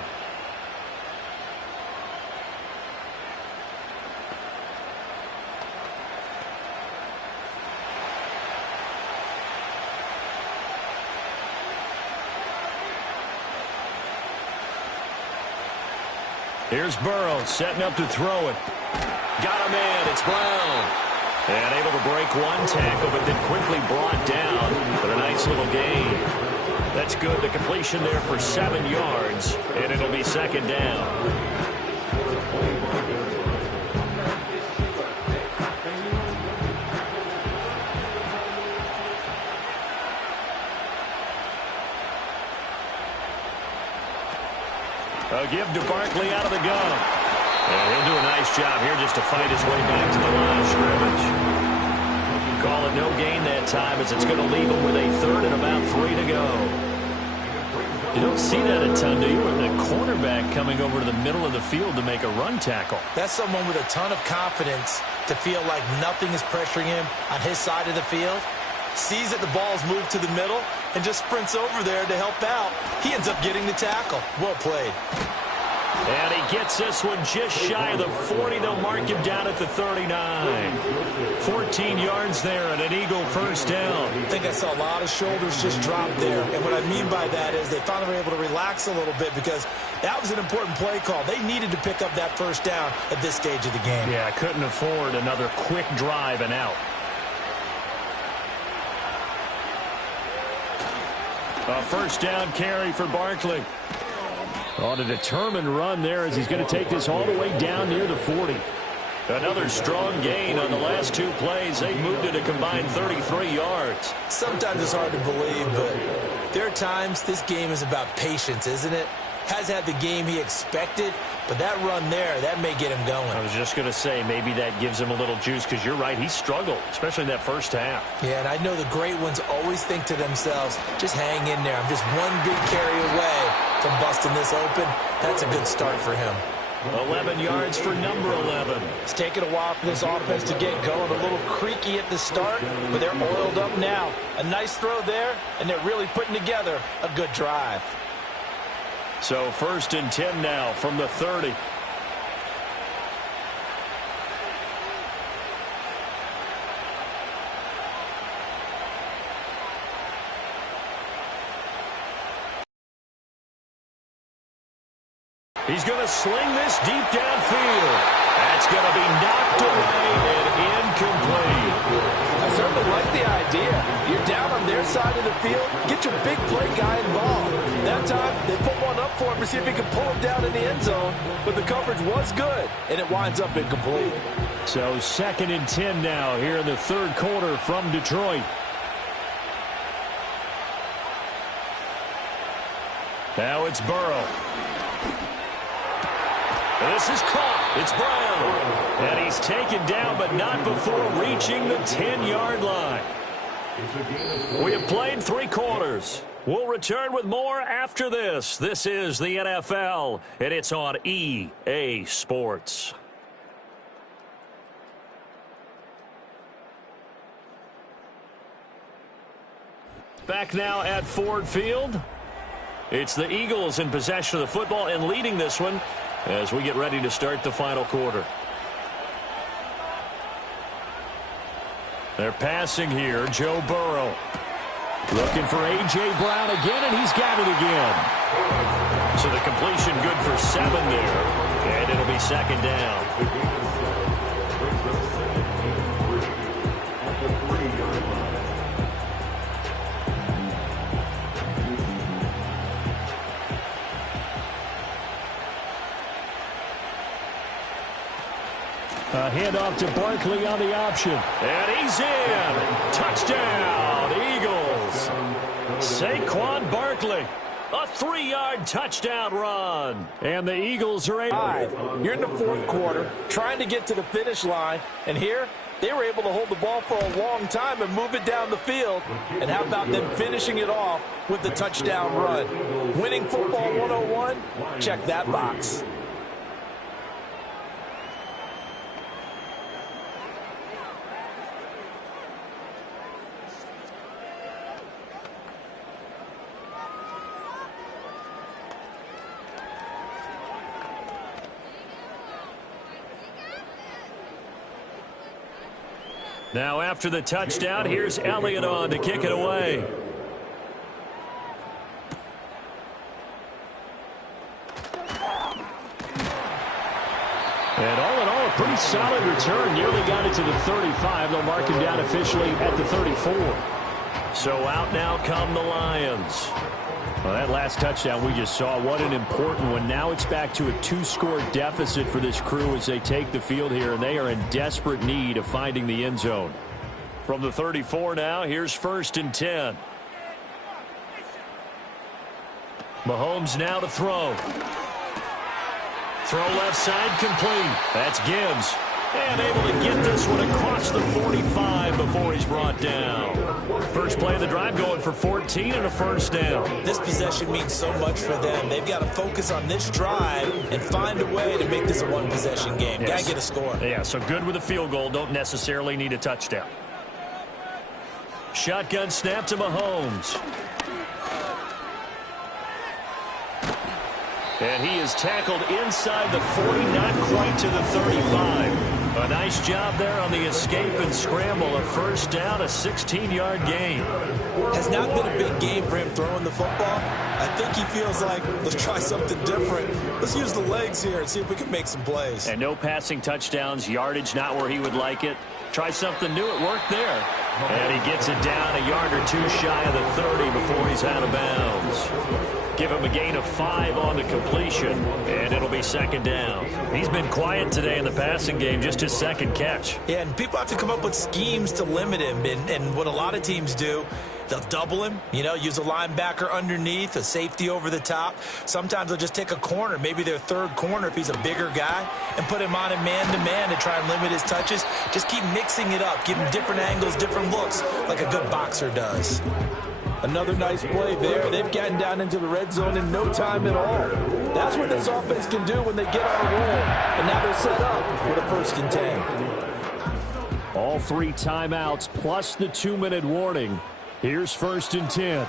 Here's Burrow setting up to throw it. Got a man. It's Brown. And able to break one tackle, but then quickly brought down. But a nice little gain. That's good. The completion there for 7 yards. And it'll be second down. A give to Barkley out of the gun. And he'll do a nice job here just to fight his way back to the line of scrimmage. Call it no gain that time as it's going to leave him with a third and about 3 to go. You don't see that a ton, do you? With the cornerback coming over to the middle of the field to make a run tackle. That's someone with a ton of confidence to feel like nothing is pressuring him on his side of the field. Sees that the ball's moved to the middle and just sprints over there to help out. He ends up getting the tackle. Well played. And he gets this one just shy of the 40. They'll mark him down at the 39. 14 yards there and an Eagle first down. I think I saw a lot of shoulders just drop there. And what I mean by that is they finally were able to relax a little bit because that was an important play call. They needed to pick up that first down at this stage of the game. Yeah, couldn't afford another quick drive and out. A first down carry for Barkley. On a determined run there as he's going to take this all the way down near the 40. Another strong gain on the last 2 plays. They moved it a combined 33 yards. Sometimes it's hard to believe, but there are times this game is about patience, isn't it? Has had the game he expected, but that run there, that may get him going. I was just going to say, maybe that gives him a little juice because you're right, he struggled, especially in that first half. Yeah, and I know the great ones always think to themselves, just hang in there. I'm just one big carry away from busting this open. That's a good start for him. 11 yards for number 11. It's taken a while for this offense to get going. A little creaky at the start, but they're oiled up now. A nice throw there, and they're really putting together a good drive. So 1st and 10 now from the 30. He's going to sling this deep downfield. That's going to be knocked away and incomplete. I certainly like the idea. You're down on their side of the field. Get your big play guy involved. That time, they put one up for him to see if he can pull him down in the end zone. But the coverage was good, and it winds up incomplete. So 2nd and 10 now here in the 3rd quarter from Detroit. Now it's Burrow. This is caught. It's Brown. And he's taken down, but not before reaching the 10-yard line. We have played 3 quarters. We'll return with more after this. This is the NFL, and it's on EA Sports. Back now at Ford Field. It's the Eagles in possession of the football and leading this one as we get ready to start the final quarter. They're passing here. Joe Burrow. Looking for A.J. Brown again, and he's got it again. So the completion good for 7 there, and it'll be second down. A handoff to Barkley on the option. And he's in. Touchdown, Eagles. Saquon Barkley. A 3-yard touchdown run. And the Eagles are able. You're in the fourth quarter, trying to get to the finish line. And here, they were able to hold the ball for a long time and move it down the field. And how about them finishing it off with the touchdown run? Winning football 101? Check that box. Now after the touchdown, here's Elliott on to kick it away. And all in all, a pretty solid return. Nearly got it to the 35. They'll mark him down officially at the 34. So out now come the Lions. Well, that last touchdown we just saw, what an important one. Now it's back to a 2-score deficit for this crew as they take the field here, and they are in desperate need of finding the end zone. From the 34 now, here's 1st and 10. Mahomes now to throw. Throw left side complete. That's Gibbs. And able to get this one across the 45 before he's brought down. First play of the drive going for 14 and a first down. This possession means so much for them. They've got to focus on this drive and find a way to make this a one-possession game. Yes. Got to get a score. Yeah, so good with a field goal. Don't necessarily need a touchdown. Shotgun snap to Mahomes. And he is tackled inside the 40, not quite to the 35. A nice job there on the escape and scramble. A first down, a 16-yard gain. Has not been a big game for him throwing the football. I think he feels like, let's try something different. Let's use the legs here and see if we can make some plays. And no passing touchdowns, yardage not where he would like it. Try something new. It worked there. And he gets it down a yard or two shy of the 30 before he's out of bounds. Give him a gain of 5 on the completion, and it'll be second down. He's been quiet today in the passing game, just his second catch. Yeah, and people have to come up with schemes to limit him, and what a lot of teams do, they'll double him, use a linebacker underneath, a safety over the top. Sometimes they'll just take a corner, maybe their third corner if he's a bigger guy, and put him on a man-to-man to try and limit his touches. Just keep mixing it up, give him different angles, different looks, like a good boxer does. Another nice play there. They've gotten down into the red zone in no time at all. That's what this offense can do when they get on a roll. And now they're set up with a 1st and 10. All 3 timeouts plus the 2-minute warning. Here's 1st and 10.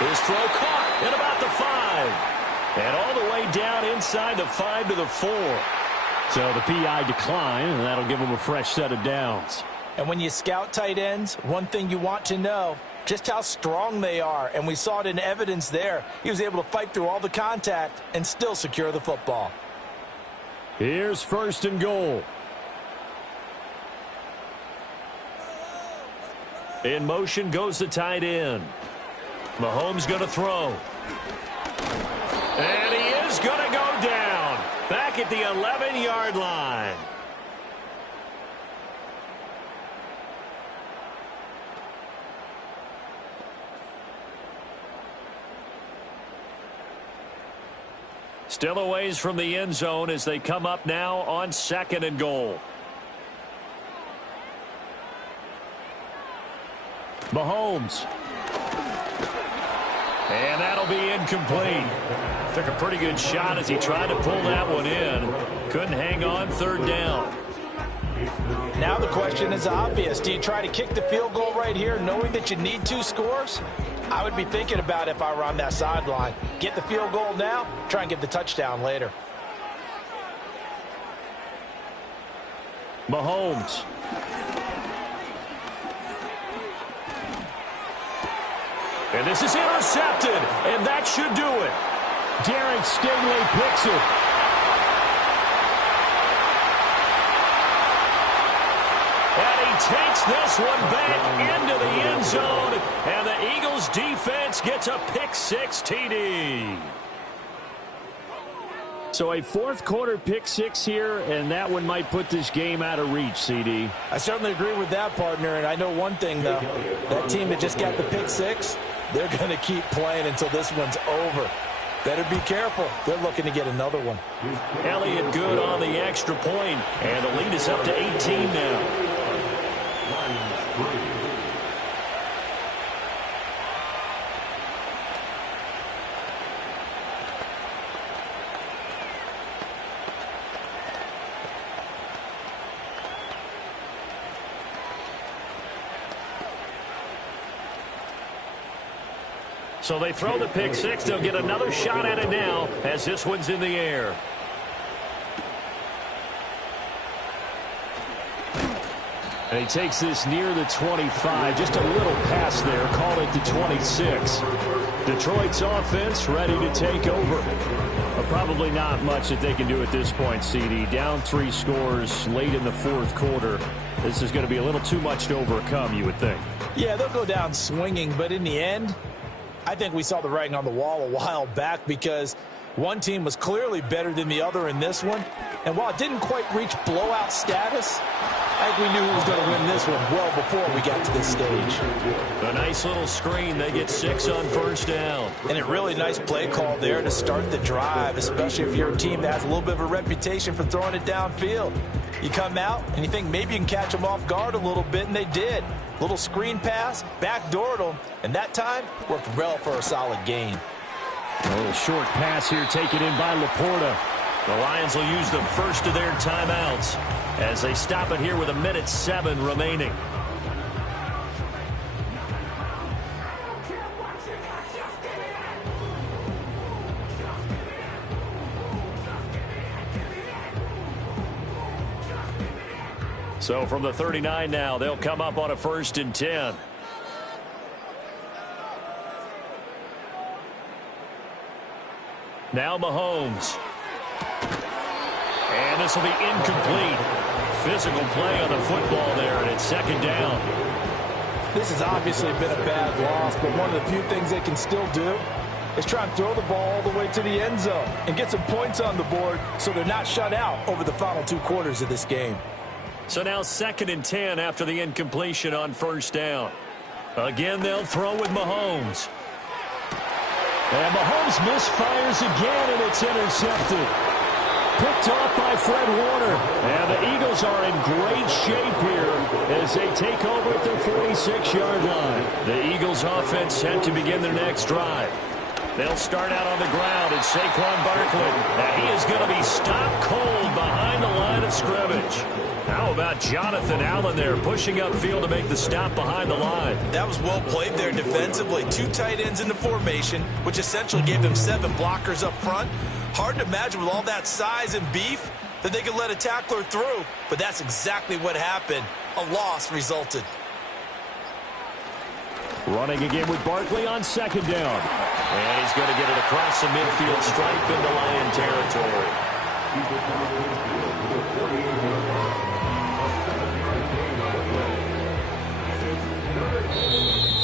His throw caught at about the 5. And all the way down inside the 5 to the 4. So the PI decline, and that'll give him a fresh set of downs. And when you scout tight ends, one thing you want to know, just how strong they are. And we saw it in evidence there. He was able to fight through all the contact and still secure the football. Here's 1st and goal. In motion goes the tight end. Mahomes going to throw. And he is going to go down. Back at the 11-yard line. Still a ways from the end zone as they come up now on 2nd and goal. Mahomes. And that'll be incomplete. Took a pretty good shot as he tried to pull that one in. Couldn't hang on, third down. Now the question is obvious. Do you try to kick the field goal right here knowing that you need 2 scores? I would be thinking about if I were on that sideline. Get the field goal now, try and get the touchdown later. Mahomes. And this is intercepted, and that should do it. Derek Stingley picks it. And he takes this one back into the end zone, and the Eagles defense gets a pick-6 TD. So a fourth-quarter pick-6 here, and that one might put this game out of reach, CD. I certainly agree with that, partner, and I know one thing, though. That team that just got the pick-6, they're going to keep playing until this one's over. Better be careful. They're looking to get another one. Elliott good on the extra point, and the lead is up to 18 now. So they throw the pick-6. They'll get another shot at it now as this one's in the air. And he takes this near the 25. Just a little pass there. Call it the 26. Detroit's offense ready to take over. But probably not much that they can do at this point, CD. Down 3 scores late in the fourth quarter. This is going to be a little too much to overcome, you would think. Yeah, they'll go down swinging, but in the end, I think we saw the writing on the wall a while back because one team was clearly better than the other in this one. And while it didn't quite reach blowout status, I think we knew who was going to win this one well before we got to this stage. A nice little screen. They get 6 on first down. And a really nice play call there to start the drive, especially if you're a team that has a little bit of a reputation for throwing it downfield. You come out and you think maybe you can catch them off guard a little bit, and they did. Little screen pass, backdoored them, and that time worked well for a solid gain. A little short pass here taken in by Laporta. The Lions will use the first of their timeouts as they stop it here with 1:07 remaining. So from the 39 now, they'll come up on a 1st and 10. Now Mahomes. And this will be incomplete. Physical play on the football there, and it's 2nd down. This has obviously been a bad loss, but one of the few things they can still do is try and throw the ball all the way to the end zone and get some points on the board so they're not shut out over the final 2 quarters of this game. So now 2nd and 10 after the incompletion on 1st down. Again, they'll throw with Mahomes. And Mahomes misfires again, and it's intercepted. Picked off by Fred Warner. And the Eagles are in great shape here as they take over at their 46-yard line. The Eagles offense set to begin their next drive. They'll start out on the ground, and Saquon Barkley. And he is going to be stopped cold behind the line of scrimmage. How about Jonathan Allen there pushing upfield to make the stop behind the line? That was well played there defensively. 2 tight ends in the formation, which essentially gave them 7 blockers up front. Hard to imagine with all that size and beef that they could let a tackler through, but that's exactly what happened. A loss resulted. Running again with Barkley on 2nd down. And he's going to get it across the midfield stripe into Lion territory.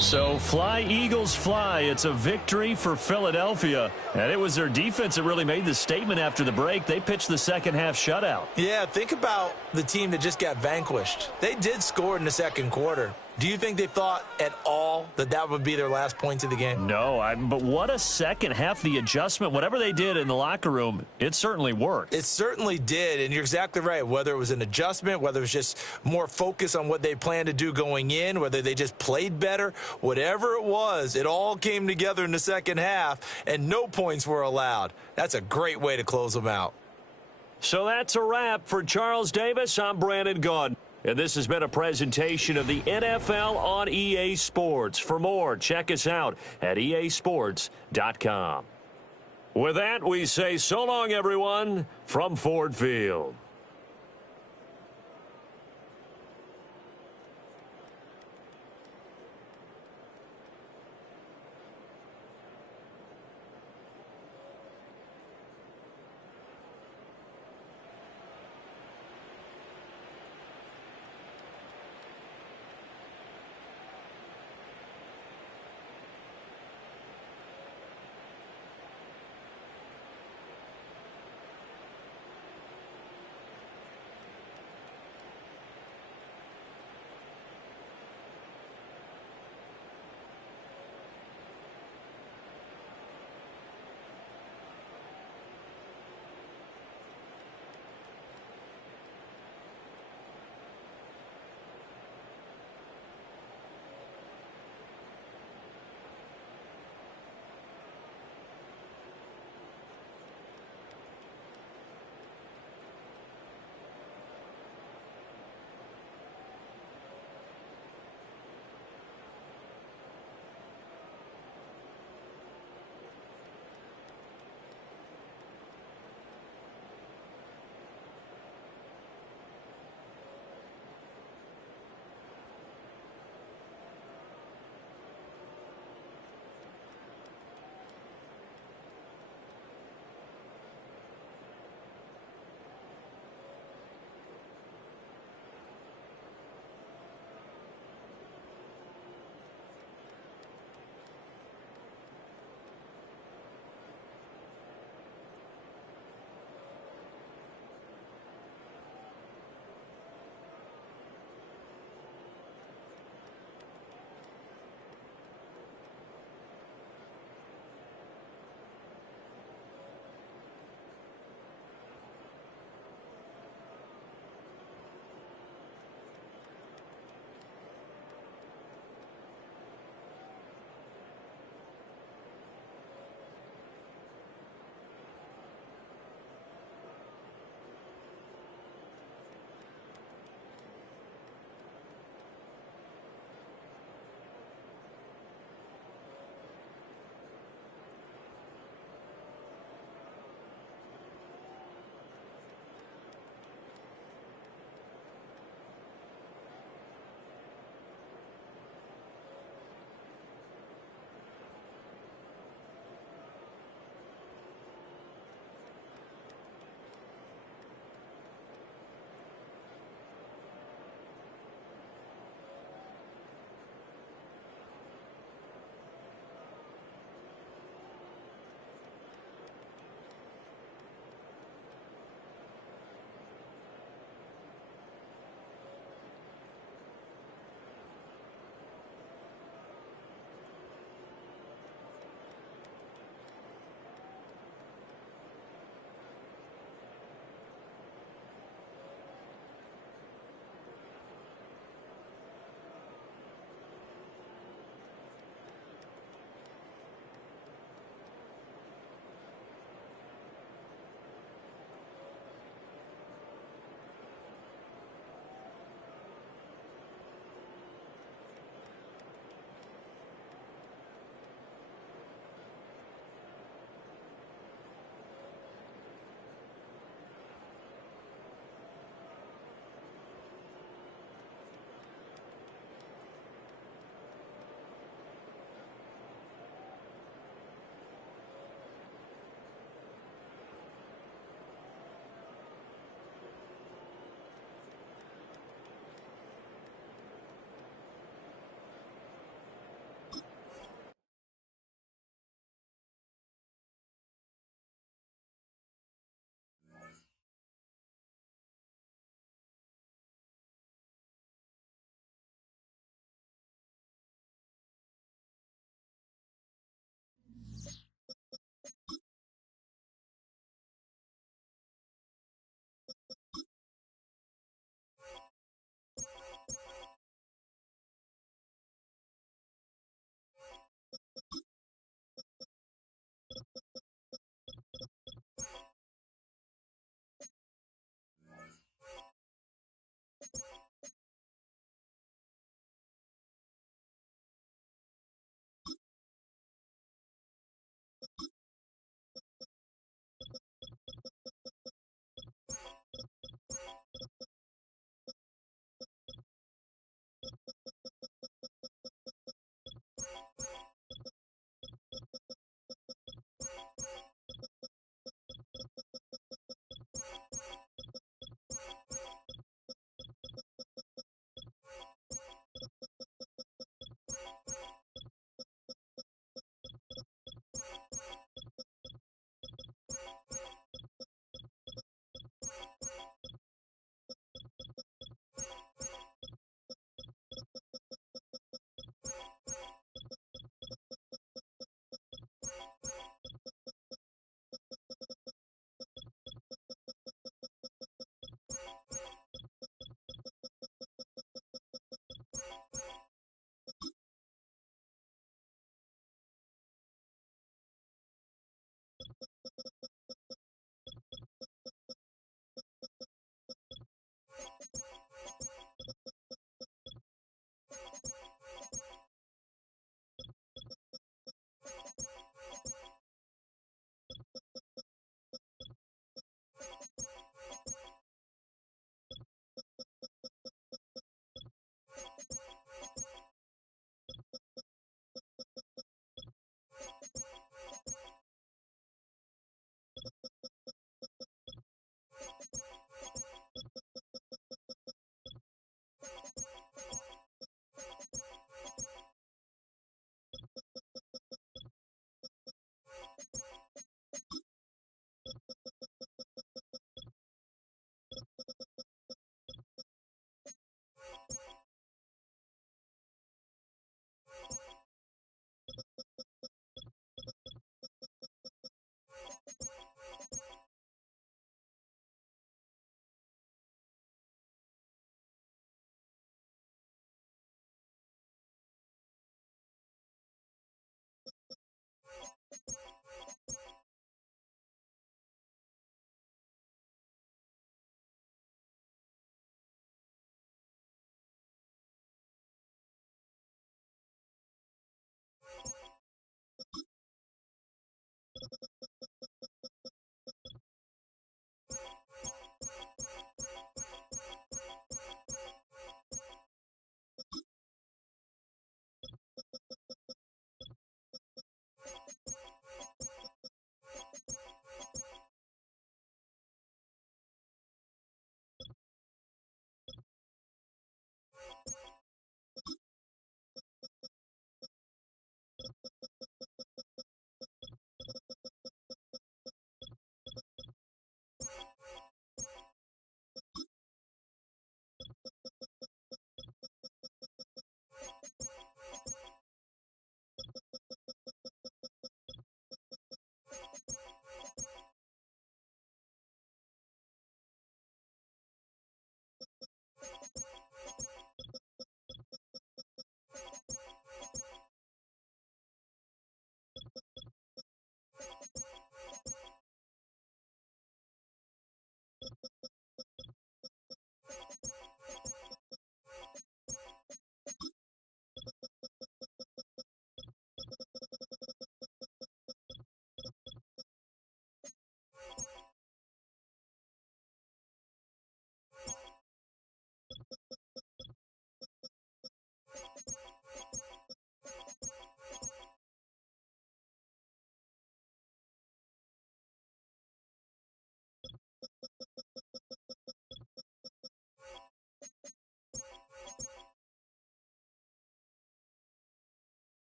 So fly, Eagles, fly. It's a victory for Philadelphia. And it was their defense that really made the statement after the break. They pitched the second-half shutout. Yeah, think about the team that just got vanquished. They did score in the 2nd quarter, Do you think they thought at all that that would be their last points of the game? No, but what a second half. The adjustment, whatever they did in the locker room, it certainly worked. It certainly did, and you're exactly right. Whether it was an adjustment, whether it was just more focus on what they planned to do going in, whether they just played better, whatever it was, it all came together in the second half, and no points were allowed. That's a great way to close them out. So that's a wrap for Charles Davis. I'm Brandon Gaudin. And this has been a presentation of the NFL on EA Sports. For more, check us out at easports.com. With that, we say so long, everyone, from Ford Field.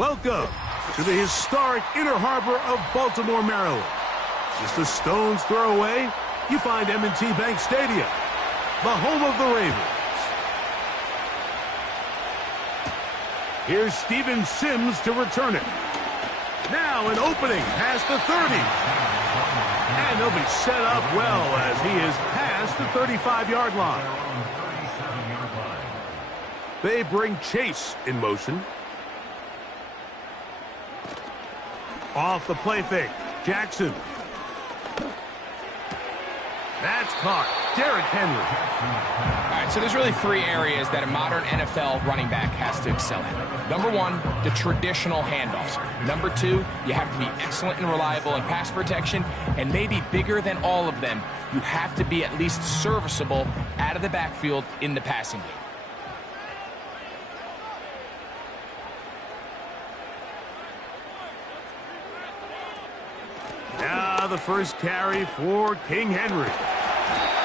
Welcome to the historic Inner Harbor of Baltimore, Maryland. Just a stone's throw away, you find M&T Bank Stadium, the home of the Ravens. Here's Steven Sims to return it. Now an opening past the 30. And they'll be set up well as he is past the 35-yard line. They bring Chase in motion. Off the play fake, Jackson. That's caught. Derrick Henry. All right, so there's really three areas that a modern NFL running back has to excel at. Number one, the traditional handoffs. Number two, you have to be excellent and reliable in pass protection. And maybe bigger than all of them, you have to be at least serviceable out of the backfield in the passing game. Now the first carry for King Henry.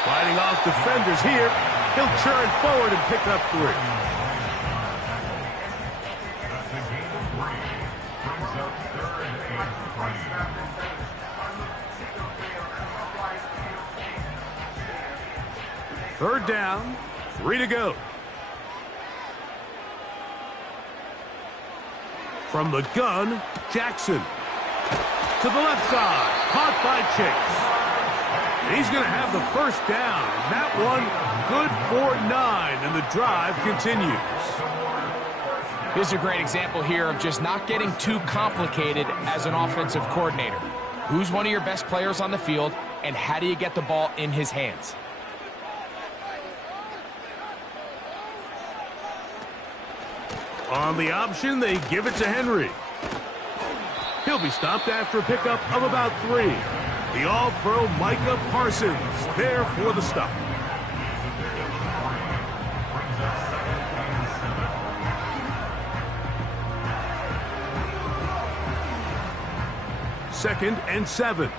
Fighting off defenders here. He'll churn forward and pick up 3. Third down, 3 to go. From the gun, Jackson. To the left side, caught by Chase. He's going to have the first down. That one good for 9, and the drive continues. Here's a great example here of just not getting too complicated as an offensive coordinator. Who's one of your best players on the field, and how do you get the ball in his hands? On the option, they give it to Henry. He'll be stopped after a pickup of about 3. The All-Pro Micah Parsons there for the stop. Second and 7.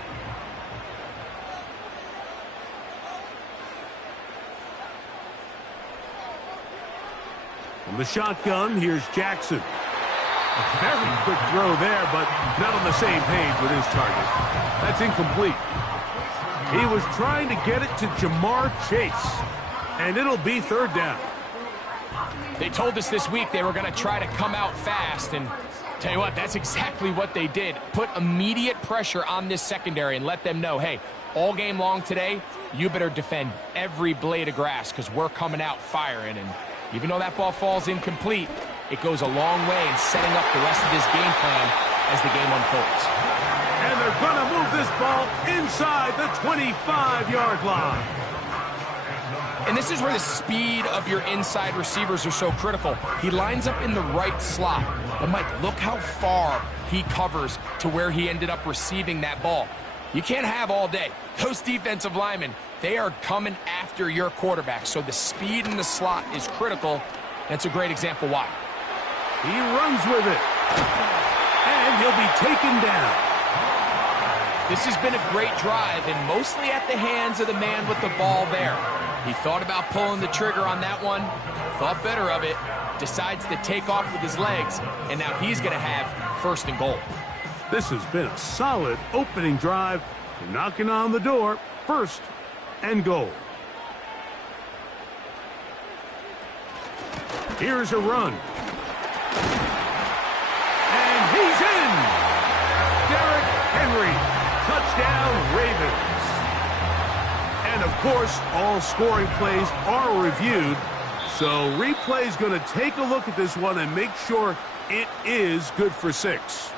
From the shotgun, here's Jackson. A very quick throw there, but not on the same page with his target. That's incomplete. He was trying to get it to Jamar Chase, and it'll be third down. They told us this week they were going to try to come out fast, and tell you what, that's exactly what they did. Put immediate pressure on this secondary and let them know, hey, all game long today, you better defend every blade of grass because we're coming out firing. And even though that ball falls incomplete, it goes a long way in setting up the rest of this game plan as the game unfolds. And they're going to move this ball inside the 25-yard line. And this is where the speed of your inside receivers are so critical. He lines up in the right slot. But, Mike, look how far he covers to where he ended up receiving that ball. You can't have all day. Those defensive linemen, they are coming after your quarterback. So the speed in the slot is critical. That's a great example why. He runs with it. And he'll be taken down. This has been a great drive, and mostly at the hands of the man with the ball there. He thought about pulling the trigger on that one, thought better of it, decides to take off with his legs, and now he's going to have first and goal. This has been a solid opening drive. Knocking on the door, first and goal. Here's a run. And he's in! Derrick Henry, touchdown Ravens. And of course, all scoring plays are reviewed, so replay's going to take a look at this one and make sure it is good for 6.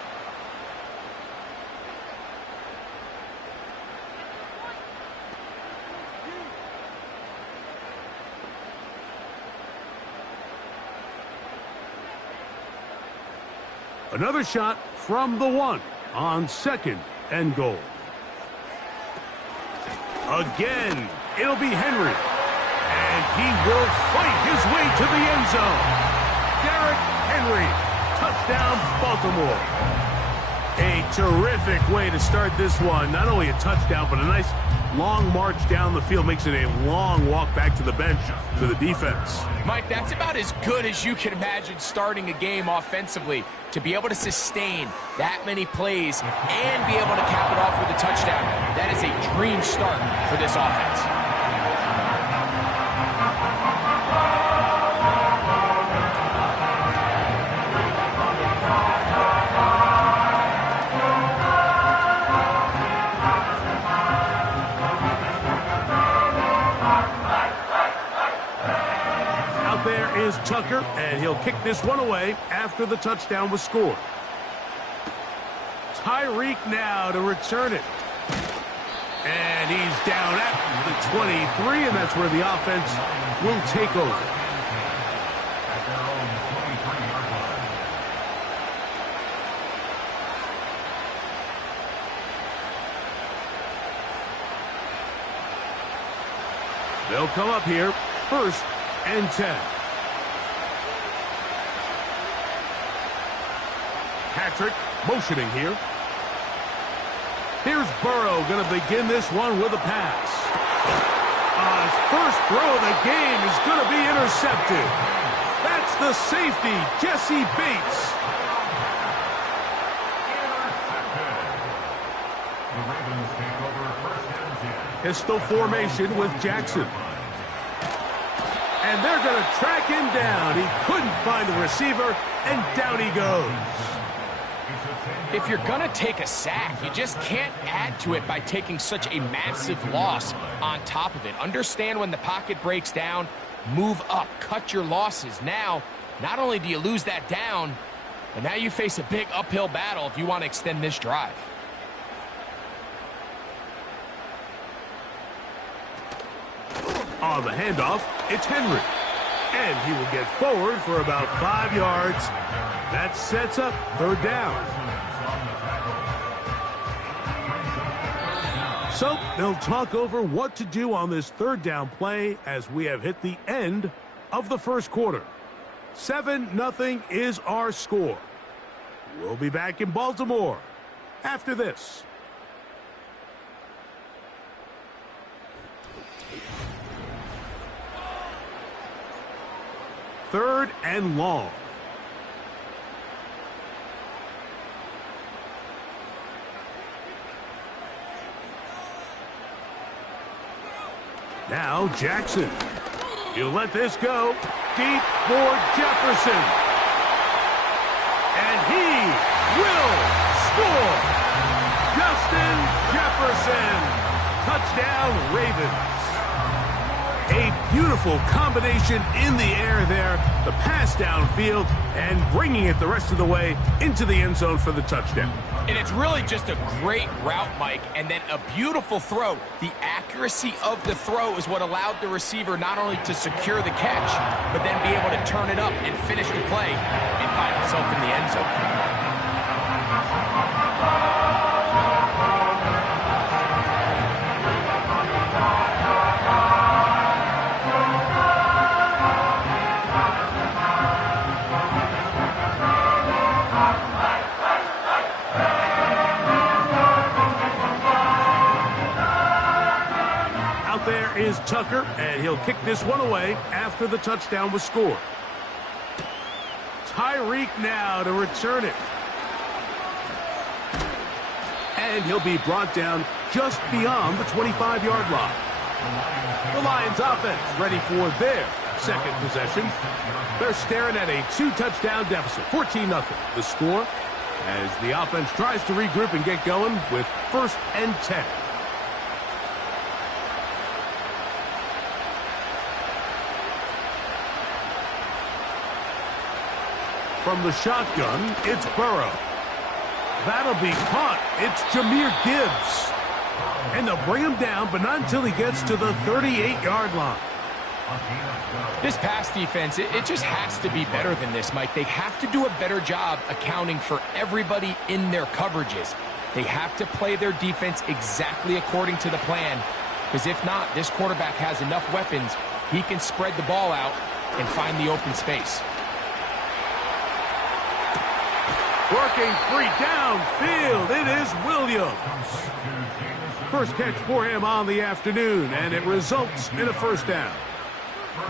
Another shot from the 1 on second and goal. Again, it'll be Henry. And he will fight his way to the end zone. Derrick Henry, touchdown Baltimore. A Terrific way to start this one. Not only a touchdown, but a nice long march down the field. Makes it a long walk back to the bench for the defense. Mike, that's about as good as you can imagine starting a game offensively. To be able to sustain that many plays and be able to cap it off with a touchdown, that is a dream start for this offense. There is Tucker, and he'll kick this one away after the touchdown was scored. Tyreek now to return it. And he's down at the 23, and that's where the offense will take over. They'll come up here, 1st and 10. Patrick motioning here. Here's Burrow going to begin this one with a pass. His first throw of the game is going to be intercepted. That's the safety, Jesse Bates. Pistol formation with Jackson. And they're going to track him down. He couldn't find the receiver, and down he goes. If you're going to take a sack, you just can't add to it by taking such a massive loss on top of it. Understand when the pocket breaks down, move up, cut your losses. Now, not only do you lose that down, but now you face a big uphill battle if you want to extend this drive. On the handoff, it's Henry. And he will get forward for about 5 yards. That sets up 3rd down. So they'll talk over what to do on this 3rd down play as we have hit the end of the 1st quarter. 7-0 is our score. We'll be back in Baltimore after this. Third and long. Now Jackson. He'll let this go. Deep for Jefferson. And he will score. Justin Jefferson. Touchdown Ravens. A beautiful combination in the air there. The pass downfield and bringing it the rest of the way into the end zone for the touchdown. And it's really just a great route, Mike, and then a beautiful throw. The accuracy of the throw is what allowed the receiver not only to secure the catch, but then be able to turn it up and finish the play and find himself in the end zone. There is Tucker, and he'll kick this one away after the touchdown was scored. Tyreek now to return it. And he'll be brought down just beyond the 25-yard line. The Lions offense ready for their 2nd possession. They're staring at a 2-touchdown deficit, 14-0. The score as the offense tries to regroup and get going with 1st and 10. From the shotgun, it's Burrow. That'll be caught. It's Jahmyr Gibbs. And they'll bring him down, but not until he gets to the 38-yard line. This pass defense, it just has to be better than this, Mike. They have to do a better job accounting for everybody in their coverages. They have to play their defense exactly according to the plan, because if not, this quarterback has enough weapons, he can spread the ball out and find the open space. Working free downfield. It is Williams. First catch for him on the afternoon, and it results in a first down.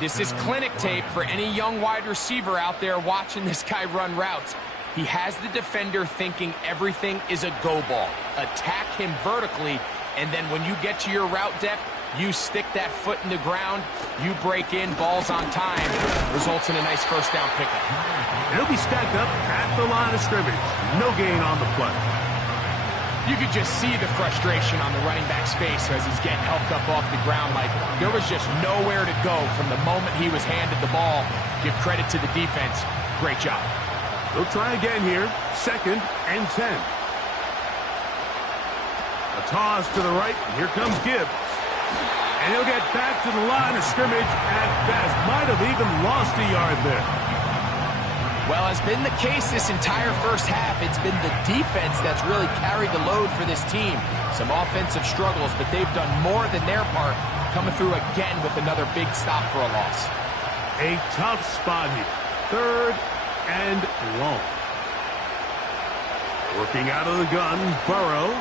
This is clinic tape for any young wide receiver out there watching this guy run routes. He has the defender thinking everything is a go ball. Attack him vertically, and then when you get to your route depth, you stick that foot in the ground, you break in, balls on time, results in a nice first down pickup. He'll be stacked up at the line of scrimmage. No gain on the play. You could just see the frustration on the running back's face as he's getting helped up off the ground. Like there was just nowhere to go from the moment he was handed the ball. Give credit to the defense. Great job. They'll try again here. 2nd and 10. A toss to the right. And here comes Gibbs. And he'll get back to the line of scrimmage at best. Might have even lost a yard there. Well, as been the case this entire first half, it's been the defense that's really carried the load for this team. Some offensive struggles, but they've done more than their part, coming through again with another big stop for a loss. A tough spot here. 3rd and long. Working out of the gun, Burrow.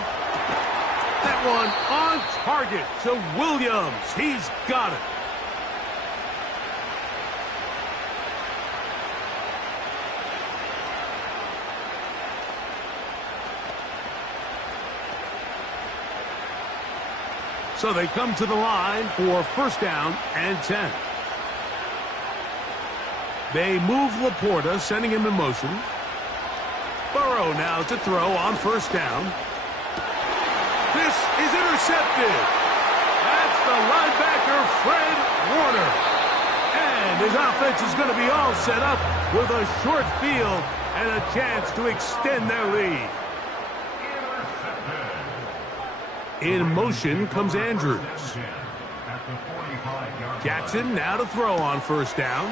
That one on target to Williams. He's got it. So they come to the line for first down and 10. They move Laporta, sending him in motion. Burrow now to throw on first down. This is intercepted. That's the linebacker, Fred Warner. And his offense is going to be all set up with a short field and a chance to extend their lead. In motion comes Andrews. Jackson now to throw on first down.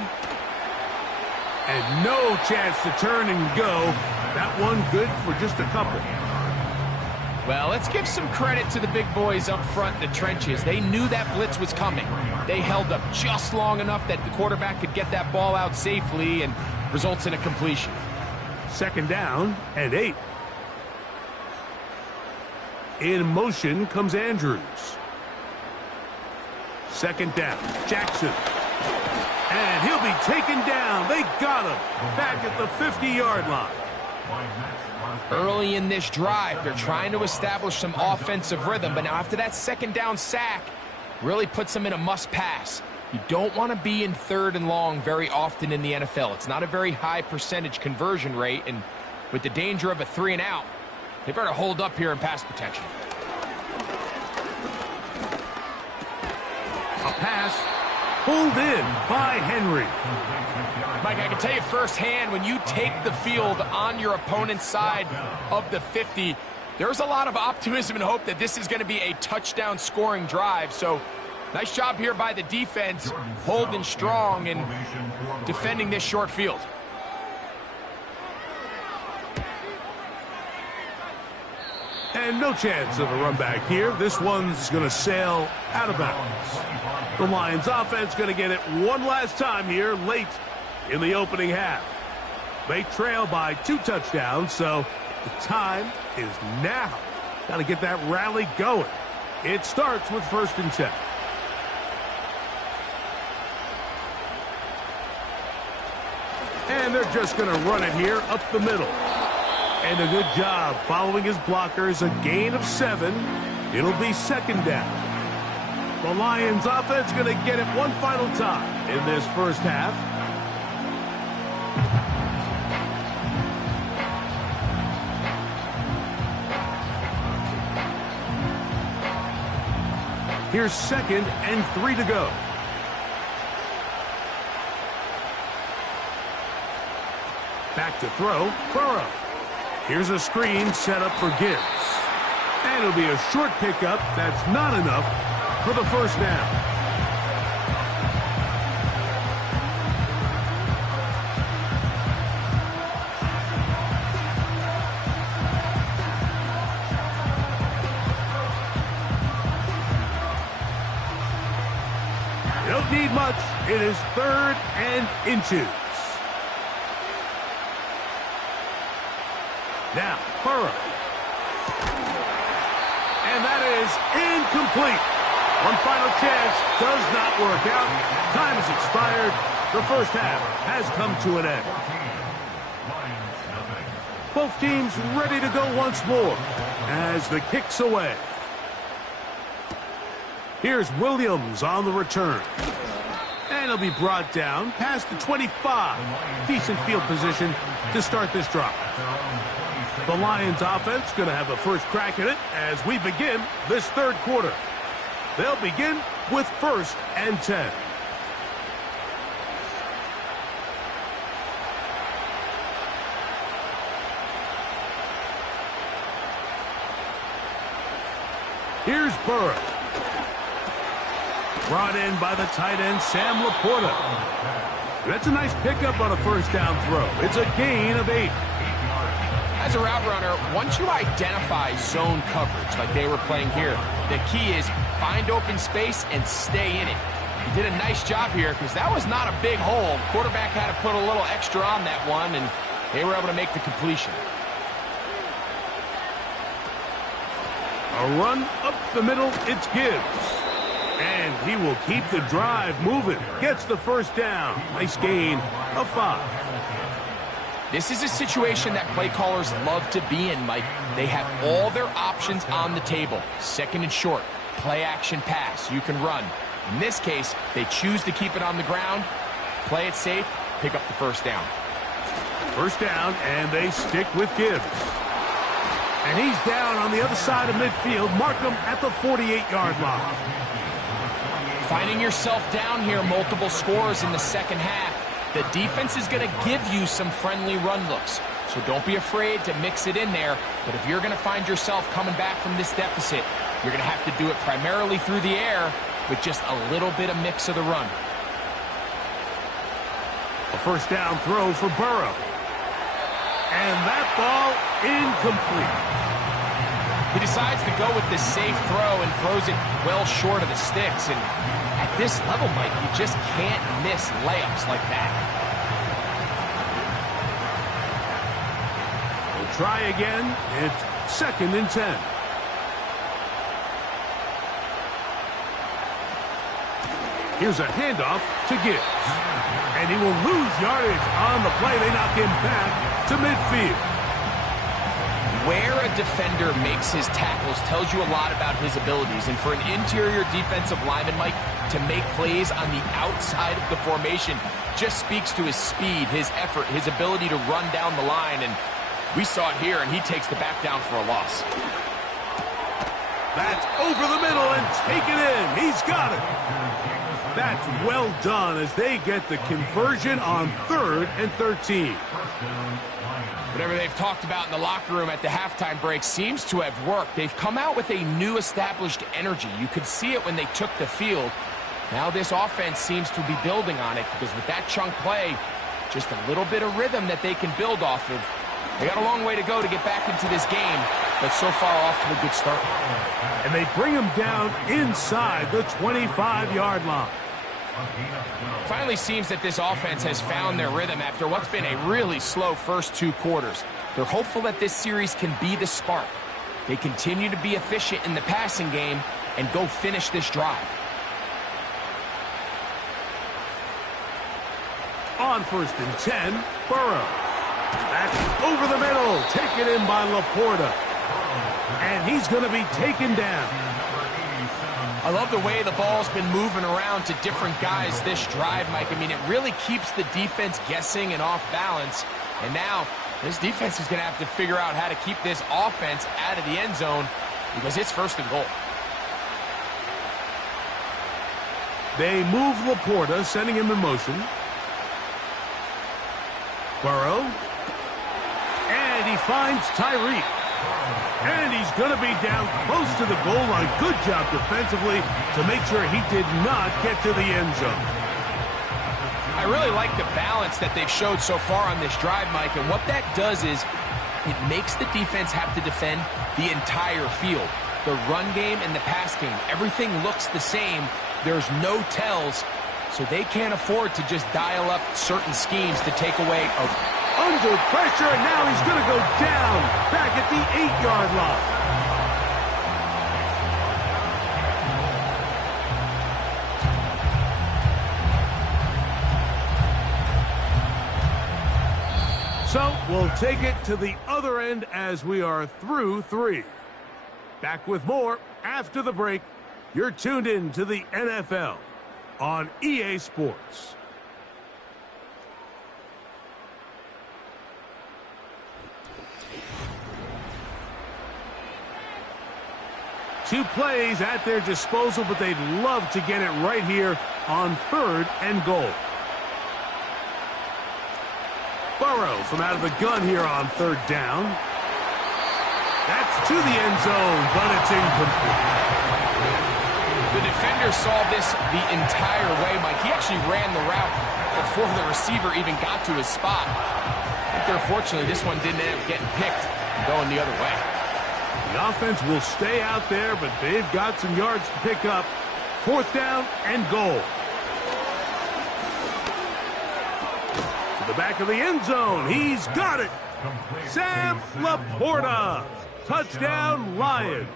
And no chance to turn and go. That one good for just a couple. Well, let's give some credit to the big boys up front in the trenches. They knew that blitz was coming. They held up just long enough that the quarterback could get that ball out safely and results in a completion. 2nd down and 8. In motion comes Andrews. 2nd down, Jackson. And he'll be taken down. They got him back at the 50-yard line. Early in this drive, they're trying to establish some offensive rhythm, but now after that 2nd down sack, really puts them in a must-pass. You don't want to be in 3rd and long very often in the NFL. It's not a very high percentage conversion rate, and with the danger of a 3-and-out, they better hold up here in pass protection. A pass pulled in by Henry. Mike, I can tell you firsthand, when you take the field on your opponent's side of the 50, there's a lot of optimism and hope that this is going to be a touchdown scoring drive. So nice job here by the defense, holding strong and defending this short field. And no chance of a run back here. This one's going to sail out of bounds. The Lions offense going to get it one last time here late in the opening half. They trail by 2 touchdowns, so the time is now. Got to get that rally going. It starts with 1st and 10. And they're just going to run it here up the middle. And a good job following his blockers, a gain of 7. It'll be 2nd down. The Lions offense going to get it one final time in this first half. Here's 2nd and 3 to go. Back to throw, Burrow. Here's a screen set up for Gibbs. And it'll be a short pickup. That's not enough for the first down. You don't need much. It is 3rd and inches. Now, Burrow. And that is incomplete. One final chance does not work out. Time has expired. The first half has come to an end. Both teams ready to go once more as the kick's away. Here's Williams on the return. And he'll be brought down past the 25. Decent field position to start this drive. The Lions offense going to have a first crack at it as we begin this third quarter. They'll begin with 1st and 10. Here's Burrow. Brought in by the tight end, Sam Laporta. That's a nice pickup on a first down throw. It's a gain of 8. As a route runner, once you identify zone coverage like they were playing here, the key is find open space and stay in it. He did a nice job here because that was not a big hole. Quarterback had to put a little extra on that one, and they were able to make the completion. A run up the middle, it's Gibbs. And he will keep the drive moving. Gets the first down. Nice gain of 5. This is a situation that play callers love to be in, Mike. They have all their options on the table. 2nd and short, play action pass, you can run. In this case, they choose to keep it on the ground, play it safe, pick up the first down. First down, and they stick with Gibbs. And he's down on the other side of midfield. Mark him at the 48-yard line. Finding yourself down here, multiple scores in the second half. The defense is going to give you some friendly run looks, so don't be afraid to mix it in there. But if you're going to find yourself coming back from this deficit, you're going to have to do it primarily through the air with just a little bit of mix of the run. A first down throw for Burrow. And that ball incomplete. He decides to go with the safe throw and throws it well short of the sticks. And at this level, Mike, you just can't miss layups like that. We'll try again. It's 2nd and 10. Here's a handoff to Gibbs. And he will lose yardage on the play. They knock him back to midfield. Where a defender makes his tackles tells you a lot about his abilities. And for an interior defensive lineman, Mike, to make plays on the outside of the formation just speaks to his speed, his effort, his ability to run down the line. And we saw it here, and he takes the back down for a loss. That's over the middle and taken in. He's got it. That's well done as they get the conversion on 3rd and 13. Whatever they've talked about in the locker room at the halftime break seems to have worked. They've come out with a new established energy. You could see it when they took the field. Now this offense seems to be building on it because with that chunk play, just a little bit of rhythm that they can build off of. They got a long way to go to get back into this game, but so far off to a good start. And they bring him down inside the 25-yard line. Finally seems that this offense has found their rhythm after what's been a really slow first 2 quarters. They're hopeful that this series can be the spark. They continue to be efficient in the passing game and go finish this drive. On 1st and 10, Burrow. That's over the middle, taken in by Laporta. And he's going to be taken down. I love the way the ball's been moving around to different guys this drive, Mike. I mean, it really keeps the defense guessing and off balance. And now, this defense is going to have to figure out how to keep this offense out of the end zone because it's 1st and goal. They move Laporta, sending him in motion. Burrow. And he finds Tyreek. And he's going to be down close to the goal line. Good job defensively to make sure he did not get to the end zone. I really like the balance that they've showed so far on this drive, Mike. And what that does is it makes the defense have to defend the entire field. The run game and the pass game, everything looks the same. There's no tells, so they can't afford to just dial up certain schemes to take away a under pressure, and now he's going to go down back at the 8-yard line. So we'll take it to the other end as we are through 3. Back with more after the break. You're tuned in to the NFL on EA Sports. Two plays at their disposal, but they'd love to get it right here on 3rd and goal. Burrow from out of the gun here on 3rd down. That's to the end zone, but it's incomplete. The defender saw this the entire way, Mike. He actually ran the route before the receiver even got to his spot. But unfortunately, this one didn't end up getting picked and going the other way. The offense will stay out there, but they've got some yards to pick up. 4th down and goal. To the back of the end zone. He's got it. Sam Laporta. Touchdown, Lions.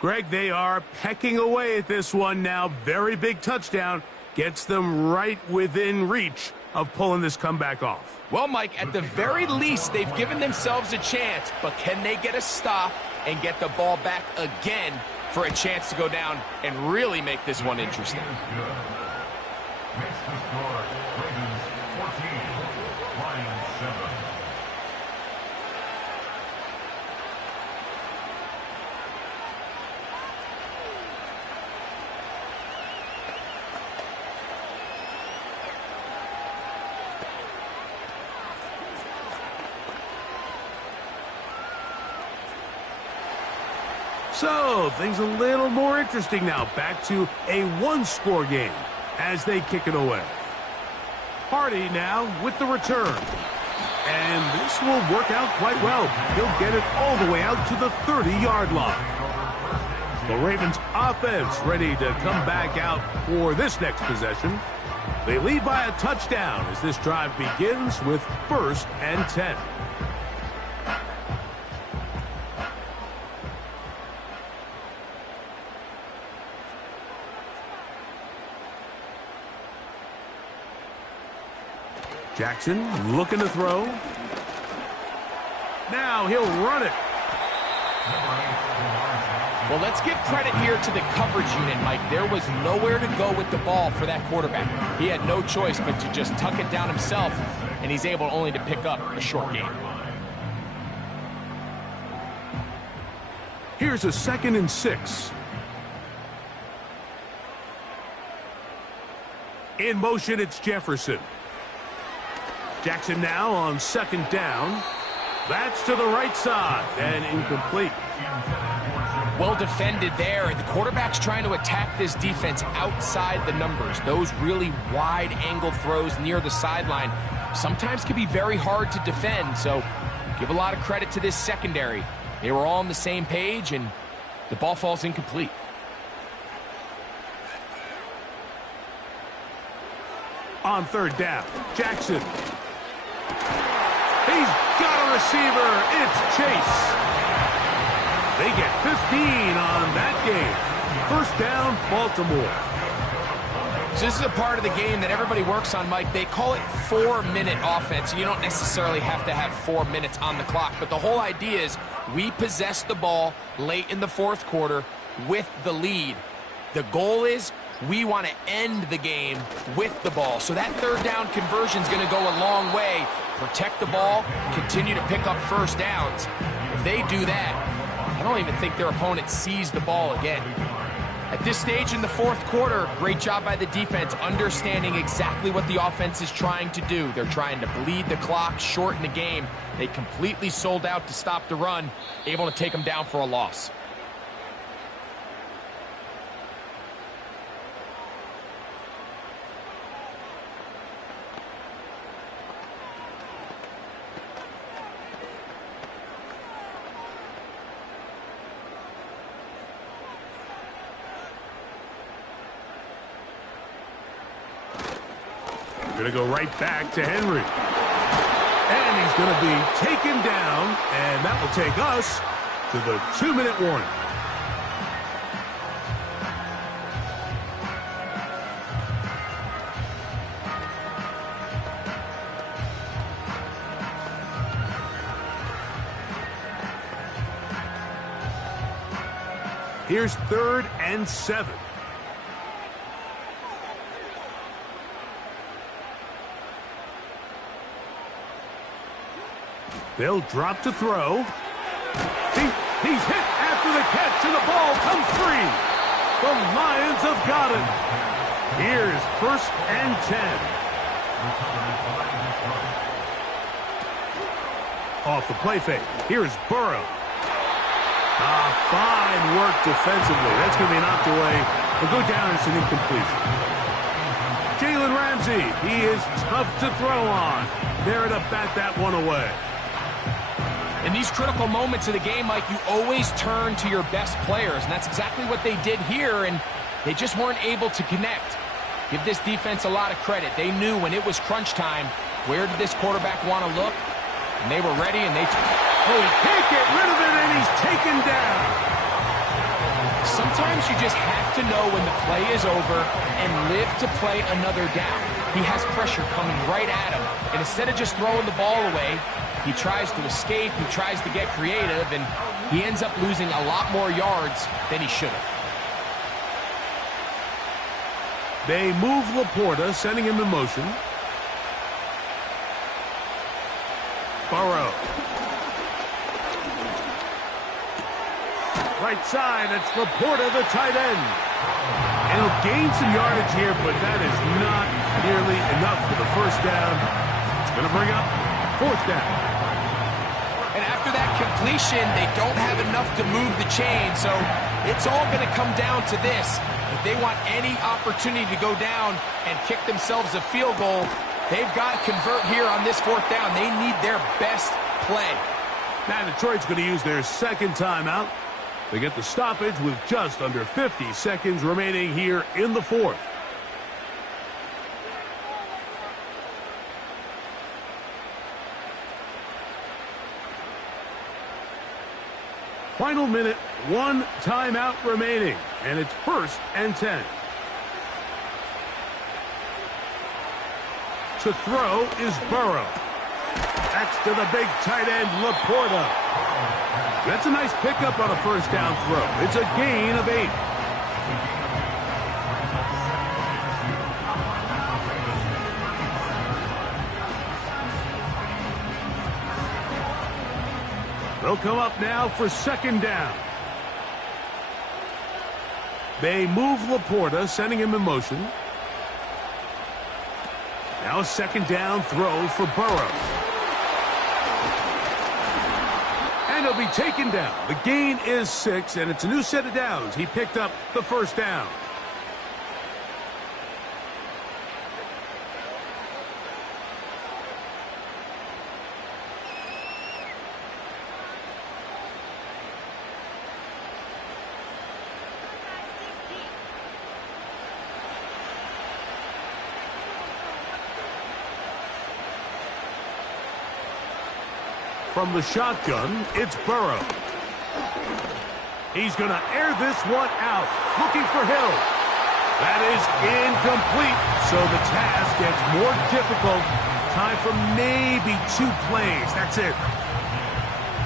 Greg, they are pecking away at this one now. Very big touchdown. Gets them right within reach of pulling this comeback off. Well, Mike, at the very least, they've given themselves a chance, but can they get a stop and get the ball back again for a chance to go down and really make this one interesting? Makes the score Ravens 14, Lions 7. So, things a little more interesting now. Back to a one-score game as they kick it away. Hardy now with the return. And this will work out quite well. He'll get it all the way out to the 30-yard line. The Ravens offense ready to come back out for this next possession. They lead by a touchdown as this drive begins with 1st and 10. Jackson looking to throw. Now he'll run it. Well, let's give credit here to the coverage unit, Mike. There was nowhere to go with the ball for that quarterback. He had no choice but to just tuck it down himself, and he's able only to pick up a short gain. Here's a 2nd and 6. In motion, it's Jefferson. Jackson now on 2nd down. That's to the right side and incomplete. Well defended there. The quarterback's trying to attack this defense outside the numbers. Those really wide angle throws near the sideline sometimes can be very hard to defend. So give a lot of credit to this secondary. They were all on the same page and the ball falls incomplete. On 3rd down, Jackson. He's got a receiver. It's Chase. They get 15 on that game. 1st down, Baltimore. So this is a part of the game that everybody works on, Mike. They call it 4-minute offense. You don't necessarily have to have 4 minutes on the clock, but the whole idea is we possess the ball late in the 4th quarter with the lead. The goal is we want to end the game with the ball. So that 3rd down conversion is going to go a long way. Protect the ball, continue to pick up 1st downs. If they do that, I don't even think their opponent sees the ball again. At this stage in the 4th quarter, great job by the defense, understanding exactly what the offense is trying to do. They're trying to bleed the clock, shorten the game. They completely sold out to stop the run, able to take them down for a loss. Going to go right back to Henry. is going to be taken down, and that will take us to the 2-minute warning. Here's 3rd and 7. They'll drop to throw. He's hit after the catch, and the ball comes free. The Lions have got it. Here's 1st and 10. Off the play fake. Here's Burrow. Fine work defensively. That's going to be knocked away. We'll go down. It's an incompletion. Jalen Ramsey. He is tough to throw on. There to bat that one away. In these critical moments of the game, Mike, you always turn to your best players, and that's exactly what they did here, and they just weren't able to connect. Give this defense a lot of credit. They knew when it was crunch time, where did this quarterback want to look? And they were ready, and they... Oh, he can't get rid of it, and he's taken down. Sometimes you just have to know when the play is over and live to play another down. He has pressure coming right at him, and instead of just throwing the ball away, he tries to escape, he tries to get creative, and he ends up losing a lot more yards than he should have. They move Laporta, sending him in motion. Burrow. Right side, it's Laporta, the tight end. And he'll gain some yardage here, but that is not nearly enough for the first down. It's going to bring up 4th down. And after that completion, they don't have enough to move the chain, so it's all going to come down to this. If they want any opportunity to go down and kick themselves a field goal, they've got to convert here on this 4th down. They need their best play. Now Detroit's going to use their 2nd timeout. They get the stoppage with just under 50 seconds remaining here in the 4th. Final minute, 1 timeout remaining, and it's 1st and 10. To throw is Burrow. That's to the big tight end, Laporta. That's a nice pickup on a 1st down throw. It's a gain of 8. They'll come up now for 2nd down. They move Laporta, sending him in motion. Now a 2nd down throw for Burrow. And he'll be taken down. The gain is 6, and it's a new set of downs. He picked up the 1st down. From the shotgun, it's Burrow. He's going to air this one out, looking for Hill. That is incomplete, so the task gets more difficult. Time for maybe 2 plays. That's it.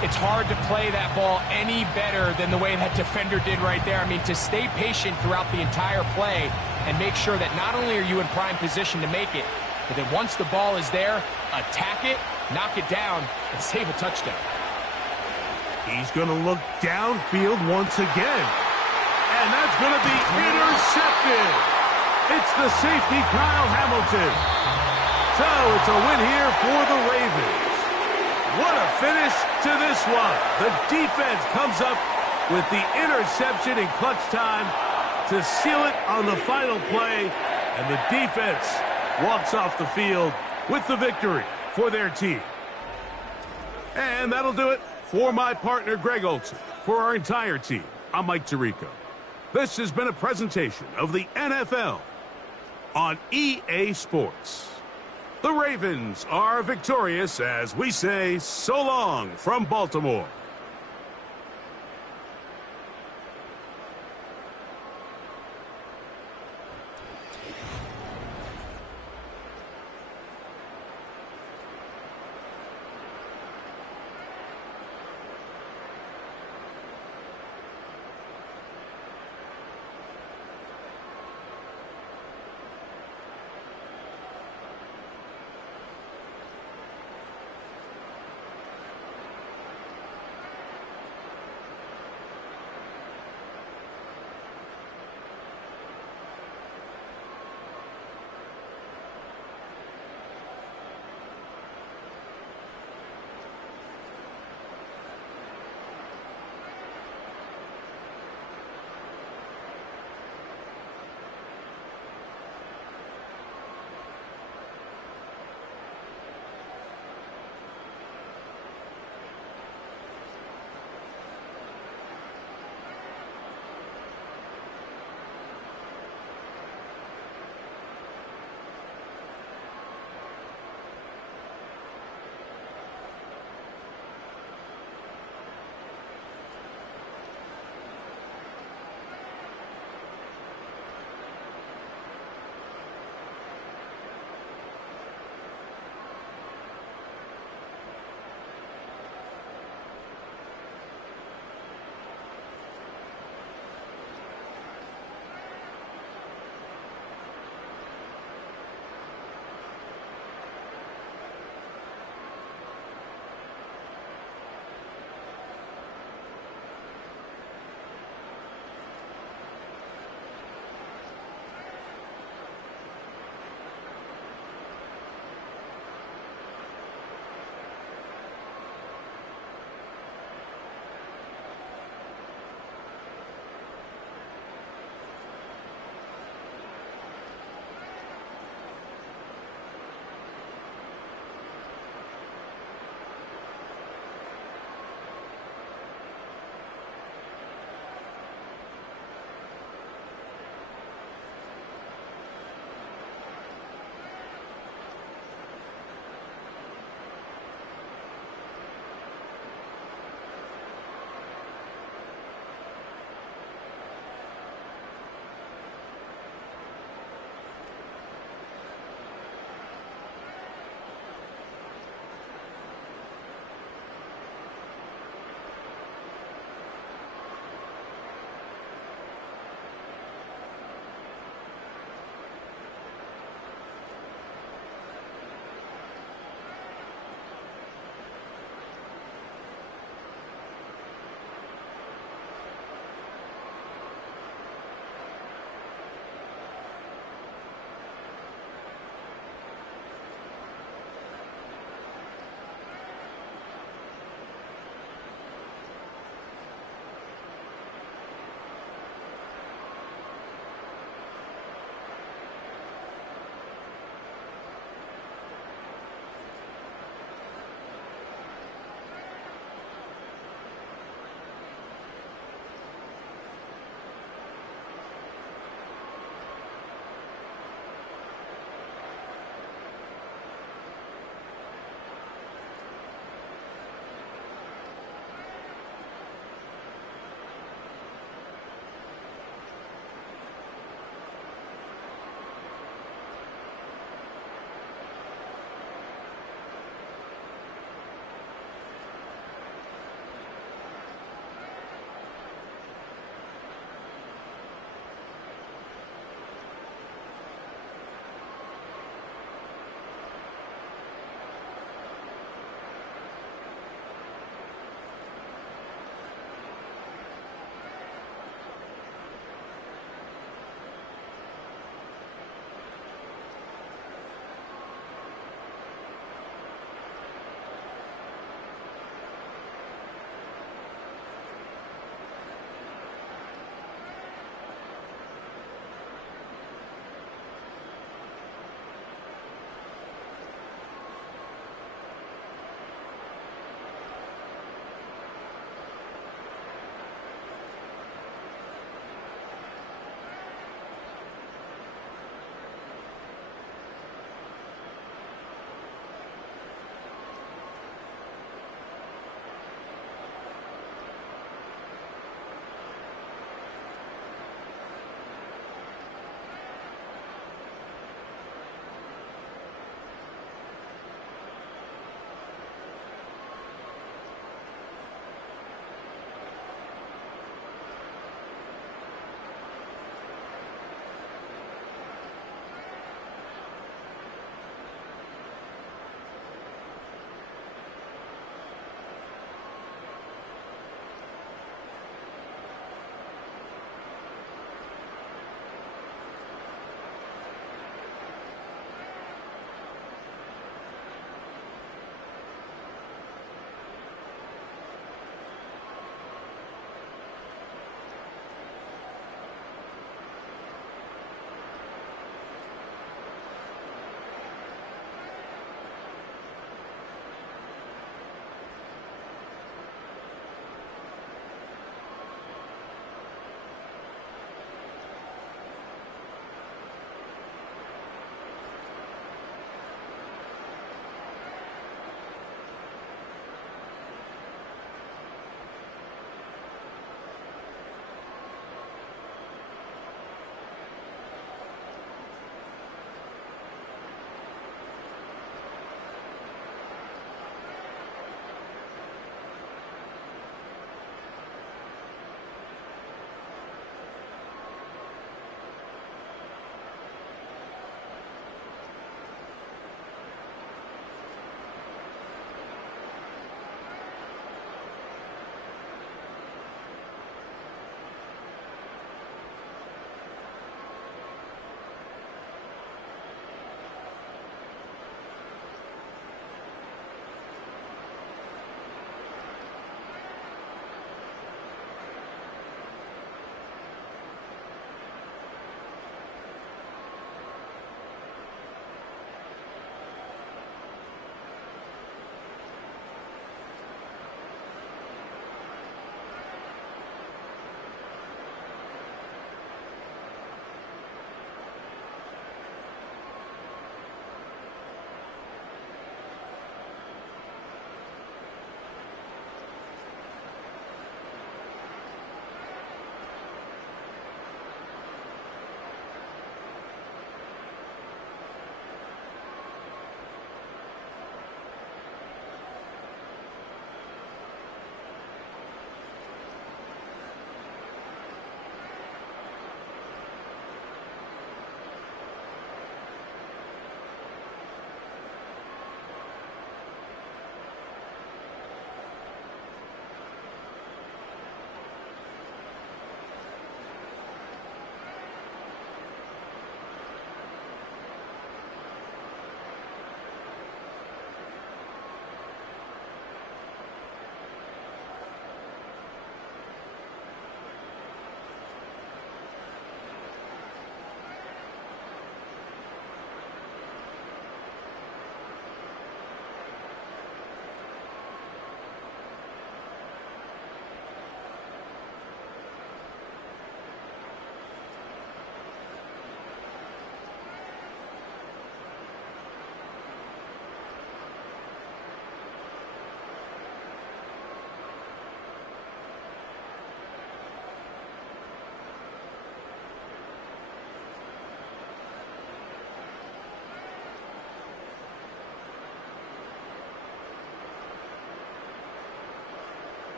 It's hard to play that ball any better than the way that defender did right there. I mean, to stay patient throughout the entire play and make sure that not only are you in prime position to make it, but then once the ball is there, attack it, knock it down, and save a touchdown. He's going to look downfield once again. And that's going to be intercepted. It's the safety, Kyle Hamilton. So it's a win here for the Ravens. What a finish to this one. The defense comes up with the interception in clutch time to seal it on the final play. And the defense walks off the field with the victory for their team. And that'll do it for my partner, Greg Olson. For our entire team, I'm Mike Tirico. This has been a presentation of the NFL on EA Sports. The Ravens are victorious as we say so long from Baltimore.